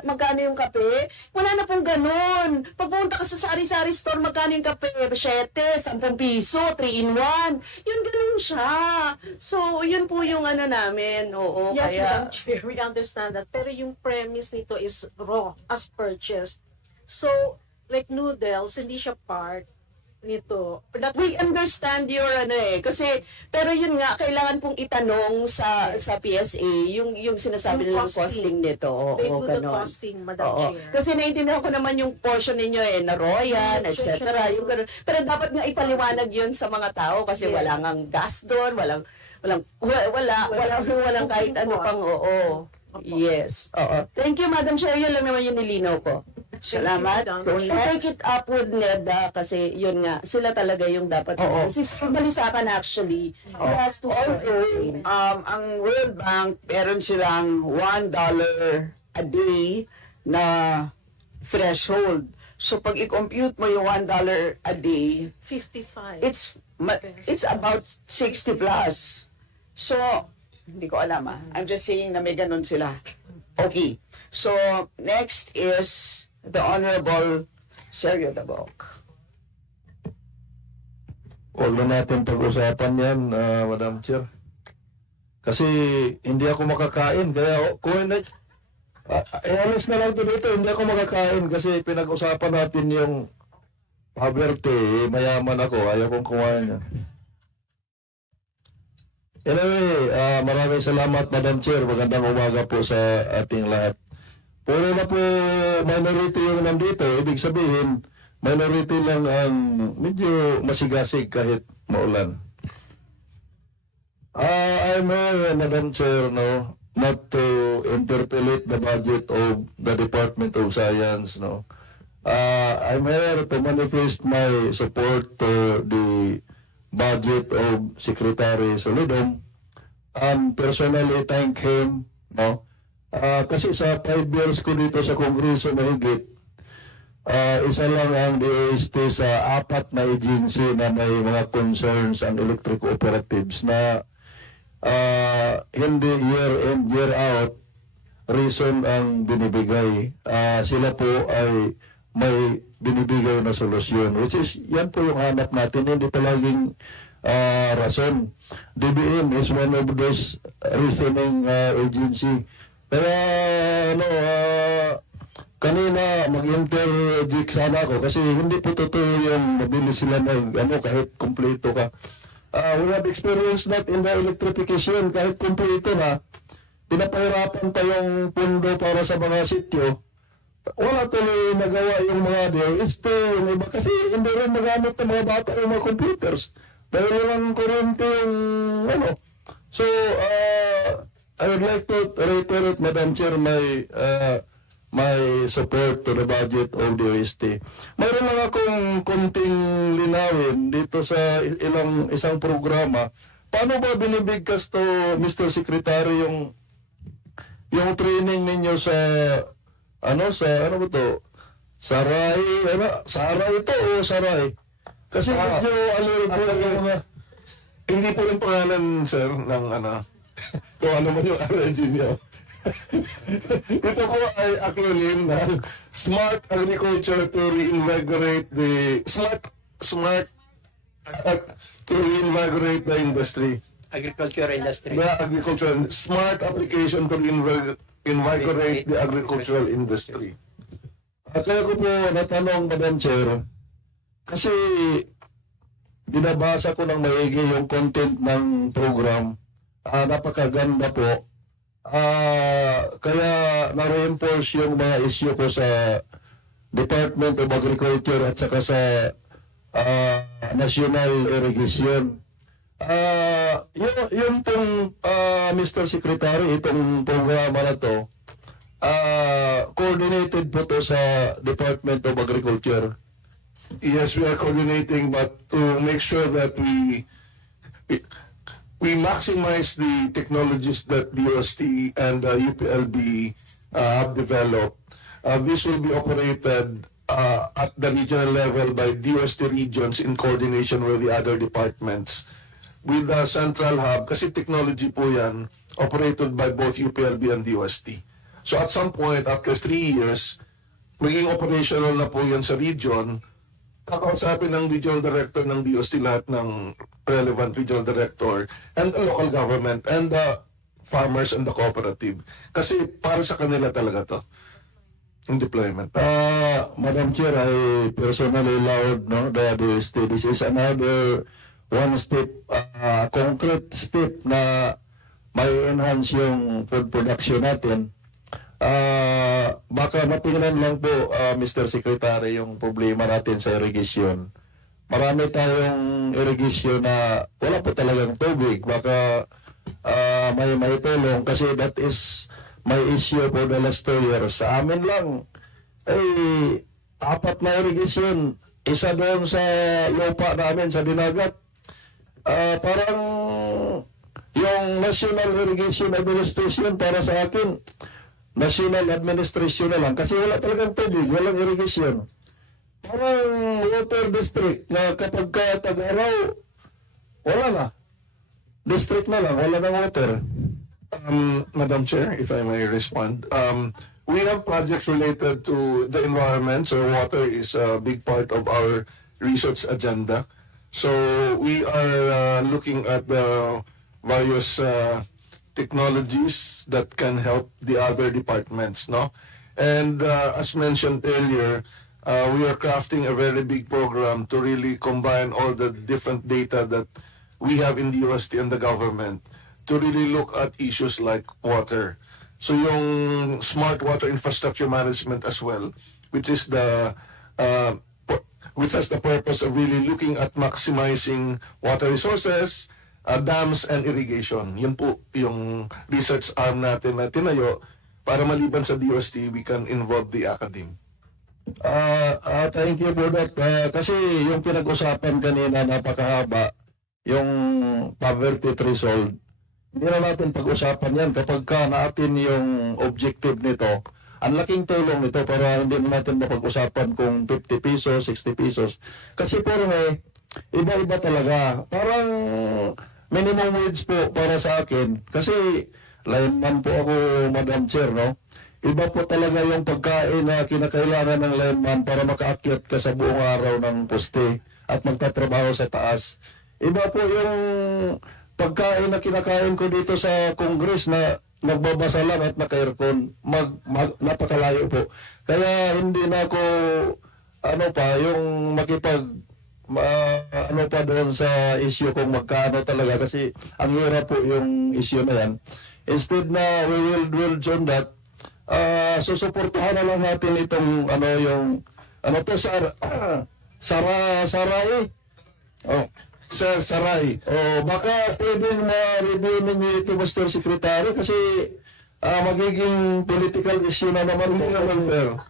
Magkano yung kape? Wala na pong ganun. Pagpunta ka sa sari-sari store, magkano yung kape? 7, 10 piso, 3-in-1. Yun, ganun siya. So, yun po yung ano namin. Oo, Yes, kaya... Madam Chair, we understand that. Pero yung premise nito is raw, as purchased. So, like noodles, hindi siya part nito. That We understand your kasi pero yun nga kailangan pong itanong sa PSA yung sinasabi Yung nilang costing. costing nito. they Oo, do the ganon. costing, Madam Oo. Chair. Kasi naiintindihan ko naman yung portion ninyo na Royan, etc. Yung ganun. Pero dapat nga ipaliwanag yun sa mga tao kasi Yes. wala ngang gas doon, walang kahit ano pang Yes. Oo. Thank you, Madam Chair. Yun lang naman yung nilinaw ko. Salamat. Madam. So, Take next. it up with NEDA kasi yun nga, sila talaga yung dapat. Si balisakan actually. Has to Ang World Bank, meron silang $1 a day na threshold. So, pag i-compute mo yung $1 a day, 55. it's about 60 plus. So, hindi ko alam I'm just saying na may ganun sila. Okay. So, next is the Honorable Sergio Dabok. Huwag na natin pag-usapan yan, Madam Chair. Kasi hindi ako makakain. Kaya kung honest na lang ito dito, hindi ako makakain kasi pinag-usapan natin yung poverty, mayaman ako, ayaw kong kumain yan. Anyway, maraming salamat, Madam Chair. Magandang umaga po sa ating lahat. Puro na po minority yung nandito. Ibig sabihin, minority lang ang medyo masigasig kahit maulan. I'm here, Madam Chair, not to interpolate the budget of the Department of Science, I'm here to manifest my support to the budget of Secretary Solidum and personally thank him, kasi sa 5 years ko dito sa Kongreso mahigit, isa lang ang DOST sa 4 na agency na may mga concerns ang electric cooperatives na hindi year in, year out reason ang binibigay. Sila po ay may binibigay na solusyon, which is, yan po yung hanap natin, hindi palaging rason. DBM is one of those reasoning agency. Kaya, kanina mag-interject sana ako kasi hindi po totoo yung mabilis sila kahit kompleto ka. We have experienced that in the electrification, kahit kompleto na, pinapahirapan pa yung pundo para sa mga sityo. Wala tuloy nagawa yung mga DOST, yung iba kasi hindi rin magamit ng mga bata yung mga computers. Dahil walang kurente yung So, I would like to reiterate, Madam Chair, my support to the budget of DOST. Mayroon lang akong konting linawin dito sa isang programa. Paano ba binibigkas to, Mr. Secretary, yung training ninyo sa ano ba to? Saray, Saray ito o Saray? Kasi medyo po yung mga... Hindi po yung pangalan, sir, ng kung ano man yung allergy niyo. Ito po ay acronym ng Smart Agriculture to Reinvigorate the Smart to Reinvigorate the Industry. agriculture industry. The agricultural, smart application to invigorate the agricultural industry. Kaya ko po natanong, Madam Chair, kasi binabasa ko ng maigi yung content ng program. Napakaganda po. Kaya na-reinforce yung mga issue ko sa Department of Agriculture at saka sa National Irrigation. Yung pong Mr. Secretary, itong programa na to, coordinated po to sa Department of Agriculture. Yes, we are coordinating, but to make sure that we maximize the technologies that DOST and UPLB have developed. This will be operated at the regional level by DOST regions in coordination with the other departments. With the central hub, kasi technology po yan, operated by both UPLB and DOST. So at some point, after 3 years, maging operational na po yan sa region, kakausapin ng regional director ng DOST lahat ng relevant regional director and the local government and the farmers and the cooperative. Kasi para sa kanila talaga to, yung deployment. Madam Chair, I personally allowed the DOST. This is another one step, concrete step na may enhance yung food production natin. Baka matingnan lang po, Mr. Secretary, yung problema natin sa irrigation. Marami tayong irrigation na wala po talagang tubig. Baka may tulong kasi that is my issue for the last 2 years. Sa amin lang, 4 na irrigation. Isa doon sa lupa namin sa Dinagat. Parang yung National Irrigation Administration para sa akin, National Administration na lang kasi wala talagang tubig, walang irrigation. Parang water district na kapag tag-araw, wala na. District na lang, wala ng water. Madam Chair, if I may respond. We have projects related to the environment, so water is a big part of our research agenda. So we are looking at the various technologies that can help the other departments, no? And as mentioned earlier, we are crafting a very big program to really combine all the different data that we have in the UST and the government to really look at issues like water. So yung smart water infrastructure management as well, which is which has the purpose of really looking at maximizing water resources, dams and irrigation. Yun po yung research arm natin na tinayo para maliban sa DOST, we can involve the academe. Thank you for that. Kasi yung pinag-usapan kanina napakahaba, yung poverty threshold. Hindi na natin pag-usapan yan kapag natin yung objective nito. Ang laking tulong nito para hindi natin mapag-usapan kung 50 pesos, 60 pesos. Kasi parang iba-iba talaga. Parang minimum wage po para sa akin. Kasi lineman po ako, Madam Chair, no? Iba po talaga yung pagkain na kinakailangan ng lineman para makaakyat ka sa buong araw ng poste at magtatrabaho sa taas. Iba po yung pagkain na kinakain ko dito sa Congress na nagbabasa lang at naka-aircon, napakalayo po. Kaya hindi na ako, yung pa doon sa issue kung magkano talaga kasi ang hirap po yung issue na yan. Instead na we will dwell on that, susuportahan na lang natin itong, Sarai. Sarai. Baka pwedeng ma-review ninyo ito, Mr. Secretary, kasi magiging political issue na naman po.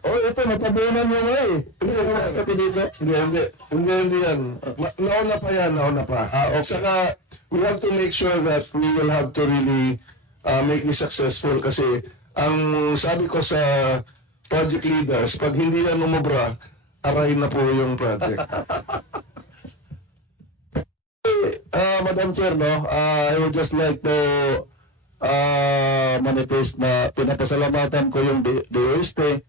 Ito, natabunan nyo nga eh. Hindi yan. Nauna pa yan, nauna pa. Saka, we have to make sure that we will have to really make it successful kasi ang sabi ko sa project leaders, pag hindi yan umubra, aray na po yung project. Madam Chair, I would just like to manifest na pinapasalamatan ko yung DOST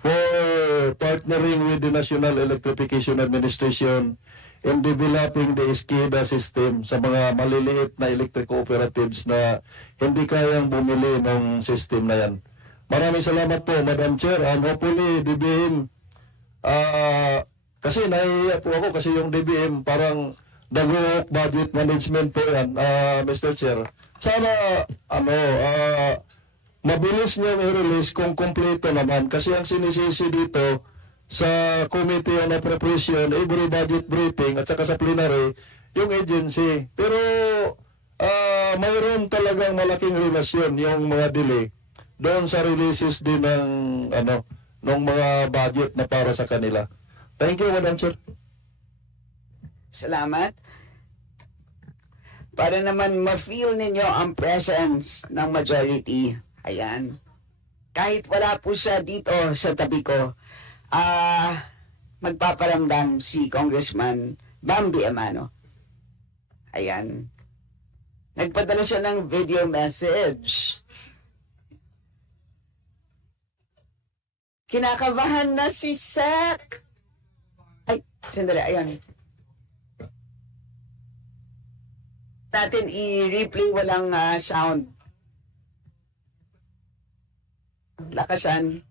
for partnering with the National Electrification Administration in developing the SCADA system sa mga maliliit na electric cooperatives na hindi kayang bumili ng system na yan. Maraming salamat po, Madam Chair. And hopefully, DBM, kasi naiiyak po ako kasi yung DBM parang nag-work budget management po yan, Mr. Chair. Sana, mabilis niyang i-release kung kompleto naman kasi ang sinisisi dito sa Committee on Appropriation, every budget briefing at saka sa plenary, yung agency. Pero mayroon talagang malaking relasyon yung mga delay doon sa releases din ng ng mga budget na para sa kanila. Thank you, Madam Chair. Salamat. Para naman ma-feel ninyo ang presence ng majority. Ayan. Kahit wala po siya dito sa tabi ko, magpaparamdam si Congressman Bambi Amano. Ayan. Nagpadala siya ng video message. Kinakabahan na si Sek. Ay, sandali, ayan. Natin i-replay, walang sound. Lakasan.